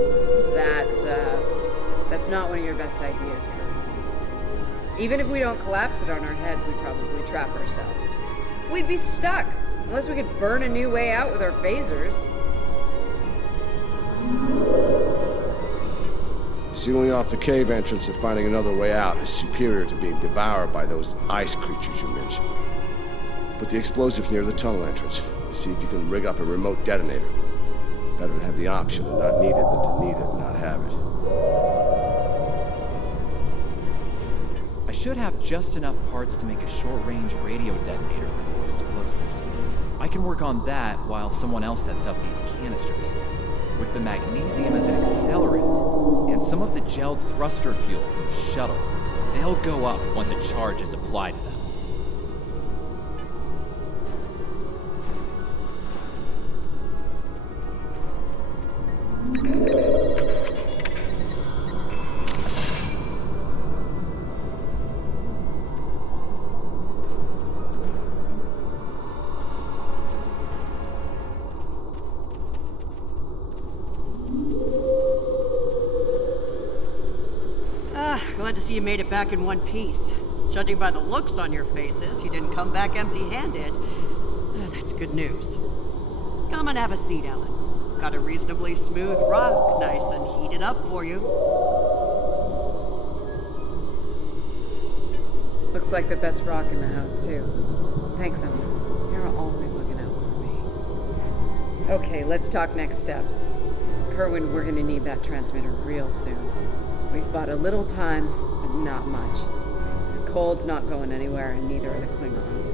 That's not one of your best ideas, Kurt. Even if we don't collapse it on our heads, we'd probably trap ourselves. We'd be stuck, unless we could burn a new way out with our phasers. Sealing off the cave entrance and finding another way out is superior to being devoured by those ice creatures you mentioned. Put the explosive near the tunnel entrance. See if you can rig up a remote detonator. Better to have the option and not need it than to need it and not have it. I should have just enough parts to make a short-range radio detonator for the explosives. I can work on that while someone else sets up these canisters. With the magnesium as an accelerant, and some of the gelled thruster fuel from the shuttle, they'll go up once a charge is applied to them. Glad to see you made it back in one piece. Judging by the looks on your faces, you didn't come back empty-handed. That's good news. Come and have a seat, Ellen. Got a reasonably smooth rock, nice and heated up for you. Looks like the best rock in the house, too. Thanks, Ellen. You're always looking out for me. Okay, let's talk next steps. Kerwin, we're gonna need that transmitter real soon. We've bought a little time, but not much. This cold's not going anywhere, and neither are the Klingons.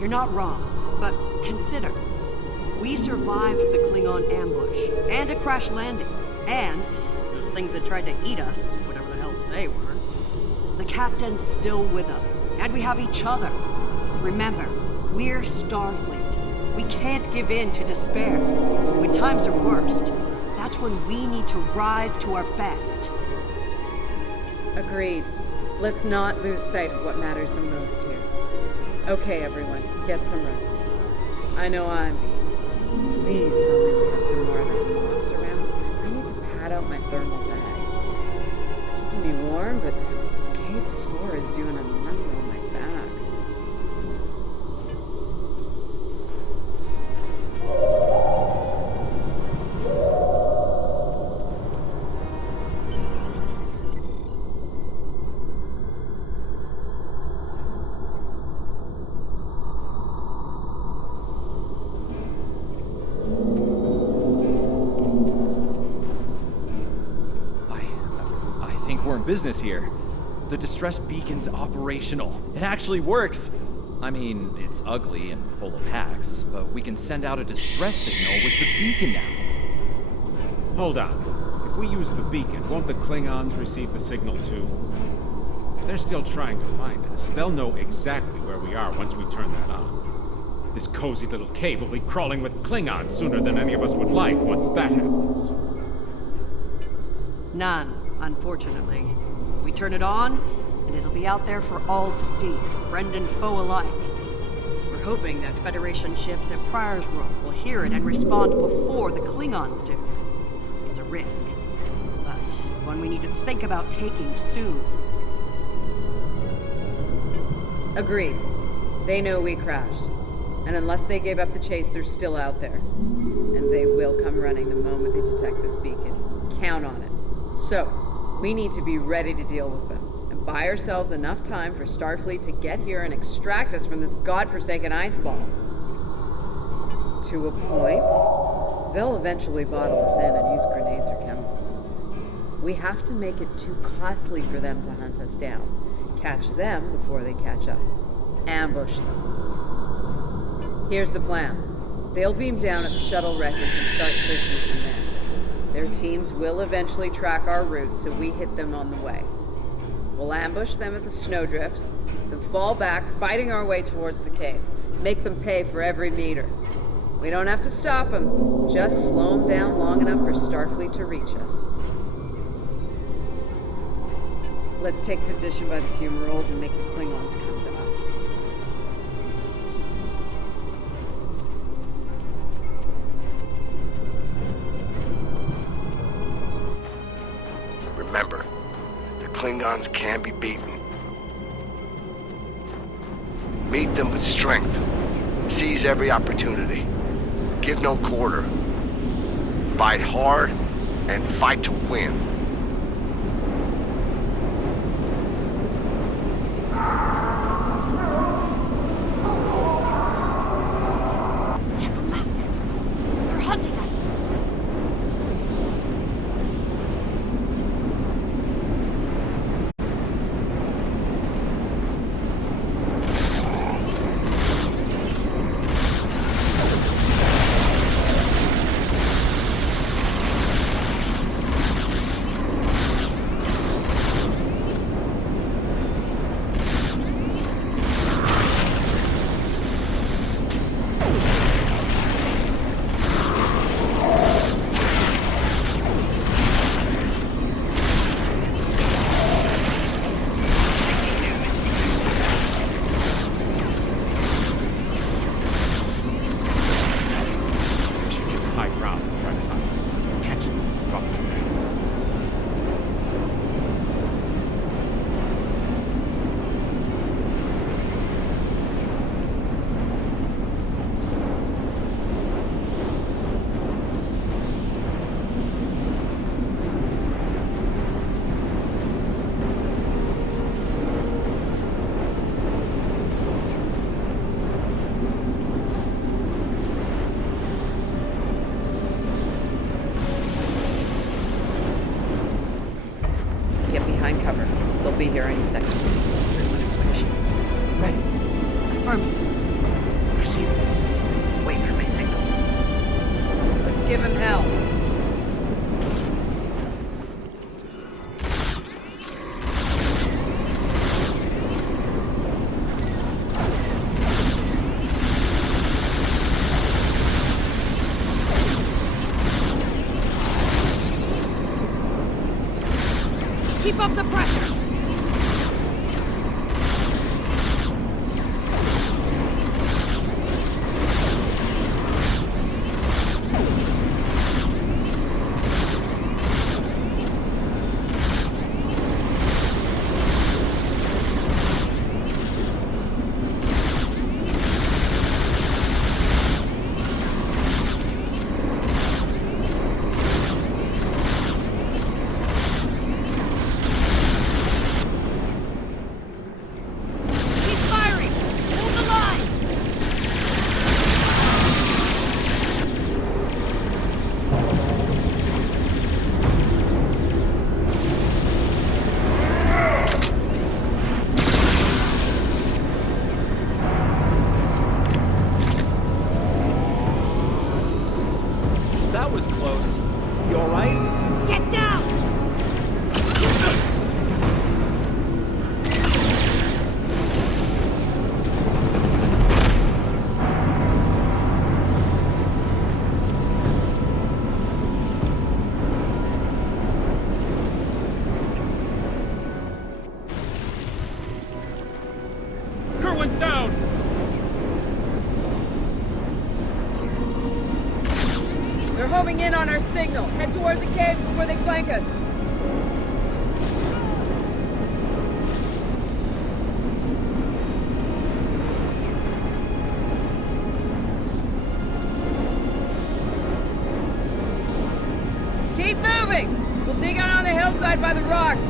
You're not wrong, but consider. We survived the Klingon ambush, and a crash landing, and those things that tried to eat us, whatever the hell they were. The captain's still with us, and we have each other. Remember, we're Starfleet. We can't give in to despair. When times are worst, that's when we need to rise to our best. Agreed. Let's not lose sight of what matters the most here. Okay, everyone, get some rest. I know I'm beat. Please tell me we have some more of that moss around. I need to pad out my thermal bag. It's keeping me warm, but this cave floor is doing a number on my back. business here. The distress beacon's operational. It actually works. I mean, it's ugly and full of hacks, but we can send out a distress signal with the beacon now. Hold on. If we use the beacon, won't the Klingons receive the signal too? If they're still trying to find us, they'll know exactly where we are once we turn that on. This cozy little cave will be crawling with Klingons sooner than any of us would like once that happens. None, unfortunately. We turn it on, and it'll be out there for all to see, friend and foe alike. We're hoping that Federation ships at Pryor's World will hear it and respond before the Klingons do. It's a risk, but one we need to think about taking soon. Agreed. They know we crashed. And unless they gave up the chase, they're still out there. And they will come running the moment they detect this beacon. Count on it. So, we need to be ready to deal with them. And buy ourselves enough time for Starfleet to get here and extract us from this godforsaken ice ball. To a point, they'll eventually bottle us in and use grenades or chemicals. We have to make it too costly for them to hunt us down. Catch them before they catch us. Ambush them. Here's the plan. They'll beam down at the shuttle wreckage and start searching from there. Their teams will eventually track our route, so we hit them on the way. We'll ambush them at the snowdrifts, then fall back, fighting our way towards the cave. Make them pay for every meter. We don't have to stop them, just slow them down long enough for Starfleet to reach us. Let's take position by the fumaroles and make the Klingons come to us. Remember, the Klingons can be beaten. Meet them with strength. Seize every opportunity. Give no quarter. Fight hard and fight to win. Be here any second. Everyone in position. Ready. Affirmative. I see them. Wait for my signal. Let's give him hell. Keep up the pressure! homing in on our signal. Head toward the cave before they flank us. Keep moving! We'll dig out on the hillside by the rocks.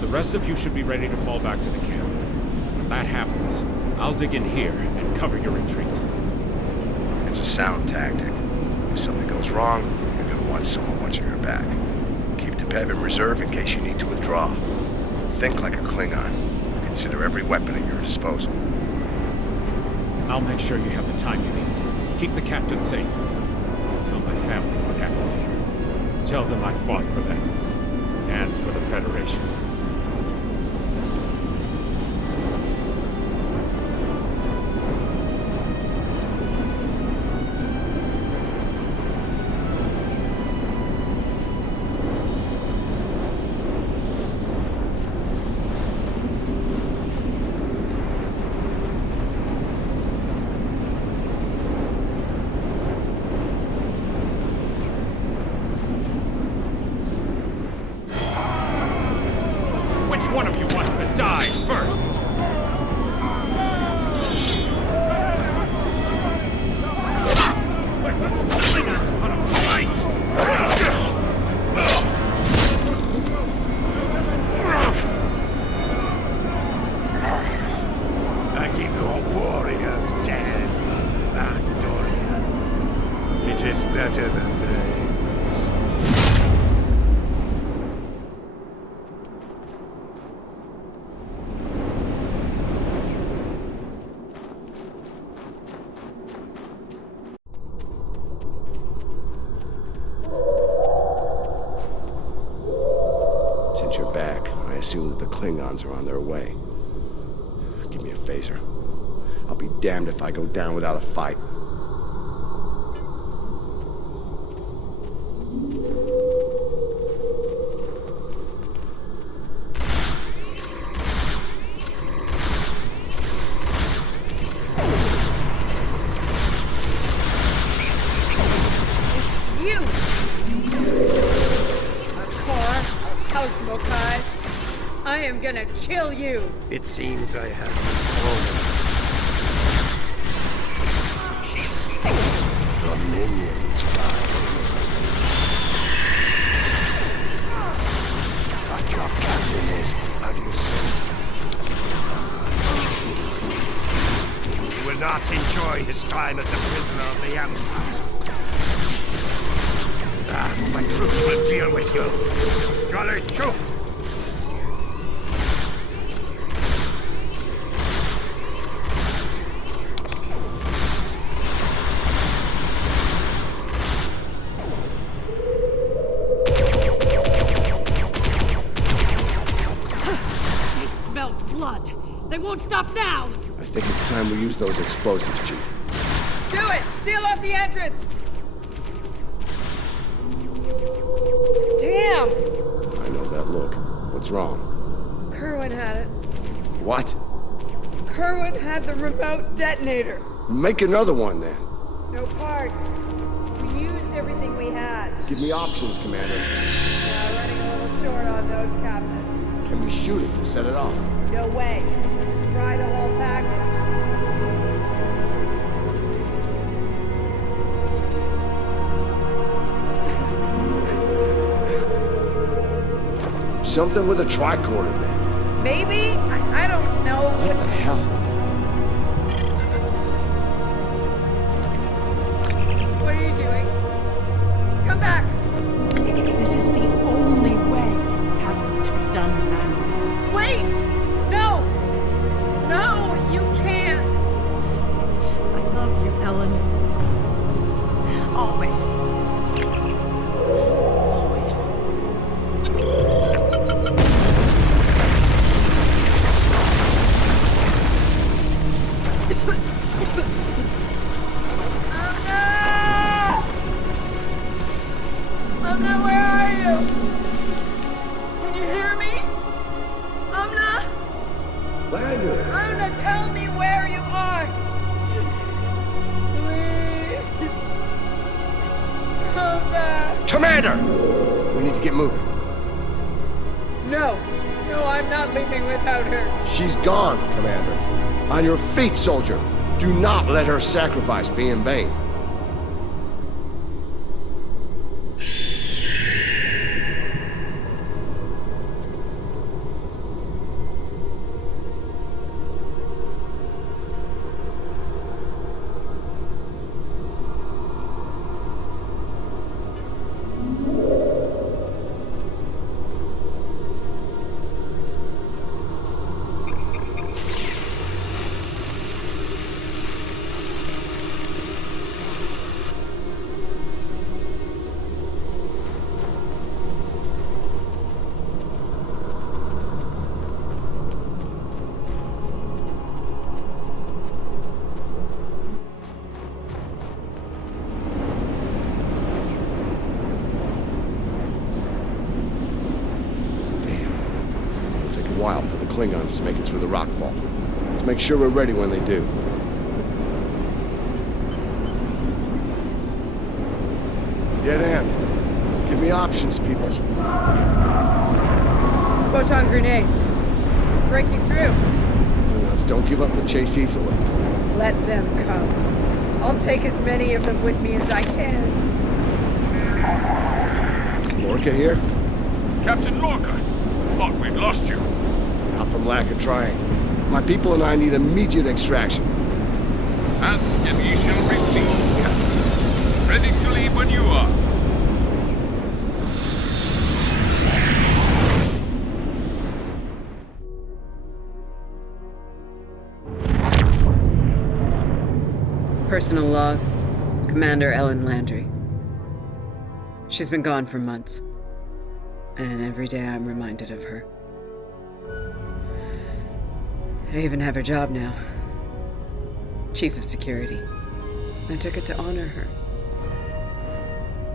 The rest of you should be ready to fall back to the camp. When that happens, I'll dig in here and cover your retreat. It's a sound tactic. If something goes wrong, you're gonna want someone watching your back. Keep the PEV in reserve in case you need to withdraw. Think like a Klingon. Consider every weapon at your disposal. I'll make sure you have the time you need. Keep the captain safe. Tell my family what happened. Tell them I fought for them. And for the Federation. Which one of you wants to die first? I give you a warrior of death, Andoria. It is better than this. Since you're back, I assume that the Klingons are on their way. Give me a phaser. I'll be damned if I go down without a fight. It's you! Mokai. I am gonna kill you! It seems I have the minions. But your captain is, how do you say? He will not enjoy his time as a prisoner of the Empire. My troops will deal with you. Jolly Chook! They smell blood. They won't stop now. I think it's time we use those explosives, Chief. Do it! Seal off the entrance! Damn! I know that look. What's wrong? Kerwin had it. What? Kerwin had the remote detonator. Make another one, then. No parts. We used everything we had. Give me options, Commander. Now running a little short on those, Captain. Can we shoot it to set it off? No way. Just fry the whole package. Something with a tricorder, then. Maybe? I don't know. What the hell? What are you doing? Come back! This is the only way. Has to be done manually. Wait! No! Umna, where are you? Can you hear me? Umna? Landry! Umna, tell me where you are! Please. Come back. Commander! We need to get moving. No, I'm not leaving without her. She's gone, Commander. On your feet, soldier. Do not let her sacrifice be in vain. While for the Klingons to make it through the rockfall. Let's make sure we're ready when they do. Dead end. Give me options, people. Photon grenades. Breaking through. Klingons don't give up the chase easily. Let them come. I'll take as many of them with me as I can. Lorca here? Captain Lorca, thought we'd lost you. Not from lack of trying. My people and I need immediate extraction. And ye shall receive, Captain. Ready to leave when you are. Personal log, Commander Ellen Landry. She's been gone for months. And every day I'm reminded of her. I even have her job now. Chief of Security. I took it to honor her.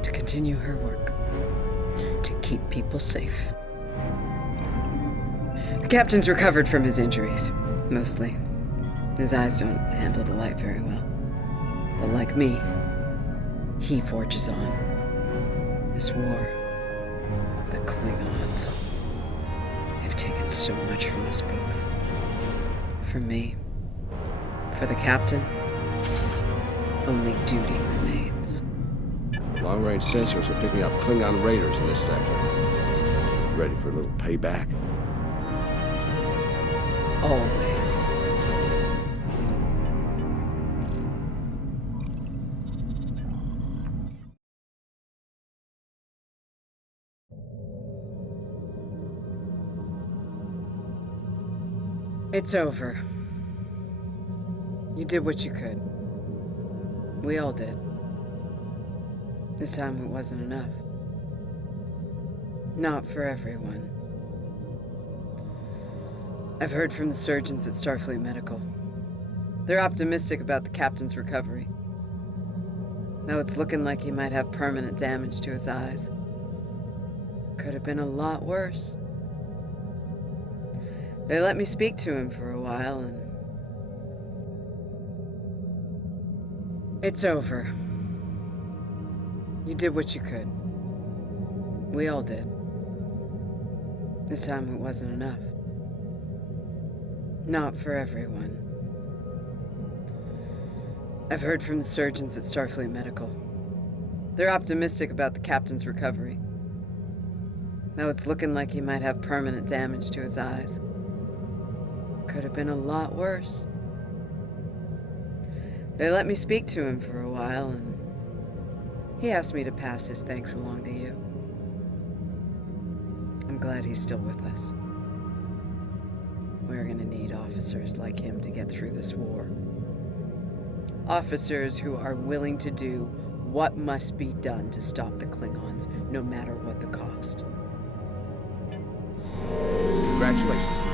To continue her work. To keep people safe. The captain's recovered from his injuries, mostly. His eyes don't handle the light very well. But like me, he forges on. This war, the Klingons, they've taken so much from us both. From me, for the captain, only duty remains. Long-range sensors are picking up Klingon raiders in this sector. Ready for a little payback? Always. It's over. You did what you could. We all did. This time it wasn't enough. Not for everyone. I've heard from the surgeons at Starfleet Medical. They're optimistic about the captain's recovery. Though it's looking like he might have permanent damage to his eyes. Could have been a lot worse. They let me speak to him for a while, and it's over. You did what you could. We all did. This time it wasn't enough. Not for everyone. I've heard from the surgeons at Starfleet Medical. They're optimistic about the captain's recovery. Though it's looking like he might have permanent damage to his eyes. Could have been a lot worse. They let me speak to him for a while, and he asked me to pass his thanks along to you. I'm glad he's still with us. We're gonna need officers like him to get through this war. Officers who are willing to do what must be done to stop the Klingons, no matter what the cost. Congratulations.